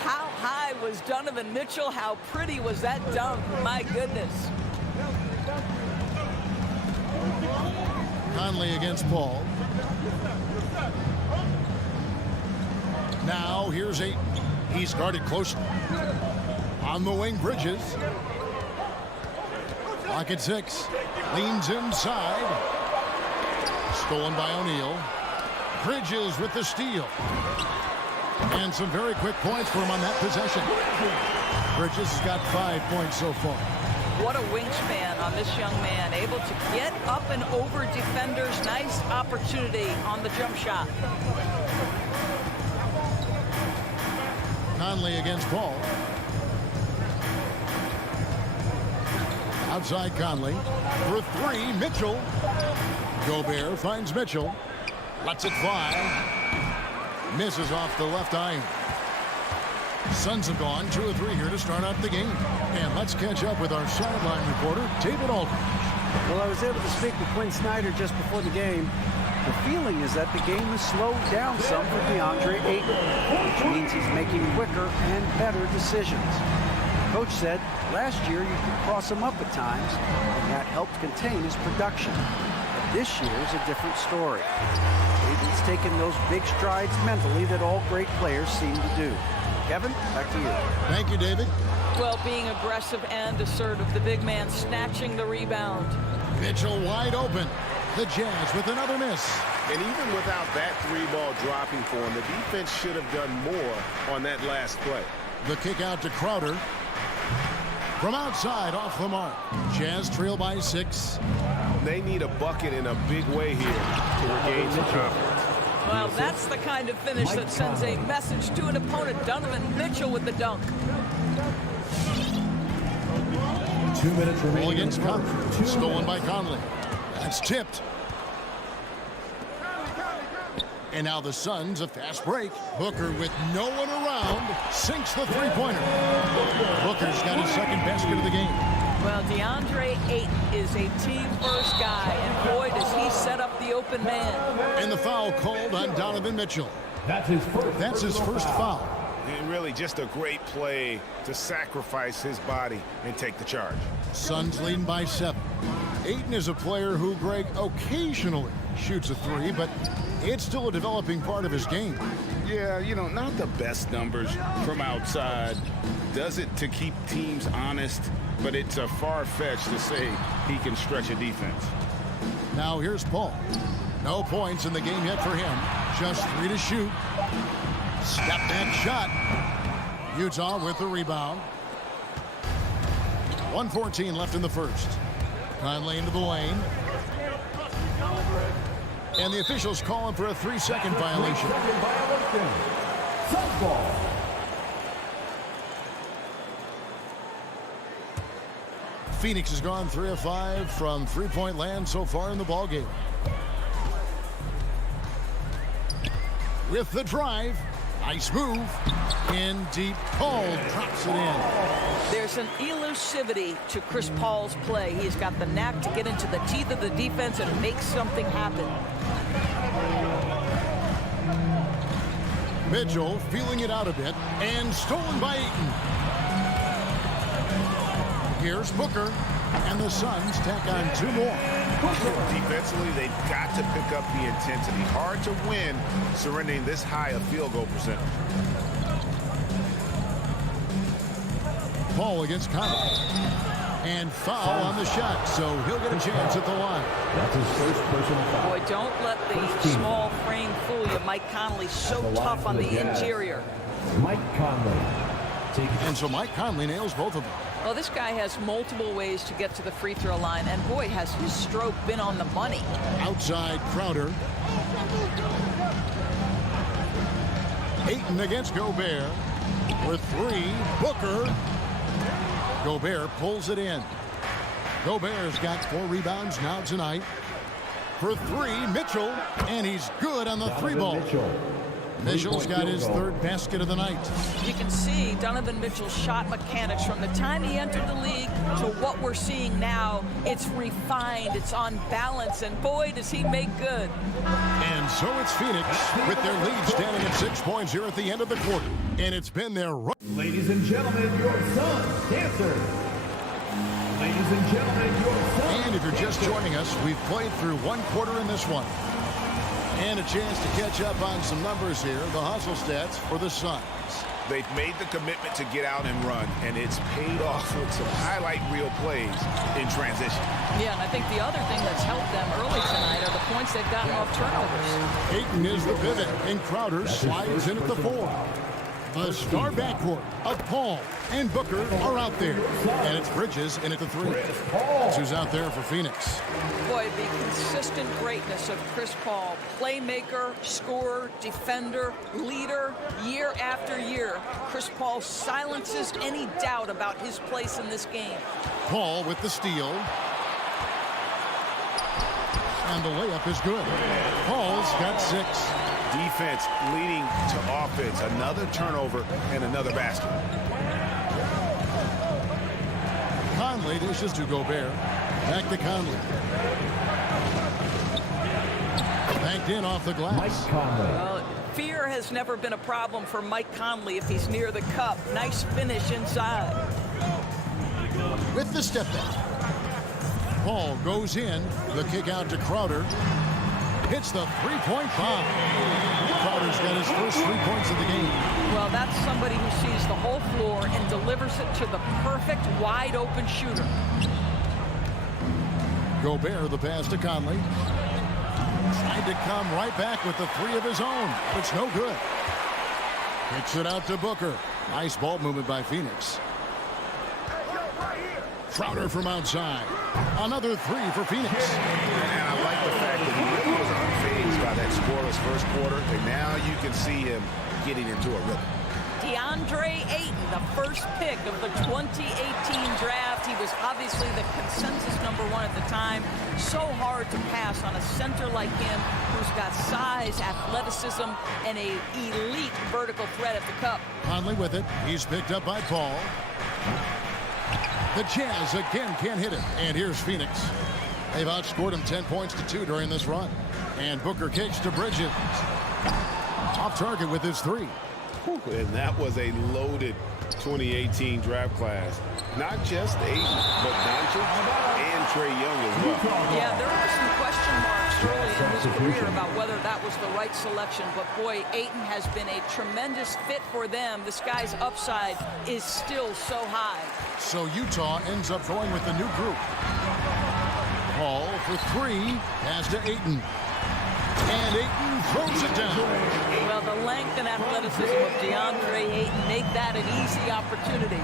How high was Donovan Mitchell? How pretty was that dunk? My goodness. Conley against Paul. Now here's Ayton. He's guarded closely. On the wing, Bridges. Clock at 6. Leans inside. Stolen by O'Neal. Bridges with the steal. And some very quick points for him on that possession. Bridges has got 5 points so far. What a wingspan on this young man. Able to get up and over defenders. Nice opportunity on the jump shot. Conley against Paul. Outside Conley. For 3, Mitchell. Gobert finds Mitchell. Lets it fly. Misses off the left iron. Suns have gone 2 of 3 here to start out the game. And let's catch up with our sideline reporter, David Aldridge. Well, I was able to speak with Quinn Snyder just before the game. The feeling is that the game has slowed down some for DeAndre Ayton, which means he's making quicker and better decisions. Coach said last year you could cross him up at times, and that helped contain his production. But this year is a different story. Ayton's taken those big strides mentally that all great players seem to do. Kevin, back to you. Thank you, David. Well, being aggressive and assertive, the big man snatching the rebound. Mitchell wide open. The Jazz with another miss. And even without that 3-ball dropping for him, the defense should have done more on that last play. The kick out to Crowder. From outside, off the mark. Jazz trail by 6. They need a bucket in a big way here to regain some confidence. Well, that's the kind of finish that sends a message to an opponent. Donovan Mitchell with the dunk. 2 minutes remaining. Ball against Conley. Stolen by Conley. That's tipped. And now the Suns, a fast break. Booker with no one around, sinks the 3-pointer. Booker's got his second basket of the game. Well, DeAndre Ayton is a team-first guy, and boy, does he set up the open man. And the foul called on Donovan Mitchell. That's his first foul. And really just a great play to sacrifice his body and take the charge. Suns leading by 7. Ayton is a player who, Greg, occasionally shoots a 3, but it's still a developing part of his game. Yeah, you know, not the best numbers from outside. Does it to keep teams honest, but it's a far-fetched to say he can stretch a defense. Now here's Paul. No points in the game yet for him. Just 3 to shoot. Step back shot. Utah with the rebound. 1:14 left in the first. Conley into the lane. And the officials calling for a 3-second violation. Phoenix has gone 3 of 5 from 3-point land so far in the ballgame. With the drive. Nice move. In deep. Paul drops it in. There's an elusivity to Chris Paul's play. He's got the knack to get into the teeth of the defense and make something happen. Mitchell feeling it out a bit and stolen by Ayton. Here's Booker, and the Suns tack on 2 more. Defensively, they've got to pick up the intensity. Hard to win surrendering this high a field goal percentage. Paul against Conley. And foul on the shot, so he'll get a chance at the line. That's his first personal foul. Boy, don't let the small frame fool you. Mike Conley so tough on the interior. Mike Conley. And so Mike Conley nails both of them. Well, this guy has multiple ways to get to the free throw line, and boy, has his stroke been on the money. Outside Crowder. Ayton against Gobert. For 3, Booker. Gobert pulls it in. Gobert's got 4 rebounds now tonight. For 3, Mitchell, and he's good on the 3-ball. Mitchell's got his 3rd basket of the night. You can see Donovan Mitchell's shot mechanics from the time he entered the league to what we're seeing now. It's refined, it's on balance, and boy, does he make good. And so it's Phoenix with their lead standing at 6 points here at the end of the quarter. And it's been their run. Ladies and gentlemen, your Suns dancers. Ladies and gentlemen, your Suns. And if you're just joining us, we've played through 1 quarter in this one. And a chance to catch up on some numbers here, the hustle stats for the Suns. They've made the commitment to get out and run, and it's paid off with some highlight reel plays in transition. Yeah, and I think the other thing that's helped them early tonight are the points they've gotten off turnovers. Ayton is the pivot, and Crowder slides in at the 4. The star backcourt of Paul and Booker are out there. And it's Bridges in at the 3. Who's out there for Phoenix. Boy, the consistent greatness of Chris Paul, playmaker, scorer, defender, leader, year after year. Chris Paul silences any doubt about his place in this game. Paul with the steal. And the layup is good. Paul's got 6. Defense leading to offense. Another turnover and another basket. Conley dishes to Gobert. Back to Conley. Banked in off the glass. Mike Conley. Well, fear has never been a problem for Mike Conley if he's near the cup. Nice finish inside. With the step back. Paul goes in. The kick out to Crowder. Hits the 3-point bomb. Crowder's got his first 3 points of the game. Well, that's somebody who sees the whole floor and delivers it to the perfect wide open shooter. Gobert, the pass to Conley. Tried to come right back with the 3 of his own. It's no good. Kicks it out to Booker. Nice ball movement by Phoenix. Crowder from outside. Another 3 for Phoenix. And I like the fact that he was unfazed by that scoreless first quarter, and now you can see him getting into a rhythm. DeAndre Ayton, the first pick of the 2018 draft. He was obviously the consensus #1 at the time. So hard to pass on a center like him who's got size, athleticism, and an elite vertical threat at the cup. Conley with it. He's picked up by Paul. The Jazz again can't hit it. And here's Phoenix. They've outscored him 10 points to 2 during this run. And Booker kicks to Bridges. Off target with his 3. And that was a loaded 2018 draft class. Not just Ayton, but Doncic and Trae Young as well. Yeah, there were some question marks early in his career about whether that was the right selection. But boy, Ayton has been a tremendous fit for them. This guy's upside is still so high. So Utah ends up going with the new group. Paul for 3. Pass to Ayton. And Ayton throws it down. Well, the length and athleticism of DeAndre Ayton make that an easy opportunity.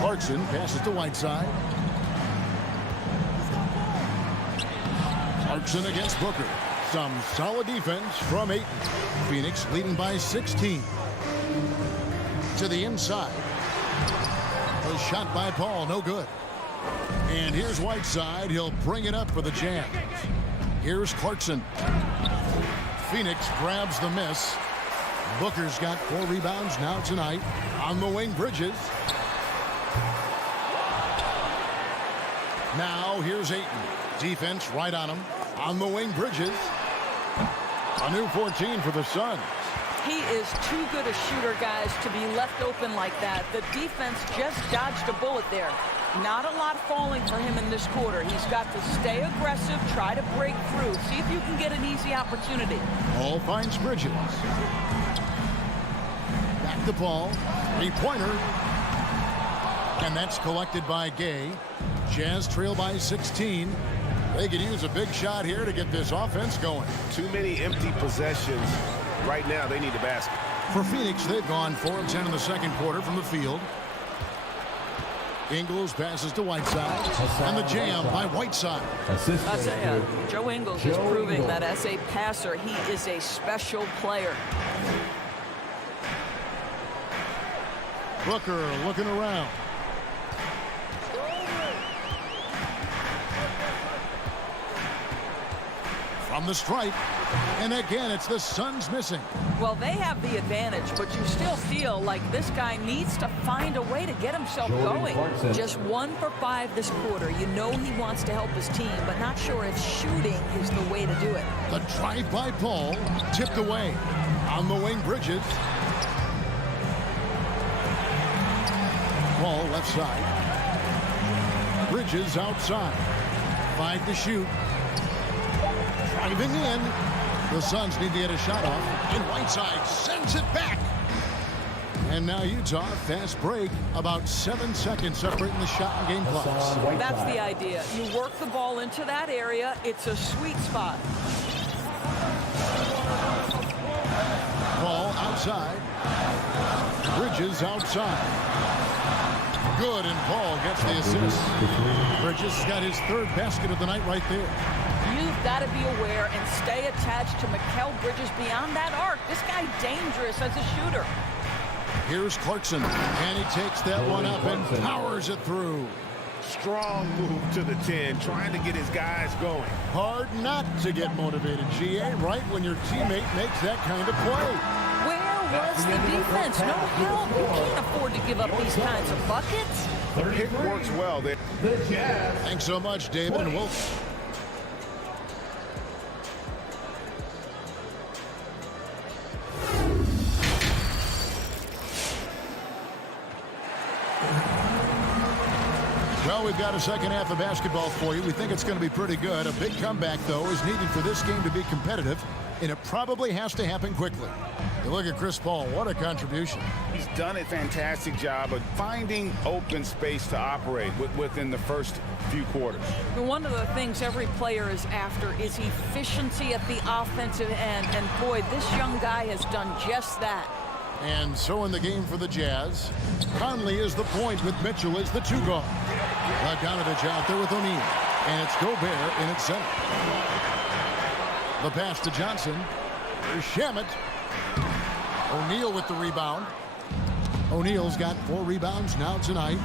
Clarkson passes to Whiteside. Clarkson against Booker. Some solid defense from Ayton. Phoenix leading by 16. To the inside. A shot by Paul, no good. And here's Whiteside. He'll bring it up for the Jazz. Here's Clarkson. Phoenix grabs the miss. Booker's got 4 rebounds now tonight. On the wing, Bridges. Now here's Ayton. Defense right on him. On the wing, Bridges. A new 14 for the Suns. He is too good a shooter, guys, to be left open like that. The defense just dodged a bullet there. Not a lot falling for him in this quarter. He's got to stay aggressive, try to break through, see if you can get an easy opportunity. Ball finds Bridges. Back to Paul. Three-pointer. And that's collected by Gay. Jazz trail by 16. They could use a big shot here to get this offense going. Too many empty possessions. Right now, they need a basket. For Phoenix, they've gone 4 of 10 in the second quarter from the field. Ingles passes to Whiteside. And the jam by Whiteside. I'll tell you, Joe Ingles is proving that as a passer, he is a special player. Booker looking around. From the stripe. And again, it's the Suns missing. Well, they have the advantage, but you still feel like this guy needs to find a way to get himself going. Just 1 for 5 this quarter. You know he wants to help his team, but not sure if shooting is the way to do it. The drive by Paul, tipped away. On the wing, Bridges. Paul left side. Bridges outside. 5 to shoot. Driving in. The Suns need to get a shot off. And Whiteside sends it back. And now Utah, fast break. About 7 seconds separating the shot and game clocks. That's the idea. You work the ball into that area. It's a sweet spot. Ball outside. Bridges outside. Good, and Paul gets the assist. Bridges got his 3rd basket of the night right there. You've got to be aware and stay attached to Mikal Bridges beyond that arc. This guy dangerous as a shooter. Here's Clarkson, and he takes that one up and powers it through. Strong move to the 10, trying to get his guys going. Hard not to get motivated, GA, right when your teammate makes that kind of play. Where was the defense? No help. You can't afford to give up these kinds of buckets. It works well there. Thanks so much, David, and we'll... Well, we've got a second half of basketball for you. We think it's going to be pretty good. A big comeback, though, is needed for this game to be competitive, and it probably has to happen quickly. You look at Chris Paul, what a contribution. He's done a fantastic job of finding open space to operate within the first few quarters. One of the things every player is after is efficiency at the offensive end, and boy, this young guy has done just that. And so in the game for the Jazz, Conley is the point with Mitchell as the 2 guard. Bogdanovich out there with O'Neal. And it's Gobert in its center. The pass to Johnson. There's Shamet. O'Neal with the rebound. O'Neal's got 4 rebounds now tonight.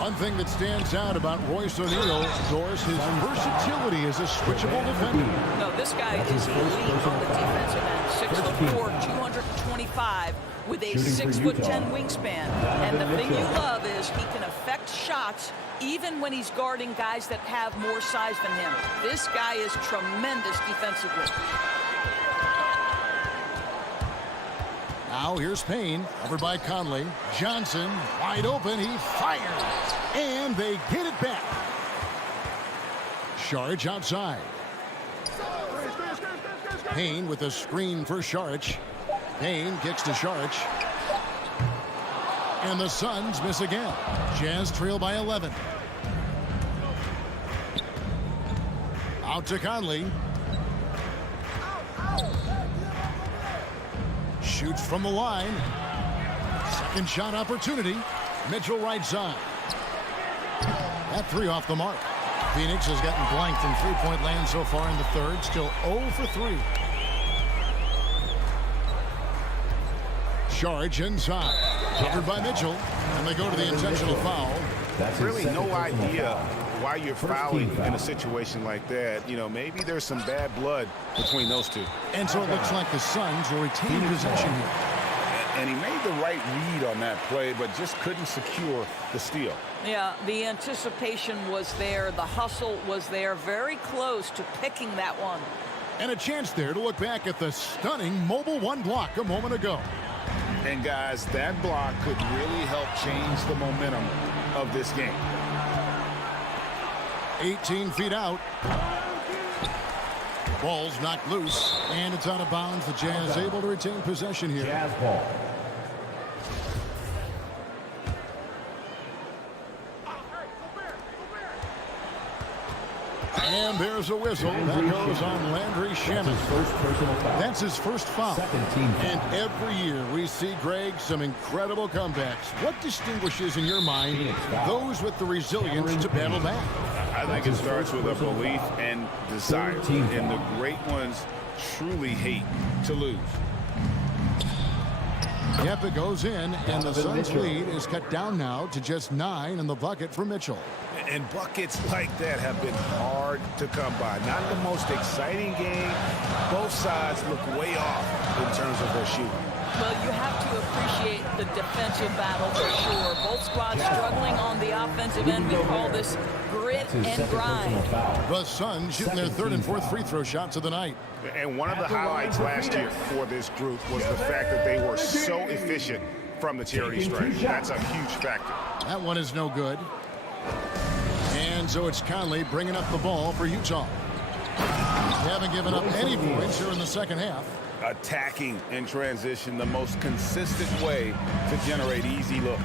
One thing that stands out about Royce O'Neal, Doris, his versatility as a switchable defender. No, this guy is elite on the defensive end. 6'4", 225, with a 6'10" wingspan. And the thing you love is he can affect shots even when he's guarding guys that have more size than him. This guy is tremendous defensively. Now here's Payne, covered by Conley. Johnson, wide open, he fires. And they get it back. Saric outside. Payne with a screen for Saric. Payne kicks to Saric. And the Suns miss again. Jazz trail by 11. Out to Conley. Shoots from the line. Second shot opportunity. Mitchell right side. That 3 off the mark. Phoenix has gotten blanked from three-point land so far in the third. Still 0 for 3. Saric inside. Covered by Mitchell. And they go to the intentional foul. That's really no idea why you're fouling in a situation like that. You know, maybe there's some bad blood between those two. And so it looks like the Suns will retain possession here. And he made the right read on that play, but just couldn't secure the steal. Yeah, the anticipation was there. The hustle was there. Very close to picking that one. And a chance there to look back at the stunning Mobile One block a moment ago. And guys, that block could really help change the momentum of this game. 18 feet out. Ball's knocked loose, and it's out of bounds. The Jazz able to retain possession here. Jazz ball. And there's a whistle. That goes on Landry Shaman. That's his first foul. And every year we see, Greg, some incredible comebacks. What distinguishes, in your mind, those with the resilience to battle back? I think it starts with a belief and desire. And the great ones truly hate to lose. Yep, it goes in, and the Suns' lead is cut down now to just 9 in the bucket for Mitchell. And buckets like that have been hard to come by. Not the most exciting game. Both sides look way off in terms of their shooting. Well, you have to appreciate the defensive battle for sure. Both squads struggling on the offensive end. We call this grit and grind. The Suns shooting their third and fourth free throw shots of the night. And one of the highlights last year for this group was the fact that they were so efficient from the charity stripe. That's a huge factor. That one is no good. And so it's Conley bringing up the ball for Utah. They haven't given up any points here in the second half. Attacking in transition, the most consistent way to generate easy looks.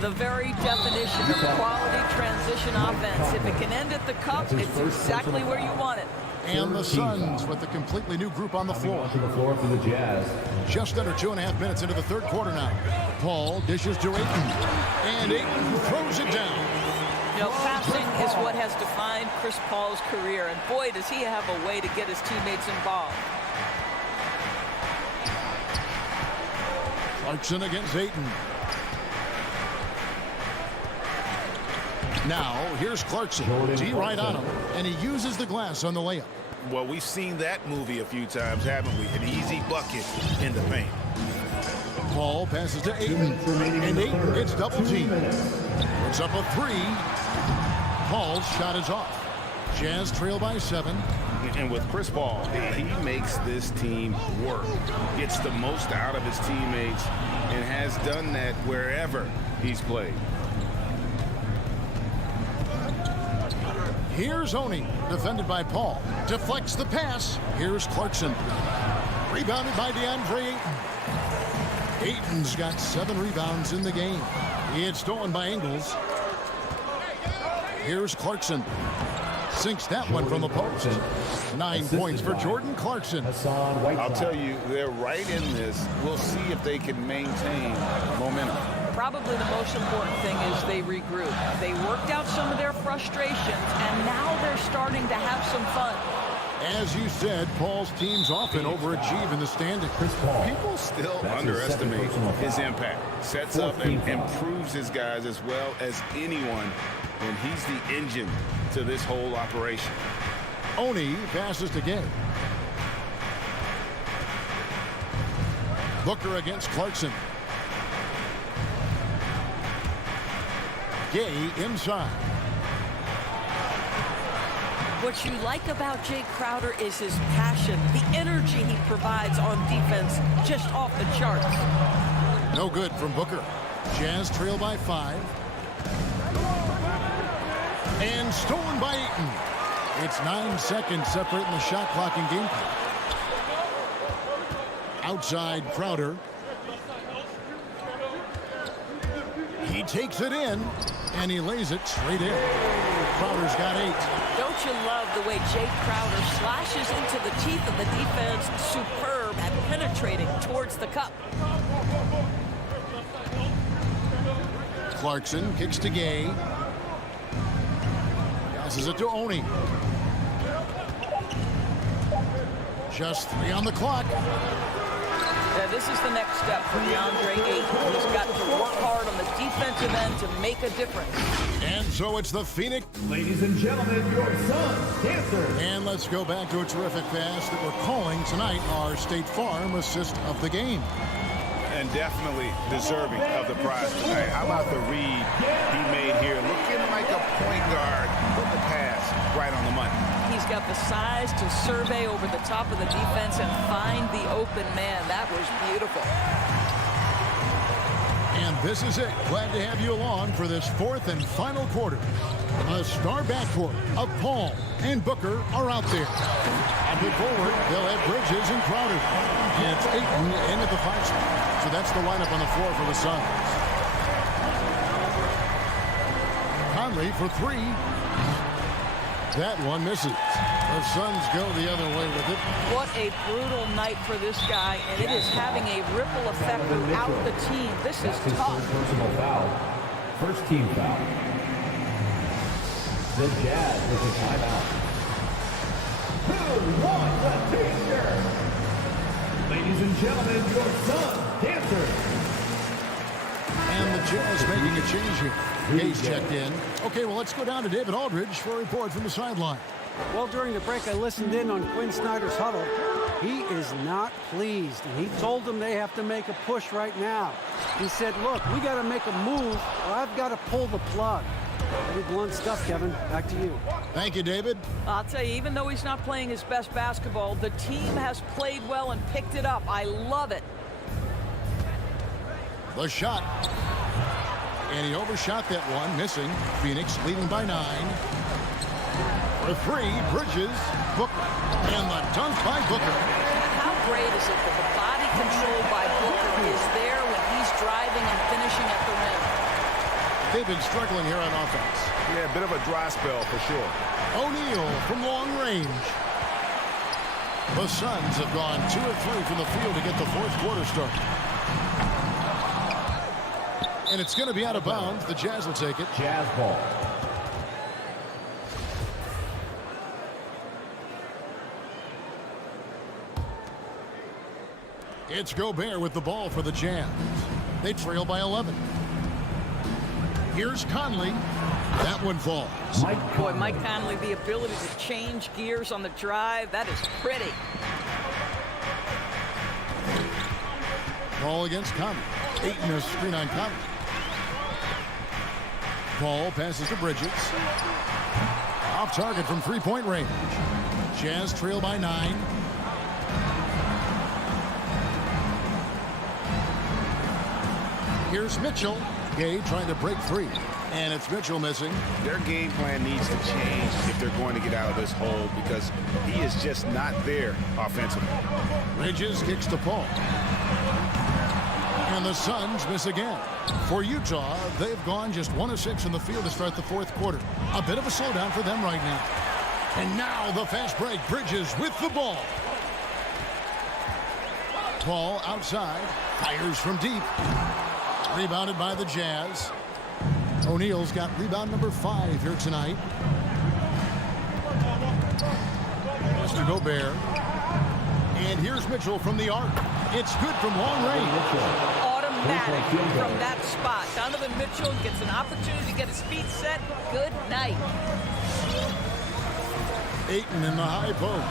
The very definition of quality transition offense. If it can end at the cup, it's exactly where you want it. And the Suns with a completely new group on the floor. To the floor for the Jazz. Just under 2.5 minutes into the third quarter now. Paul dishes to Ayton. And Ayton throws it down. You know, passing is what has defined Chris Paul's career. And boy, does he have a way to get his teammates involved. Clarkson against Ayton. Now, here's Clarkson. G right on him, and he uses the glass on the layup. Well, we've seen that movie a few times, haven't we? An easy bucket in the paint. Paul passes to Ayton, and Ayton gets double teamed. Puts up a three. Paul's shot is off. Jazz trail by 7. And with Chris Paul, he makes this team work. Gets the most out of his teammates and has done that wherever he's played. Here's Oni, defended by Paul. Deflects the pass. Here's Clarkson. Rebounded by DeAndre Ayton. Ayton's got 7 rebounds in the game. He had stolen by Ingles. Here's Clarkson. Sinks that one from the post. 9 points for Jordan Clarkson. I'll tell you, they're right in this. We'll see if they can maintain momentum. Probably the most important thing is they regroup. They worked out some of their frustrations, and now they're starting to have some fun. As you said, Paul's teams often overachieve in the standings. People still underestimate his impact. Sets up and improves his guys as well as anyone, and he's the engine to this whole operation. Oni passes to Gay. Booker against Clarkson. Gay inside. What you like about Jake Crowder is his passion, the energy he provides on defense, just off the charts. No good from Booker. Jazz trail by 5. And stolen by Ayton. It's 9 seconds separating the shot clock and game clock. Outside Crowder. He takes it in, and he lays it straight in. Crowder's got 8. Don't you love the way Jake Crowder slashes into the teeth of the defense? Superb at penetrating towards the cup. Clarkson kicks to Gay. Passes it to Oni. Just 3 on the clock. Yeah, this is the next step for DeAndre Ayton. He's got to work hard on the defensive end to make a difference. And so it's the Phoenix. Ladies and gentlemen, your Suns dancer. And let's go back to a terrific pass that we're calling tonight our State Farm assist of the game. And definitely deserving of the prize tonight. How about the read he made here? Looking like a point guard. Put the pass right on the money. He's He's got the size to survey over the top of the defense and find the open man. That was beautiful. And this is it. Glad to have you along for this fourth and final quarter. The star backcourt of Paul and Booker are out there. On the forward, they'll have Bridges and Crowder. And it's Ayton in at the 5 spot. So that's the lineup on the floor for the Suns. Conley for 3. That one misses. The Suns go the other way with it. What a brutal night for this guy, and it is having a ripple effect throughout the team. This is tough. Personal foul. First team foul. The Jazz with a timeout. Who wants a t-shirt? Ladies and gentlemen, your Sun dancers. And the Jazz making a change here. Hayes checked in. Okay, well, let's go down to David Aldridge for a report from the sideline. Well, during the break, I listened in on Quinn Snyder's huddle. He is not pleased, and he told them they have to make a push right now. He said, look, we got to make a move, or I've got to pull the plug. Pretty blunt stuff, Kevin. Back to you. Thank you, David. I'll tell you, even though he's not playing his best basketball, the team has played well and picked it up. I love it. The shot. And he overshot that one, missing. Phoenix leading by 9. For 3, Bridges, Booker, and the dunk by Booker. How great is it that the body control by Booker is there when he's driving and finishing at the rim? They've been struggling here on offense. Yeah, a bit of a dry spell for sure. O'Neal from long range. The Suns have gone 2 of 3 from the field to get the fourth quarter started. And it's going to be out of bounds. The Jazz will take it. Jazz ball. It's Gobert with the ball for the Jazz. They trail by 11. Here's Conley. That one falls. Boy, Mike Conley, the ability to change gears on the drive, that is pretty. Ball against Conley. Ayton a screen on Conley. Ball passes to Bridges. Off target from three-point range. Jazz trail by 9. Here's Mitchell. Gay trying to break free. And it's Mitchell missing. Their game plan needs to change if they're going to get out of this hole because he is just not there offensively. Bridges kicks to Paul. And the Suns miss again. For Utah, they've gone just 1 of 6 in the field to start the fourth quarter. A bit of a slowdown for them right now. And now the fast break. Bridges with the ball. Ball outside. Fires from deep. Rebounded by the Jazz. O'Neal's got rebound number 5 here tonight. Mr. Gobert. And here's Mitchell from the arc. It's good from long range. Automatic from that spot. Donovan Mitchell gets an opportunity to get his feet set. Good night. Ayton in the high post.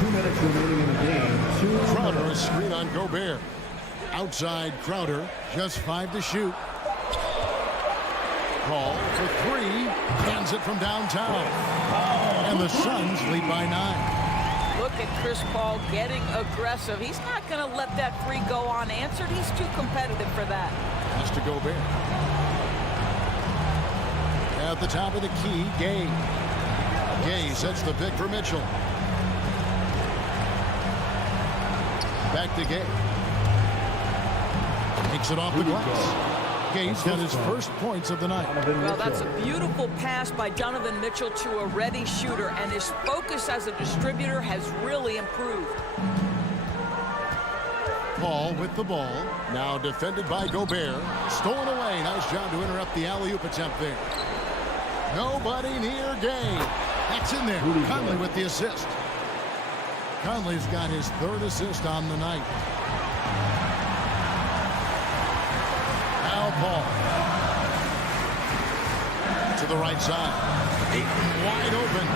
2 minutes remaining in the game. Crowder a screen on Gobert. Outside Crowder, just 5 to shoot. Ball for 3, hands it from downtown. And the Suns lead by 9. Look at Chris Paul getting aggressive. He's not going to let that 3 go unanswered. He's too competitive for that. Mr. Gobert. At the top of the key, Gay. Gay sets the pick for Mitchell. Back to Gay. Takes it off the glass. Gay's got his first points of the night. Well, that's a beautiful pass by Donovan Mitchell to a ready shooter, and his focus as a distributor has really improved. Paul with the ball. Now defended by Gobert. Stolen away. Nice job to interrupt the alley-oop attempt there. Nobody near Gay. That's in there. Conley with the assist. Conley's got his 3rd assist on the night. Now Paul. To the right side. Ayton wide open.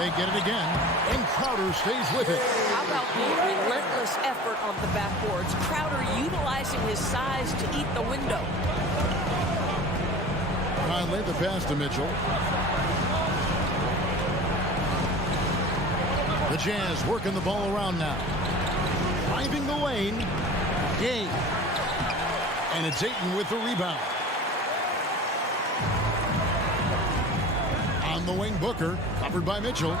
They get it again. And Crowder stays with it. How about the relentless effort on the backboards? Crowder utilizing his size to eat the window. Conley, the pass to Mitchell. The Jazz working the ball around now. Driving the lane. Gay. And it's Ayton with the rebound. On the wing, Booker. Covered by Mitchell.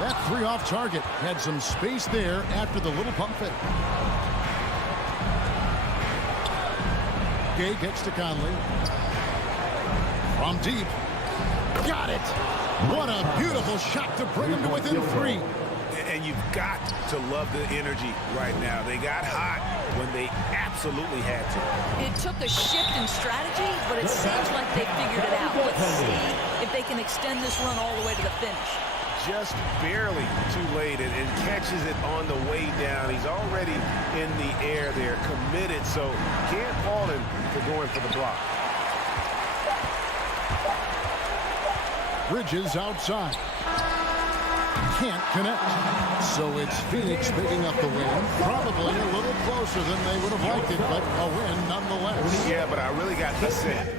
That three off target. Had some space there after the little pump fake. Gay gets to Conley. From deep. Got it. What a beautiful shot to bring him to within three. And you've got to love the energy right now. They got hot when they absolutely had to. It took a shift in strategy, but it seems like they figured it out. Let's see if they can extend this run all the way to the finish. Just barely too late and catches it on the way down. He's already in the air there, committed, so can't fault him for going for the block. Bridges outside. Can't connect. So it's Phoenix picking up the win. Probably a little closer than they would have liked it, but a win nonetheless. Yeah, but I really got the sense.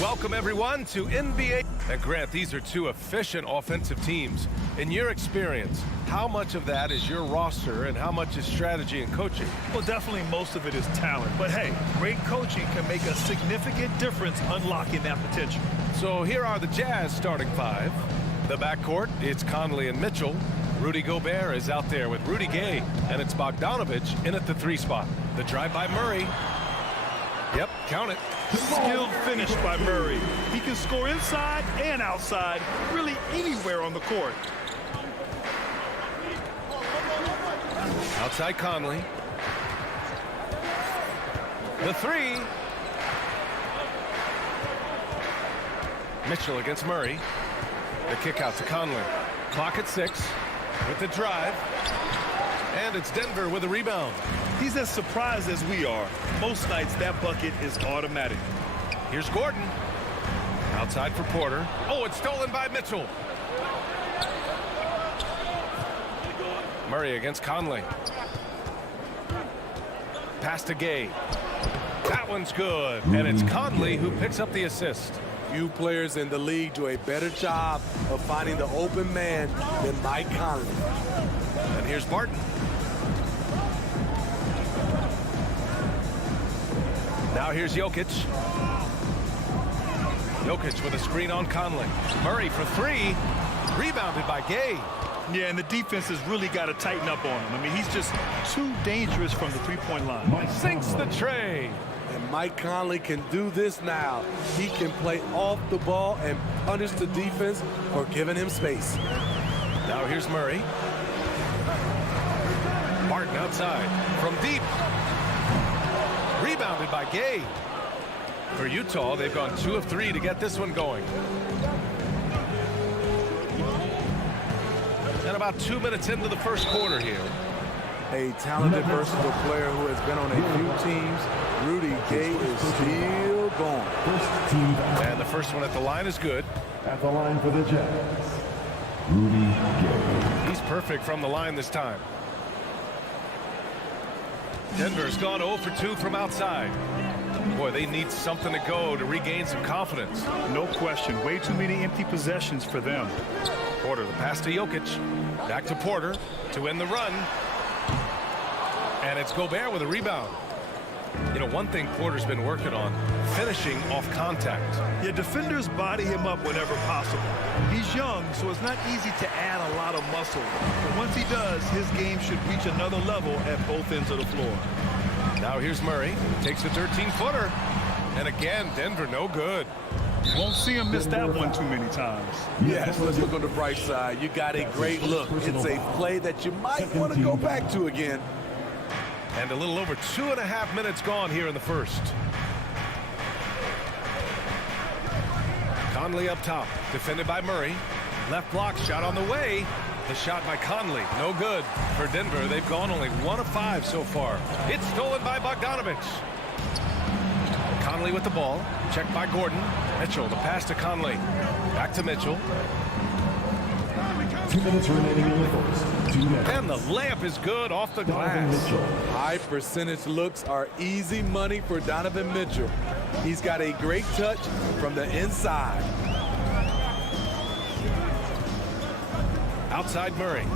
Welcome, everyone, to NBA. And Grant, these are two efficient offensive teams. In your experience, how much of that is your roster and how much is strategy and coaching? Well, definitely most of it is talent. But hey, great coaching can make a significant difference unlocking that potential. So here are the Jazz starting five. The backcourt, it's Conley and Mitchell. Rudy Gobert is out there with Rudy Gay, and it's Bogdanovich in at the 3 spot. The drive by Murray. Yep, count it. Skilled finish by Murray. He can score inside and outside, really anywhere on the court. Outside Conley. The 3. Mitchell against Murray. The kick out to Conley. Clock at 6 with the drive. And it's Denver with a rebound. He's as surprised as we are. Most nights that bucket is automatic. Here's Gordon. Outside for Porter. Oh, it's stolen by Mitchell. Murray against Conley. Pass to Gay. That one's good. And it's Conley who picks up the assist. Few players in the league do a better job of finding the open man than Mike Conley. And here's Barton. Now here's Jokic. Jokic with a screen on Conley. Murray for 3. Rebounded by Gay. Yeah, and the defense has really got to tighten up on him. I mean, he's just too dangerous from the three-point line. Sinks the tray. And Mike Conley can do this now. He can play off the ball and punish the defense for giving him space. Now here's Murray. Barton outside from deep. Rebounded by Gay. For Utah, they've gone 2 of 3 to get this one going. And about 2 minutes into the first quarter here. A talented, versatile player who has been on a few teams. Rudy Gay is still going. And the first one at the line is good. At the line for the Jazz, Rudy Gay. He's perfect from the line this time. Denver's gone 0 for 2 from outside. Boy, they need something to go to regain some confidence. No question. Way too many empty possessions for them. Porter, the pass to Jokic. Back to Porter to end the run. And it's Gobert with a rebound. You know, one thing Porter's been working on, finishing off contact. Yeah, defenders body him up whenever possible. He's young, so it's not easy to add a lot of muscle. But once he does, his game should reach another level at both ends of the floor. Now here's Murray. Takes a 13-footer. And again, Denver no good. Won't see him miss that one too many times. Yes, let's look on the bright side. You got a great look. It's a play that you might want to go back to again. And a little over 2.5 minutes gone here in the first. Conley up top, defended by Murray. Left block shot on the way. The shot by Conley, no good. For Denver, they've gone only 1 of 5 so far. It's stolen by Bogdanovich. Conley with the ball, checked by Gordon. Mitchell, the pass to Conley. Back to Mitchell. 2 minutes remaining in the first. 2 minutes. And the layup is good off the glass. High percentage looks are easy money for Donovan Mitchell. He's got a great touch from the inside. Outside Murray.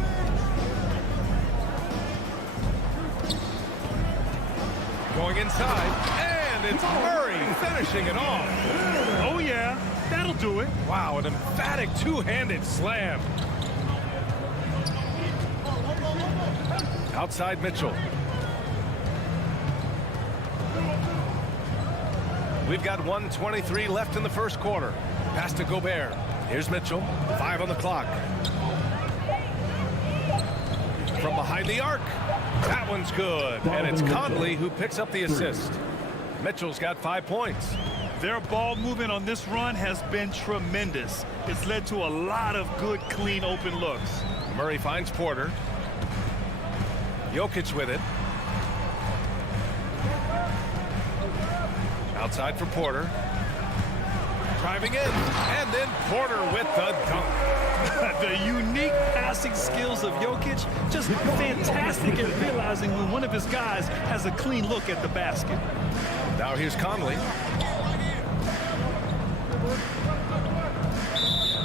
Going inside, and it's Murray finishing it off. Oh, yeah, that'll do it. Wow, an emphatic two-handed slam. Outside Mitchell. We've got 1:23 left in the first quarter. Pass to Gobert. Here's Mitchell. 5 on the clock. From behind the arc. That one's good. And it's Conley who picks up the assist. Mitchell's got 5 points. Their ball movement on this run has been tremendous. It's led to a lot of good, clean, open looks. Murray finds Porter. Jokic with it. Outside for Porter. Driving in. And then Porter with the dunk. The unique passing skills of Jokic, just fantastic at realizing when one of his guys has a clean look at the basket. Now here's Conley.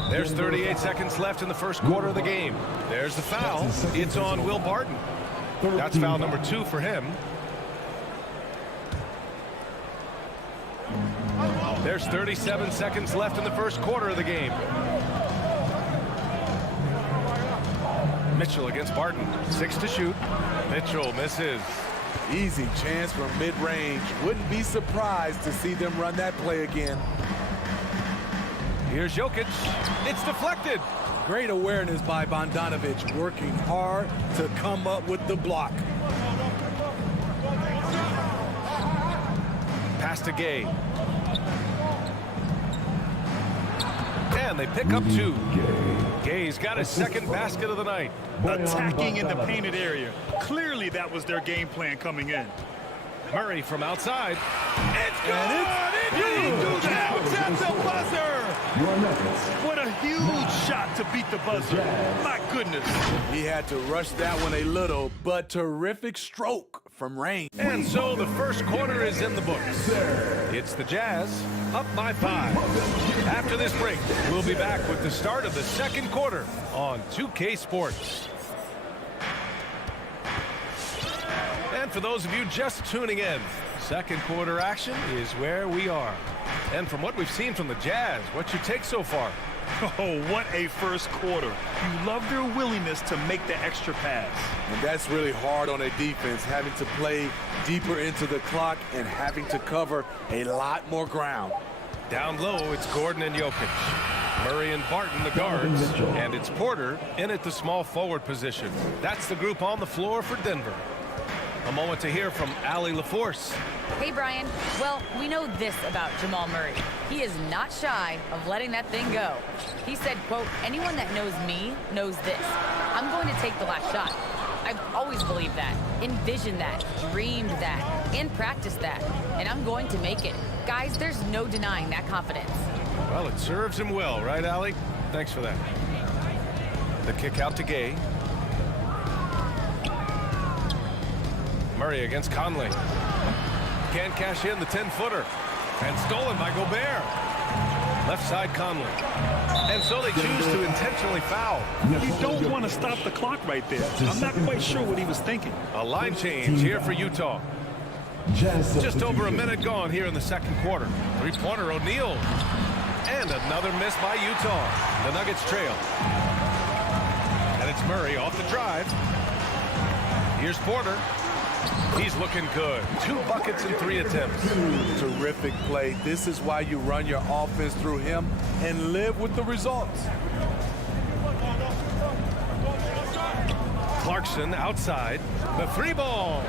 There's 38 seconds left in the first quarter of the game. There's the foul. It's on Will Barton. That's foul number 2 for him. There's 37 seconds left in the first quarter of the game. Mitchell against Barton. 6 to shoot. Mitchell misses. Easy chance from mid-range. Wouldn't be surprised to see them run that play again. Here's Jokic. It's deflected. Great awareness by Bogdanovic, working hard to come up with the block. Pass to Gay. And they pick up 2. Gay's got his second basket of the night. Attacking in the painted area. Clearly that was their game plan coming in. Murray from outside. It's good! It's at the buzzer! What a huge shot to beat the buzzer. My goodness. He had to rush that one a little, but terrific stroke from range. And so the first quarter is in the books. It's the Jazz up by 5. After this break, we'll be back with the start of the second quarter on 2K Sports. And for those of you just tuning in, second quarter action is where we are. And from what we've seen from the Jazz, what's your take so far? Oh, what a first quarter. You love their willingness to make the extra pass. And that's really hard on a defense, having to play deeper into the clock and having to cover a lot more ground. Down low, it's Gordon and Jokic. Murray and Barton, the guards. And it's Porter in at the small forward position. That's the group on the floor for Denver. A moment to hear from Allie LaForce. Hey, Brian. Well, we know this about Jamal Murray. He is not shy of letting that thing go. He said, quote, anyone that knows me knows this. I'm going to take the last shot. I've always believed that, envisioned that, dreamed that, and practiced that. And I'm going to make it. Guys, there's no denying that confidence. Well, it serves him well, right, Allie? Thanks for that. The kick out to Gay. Murray against Conley. Can't cash in the 10-footer. And stolen by Gobert. Left side Conley. And so they choose to intentionally foul. You don't want to stop the clock right there. I'm not quite sure what he was thinking. A line change here for Utah. Just over a minute gone here in the second quarter. Three-pointer O'Neal. And another miss by Utah. The Nuggets trail. And it's Murray off the drive. Here's Porter. He's looking good. 2 buckets in 3 attempts. Terrific play. This is why you run your offense through him and live with the results. Clarkson outside. The 3-ball.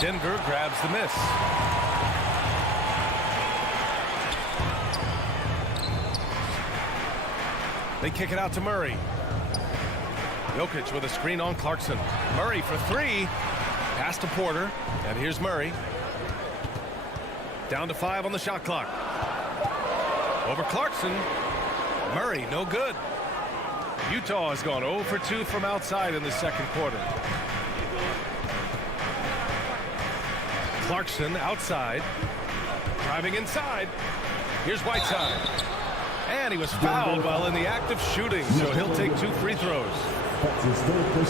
Denver grabs the miss. They kick it out to Murray. Jokic with a screen on Clarkson. Murray for 3. Pass to Porter. And here's Murray. Down to 5 on the shot clock. Over Clarkson. Murray, no good. Utah has gone 0 for 2 from outside in the second quarter. Clarkson outside. Driving inside. Here's Whiteside. And he was fouled while in the act of shooting, so he'll take 2 free throws.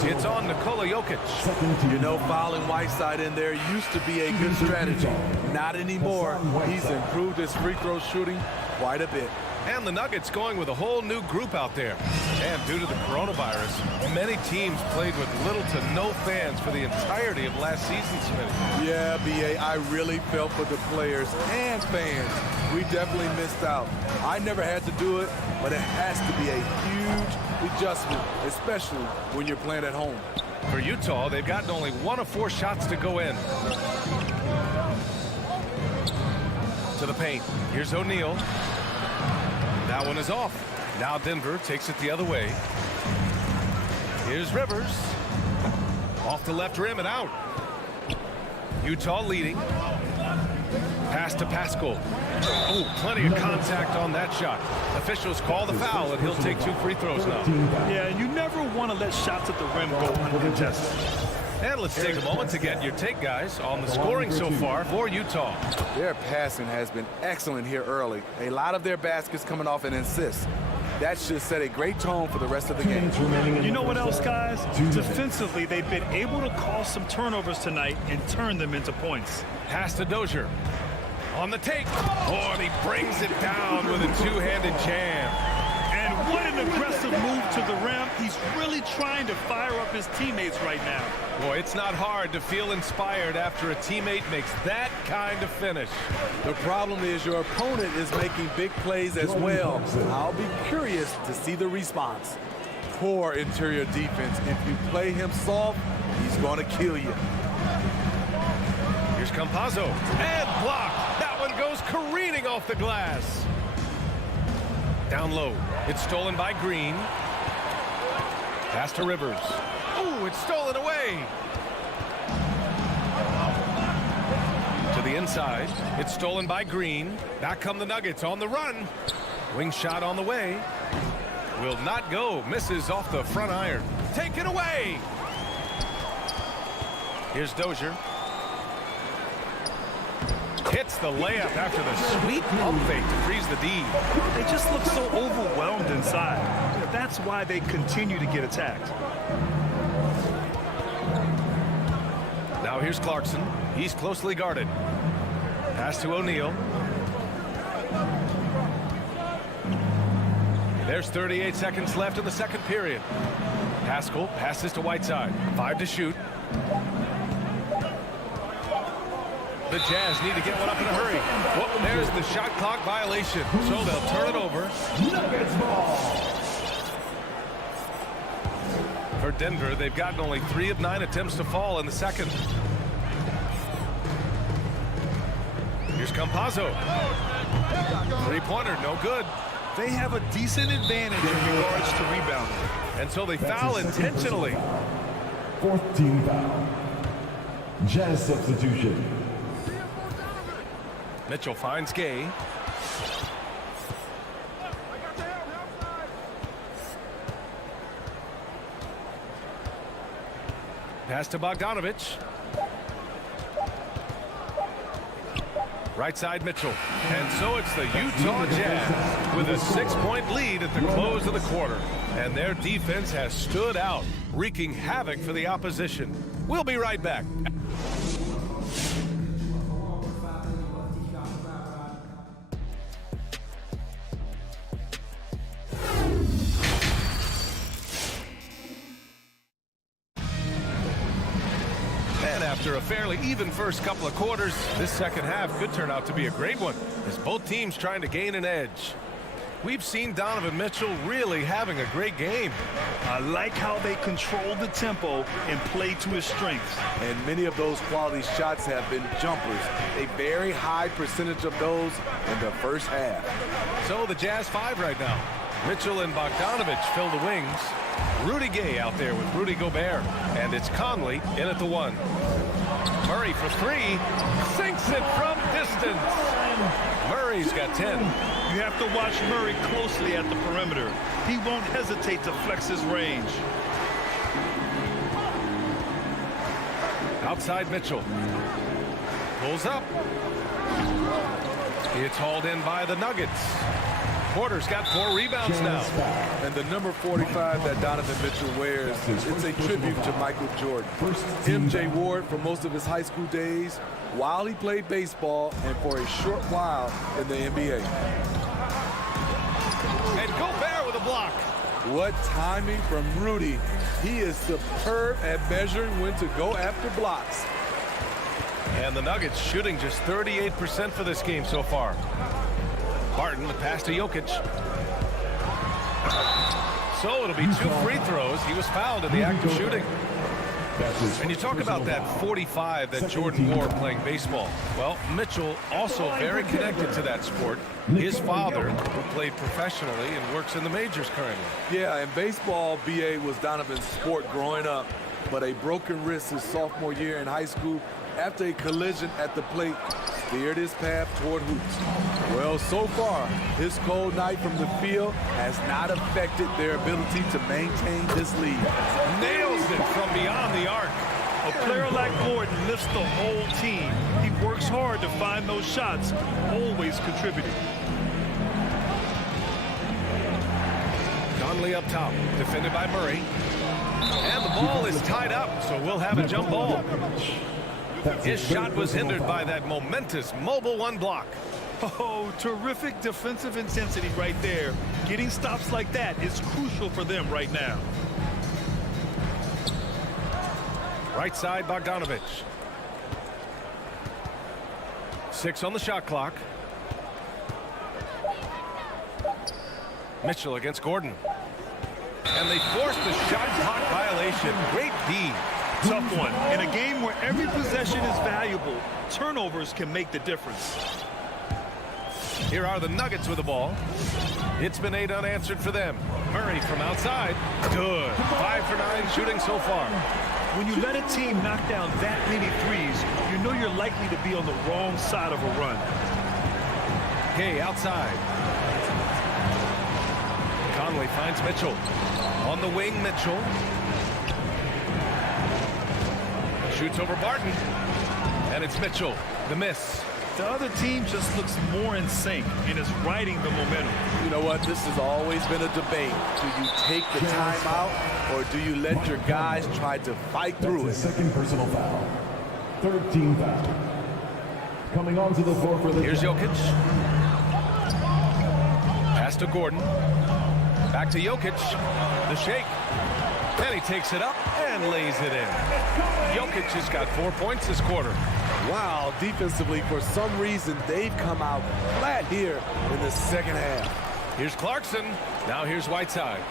It's on Nikola Jokic. You know, fouling Whiteside in there used to be a good strategy. Not anymore. He's improved his free throw shooting quite a bit. And the Nuggets going with a whole new group out there. And due to the coronavirus, many teams played with little to no fans for the entirety of last season, Smitty. Yeah, B.A., I really felt for the players and fans. We definitely missed out. I never had to do it, but it has to be a huge adjustment, especially when you're playing at home. For Utah, they've gotten only 1 of 4 shots to go in. To the paint. Here's O'Neal. That one is off. Now Denver takes it the other way. Here's Rivers. Off the left rim and out. Utah leading. Pass to Pascal. Oh, plenty of contact on that shot. Officials call the foul, and he'll take 2 free throws now. Yeah, you never want to let shots at the rim go uncontested. And let's take a moment to get your take, guys, on the scoring so far for Utah. Their passing has been excellent here early. A lot of their baskets coming off an assist. That should set a great tone for the rest of the game. You know what else, guys? Defensively, they've been able to cause some turnovers tonight and turn them into points. Pass to Dozier. On the take. Oh, and he brings it down with a two-handed jam. And what an aggressive move to the rim. He's really trying to fire up his teammates right now. Boy, it's not hard to feel inspired after a teammate makes that kind of finish. The problem is your opponent is making big plays as well. I'll be curious to see the response. Poor interior defense. If you play him soft, he's going to kill you. Here's Campazzo. And block. That one goes careening off the glass. Down low. It's stolen by Green. Pass to Rivers. Ooh, it's stolen away. To the inside. It's stolen by Green. Back come the Nuggets on the run. Wing shot on the way. Will not go. Misses off the front iron. Taken away. Here's Dozier. Hits the layup after the sweet pump fake to freeze the D. They just look so overwhelmed inside. That's why they continue to get attacked. Now here's Clarkson. He's closely guarded. Pass to O'Neal. There's 38 seconds left in the second period. Pascal passes to Whiteside. 5 to shoot. The Jazz need to get one up in a hurry. Whoop, there's the shot clock violation. So they'll turn it over. For Denver, they've gotten only 3 of 9 attempts to fall in the second. Here's Campazzo. Three-pointer, no good. They have a decent advantage in regards to rebounding. And so they foul intentionally. Fourth team foul. Jazz substitution. Mitchell finds Gay. Pass to Bogdanovich. Right side Mitchell. And so it's the Utah Jazz with a 6-point lead at the close of the quarter. And their defense has stood out, wreaking havoc for the opposition. We'll be right back. After a fairly even first couple of quarters, this second half could turn out to be a great one as both teams trying to gain an edge. We've seen Donovan Mitchell really having a great game. I like how they control the tempo and play to his strengths. And many of those quality shots have been jumpers. A very high percentage of those in the first half. So the Jazz 5 right now. Mitchell and Bogdanovich fill the wings. Rudy Gay out there with Rudy Gobert. And it's Conley in at the 1. Murray for 3. Sinks it from distance. Murray's got 10. You have to watch Murray closely at the perimeter. He won't hesitate to flex his range. Outside Mitchell. Pulls up. It's hauled in by the Nuggets. Porter's got 4 rebounds now. And the number 45 that Donovan Mitchell wears, it's a tribute to Michael Jordan. MJ wore it for most of his high school days while he played baseball and for a short while in the NBA. And Gobert with a block. What timing from Rudy. He is superb at measuring when to go after blocks. And the Nuggets shooting just 38% for this game so far. Barton, the pass to Jokic. So it'll be 2 free throws. He was fouled in the act of shooting. And you talk about that 45 that Jordan wore playing baseball. Well, Mitchell also very connected to that sport. His father, who played professionally and works in the majors currently. Yeah, and baseball, BA, was Donovan's sport growing up. But a broken wrist his sophomore year in high school after a collision at the plate steered his path toward hoops. Well, so far, his cold night from the field has not affected their ability to maintain this lead. Nails it from beyond the arc. A player like Gordon lifts the whole team. He works hard to find those shots, always contributing. Conley up top, defended by Murray. And the ball is tied up, so we'll have a jump ball. His shot was hindered by that momentous mobile one block. Oh, terrific defensive intensity right there. Getting stops like that is crucial for them right now. Right side, Bogdanovich. 6 on the shot clock. Mitchell against Gordon. And they forced the shot clock violation. Great D. Tough one. In a game where every possession is valuable, turnovers can make the difference. Here are the Nuggets with the ball. It's been 8 unanswered for them. Murray from outside. Good. 5 for 9 shooting so far. When you let a team knock down that many threes, you know you're likely to be on the wrong side of a run. Gay outside. Conley finds Mitchell. On the wing, Mitchell. Shoots over Barton. And it's Mitchell. The miss. The other team just looks more in sync and is riding the momentum. You know what? This has always been a debate. Do you take the timeout or do you let your guys try to fight through it? Second personal foul. Third team foul. Coming onto the floor for the... Here's Jokic. Pass to Gordon. Back to Jokic. The shake. And he takes it up and lays it in. Jokic has got 4 points this quarter. Wow, defensively, for some reason, they've come out flat here in the second half. Here's Clarkson. Now here's Whiteside.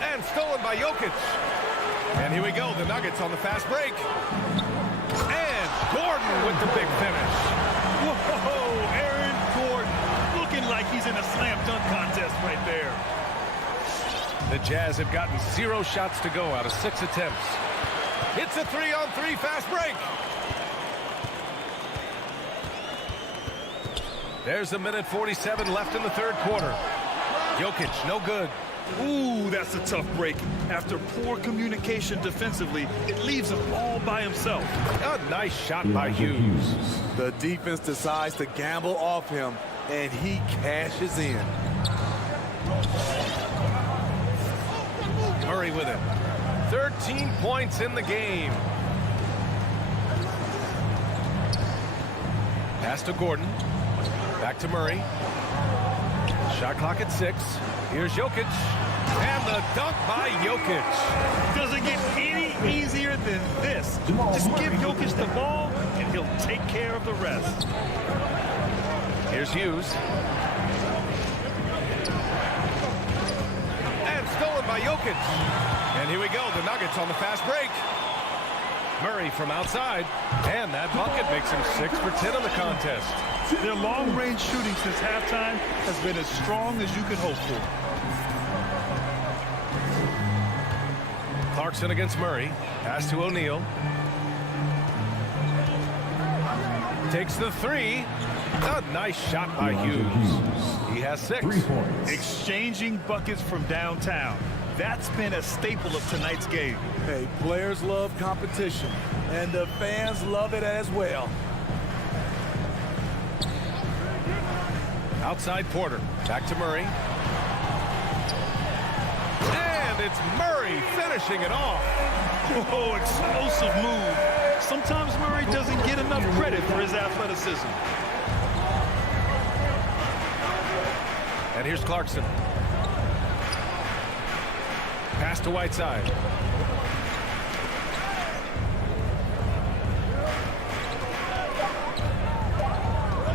And stolen by Jokic. And here we go, the Nuggets on the fast break. And Gordon with the big finish. Whoa, Aaron Gordon looking like he's in a slam dunk contest right there. The Jazz have gotten 0 shots to go out of 6 attempts. It's a 3-on-3 fast break. There's a minute 47 left in the third quarter. Jokic, no good. Ooh, that's a tough break. After poor communication defensively, it leaves him all by himself. A nice shot by Hughes. The defense decides to gamble off him, and he cashes in. Murray with it. 13 points in the game. Pass to Gordon. Back to Murray. Shot clock at 6. Here's Jokic. And the dunk by Jokic. Doesn't get any easier than this. Just give Jokic the ball, and he'll take care of the rest. Here's Hughes. And stolen by Jokic. And here we go, the Nuggets on the fast break. Murray from outside. And that bucket makes him 6 for 10 in the contest. Their long-range shooting since halftime has been as strong as you could hope for. Clarkson against Murray. Pass to O'Neal. Takes the 3. A nice shot by Hughes. He has 6. Exchanging buckets from downtown. That's been a staple of tonight's game. Hey, players love competition, and the fans love it as well. Outside Porter. Back to Murray. And it's Murray finishing it off. Oh, explosive move. Sometimes Murray doesn't get enough credit for his athleticism. And here's Clarkson. Pass to Whiteside.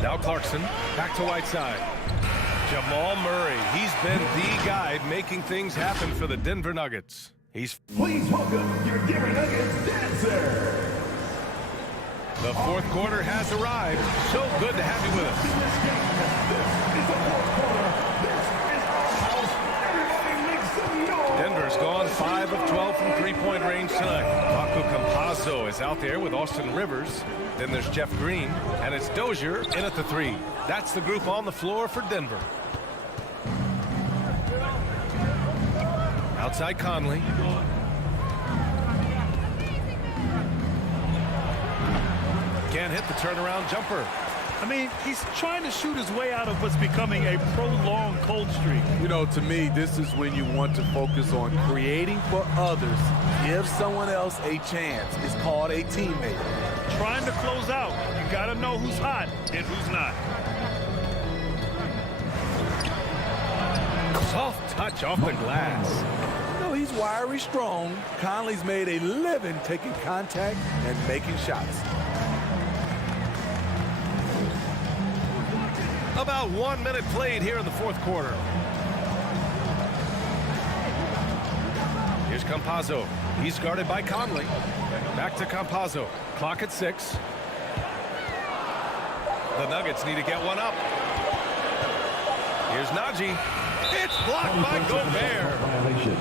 Now Clarkson. Back to Whiteside. Jamal Murray. He's been the guy making things happen for the Denver Nuggets. He's... Please welcome your Denver Nuggets dancer. The fourth quarter has arrived. So good to have you with us. Denver's gone 5 of 12 from three-point range tonight. Facu Campazzo is out there with Austin Rivers. Then there's Jeff Green, and it's Dozier in at the 3. That's the group on the floor for Denver. Outside Conley. Can't hit the turnaround jumper. I mean, he's trying to shoot his way out of what's becoming a prolonged cold streak. You know, to me, this is when you want to focus on creating for others. Give someone else a chance. It's called a teammate. Trying to close out. You got to know who's hot and who's not. Soft touch off the glass. No, he's wiry strong. Conley's made a living taking contact and making shots. About 1 minute played here in the fourth quarter. Here's Campazzo. He's guarded by Conley. Back to Campazzo. Clock at 6. The Nuggets need to get one up. Here's Najee. It's blocked by Gobert. Violation.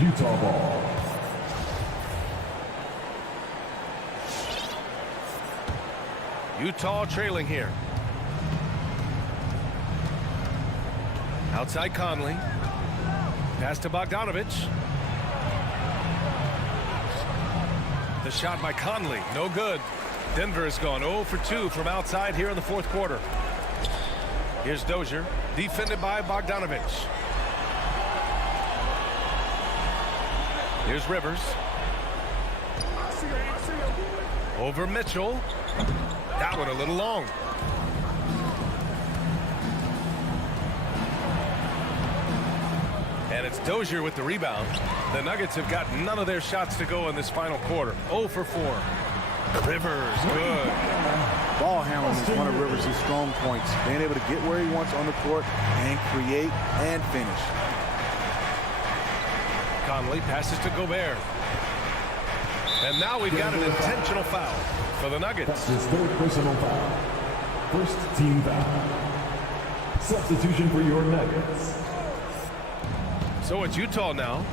Utah ball. Utah trailing here. Outside Conley. Pass to Bogdanovich. The shot by Conley. No good. Denver has gone 0 for 2 from outside here in the fourth quarter. Here's Dozier. Defended by Bogdanovich. Here's Rivers. Over Mitchell. That one a little long. And it's Dozier with the rebound. The Nuggets have got none of their shots to go in this final quarter. 0 for 4. Rivers, good. Ball handling is one of Rivers' strong points. Being able to get where he wants on the court and create and finish. Conley passes to Gobert. And now we've got an intentional foul for the Nuggets. That's his third personal foul. First team foul. Substitution for your Nuggets. So it's Utah now.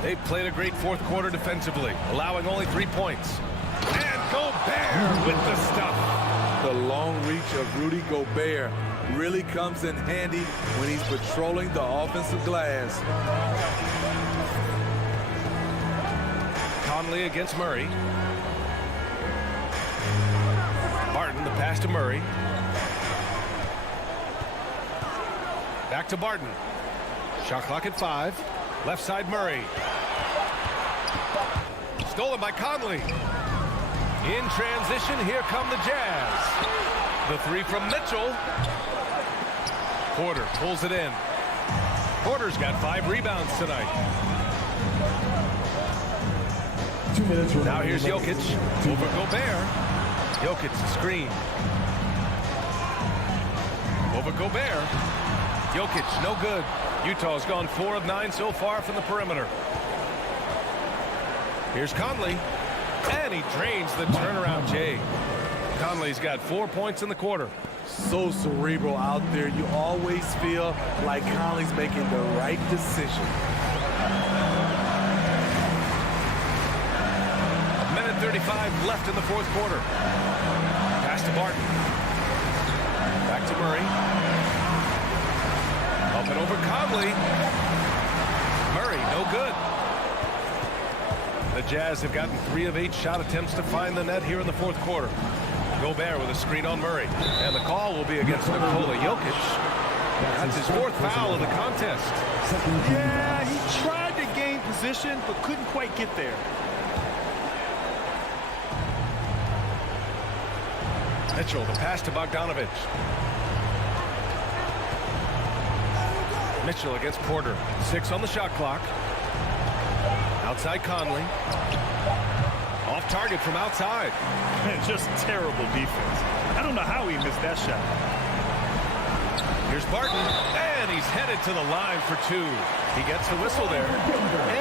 They played a great fourth quarter defensively, allowing only 3 points. And Gobert with the stuff. The long reach of Rudy Gobert really comes in handy when he's patrolling the offensive glass. Conley against Murray. Barton, the pass to Murray. Back to Barton. Shot clock at 5. Left side Murray. Stolen by Conley. In transition, here come the Jazz. The 3 from Mitchell. Porter pulls it in. Porter's got 5 rebounds tonight. 2 minutes remaining. Now here's Jokic. Over Gobert. Jokic screen. Over Gobert. Jokic, no good. Utah's gone 4 of 9 so far from the perimeter. Here's Conley. And he drains the turnaround Jay. Conley's got 4 points in the quarter. So cerebral out there. You always feel like Conley's making the right decision. 1:35 left in the fourth quarter. Pass to Barton. Back to Murray. Up and over Conley. Murray, no good. The Jazz have gotten 3 of 8 shot attempts to find the net here in the fourth quarter. Gobert with a screen on Murray. And the call will be against Nikola Jokic. That's his 4th foul of the contest. Yeah, he tried to gain position, but couldn't quite get there. Mitchell, the pass to Bogdanovich. Mitchell against Porter. 6 on the shot clock. Outside Conley. Off target from outside. Man, just terrible defense. I don't know how he missed that shot. Here's Barton. And he's headed to the line for 2. He gets the whistle there.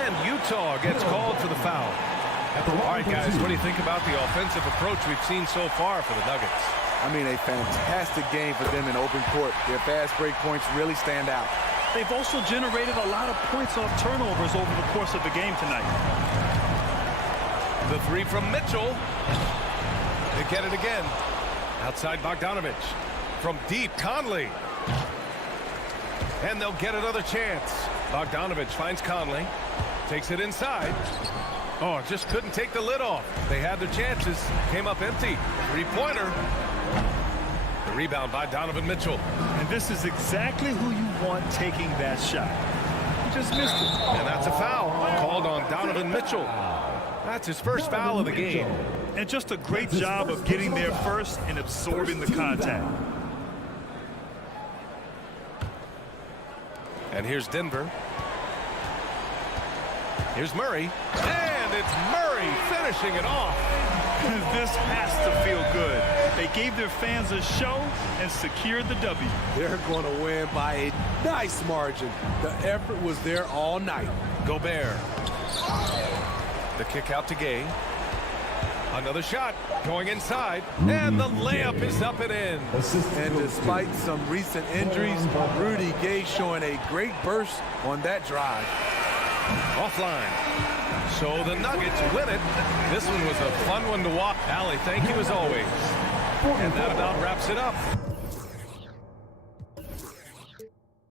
And Utah gets called for the foul. All right, guys, what do you think about the offensive approach we've seen so far for the Nuggets? I mean, a fantastic game for them in open court. Their fast break points really stand out. They've also generated a lot of points off turnovers over the course of the game tonight. The 3 from Mitchell. They get it again. Outside Bogdanovich. From deep, Conley. And they'll get another chance. Bogdanovich finds Conley. Takes it inside. Oh, just couldn't take the lid off. They had their chances. Came up empty. Three-pointer. The rebound by Donovan Mitchell. And this is exactly who you want taking that shot. He just missed it. And that's a foul called on Donovan Mitchell. That's his first foul of the game. And just a great job of getting there first and absorbing the contact. And here's Denver. Here's Murray. And it's Murray finishing it off. This has to feel good. They gave their fans a show and secured the W. They're going to win by a nice margin. The effort was there all night. Gobert. The kick out to Gay. Another shot going inside. And the layup is up and in. And despite some recent injuries, Rudy Gay showing a great burst on that drive. Offline. So the Nuggets win it. This one was a fun one to watch. Allie, thank you as always. And that about wraps it up.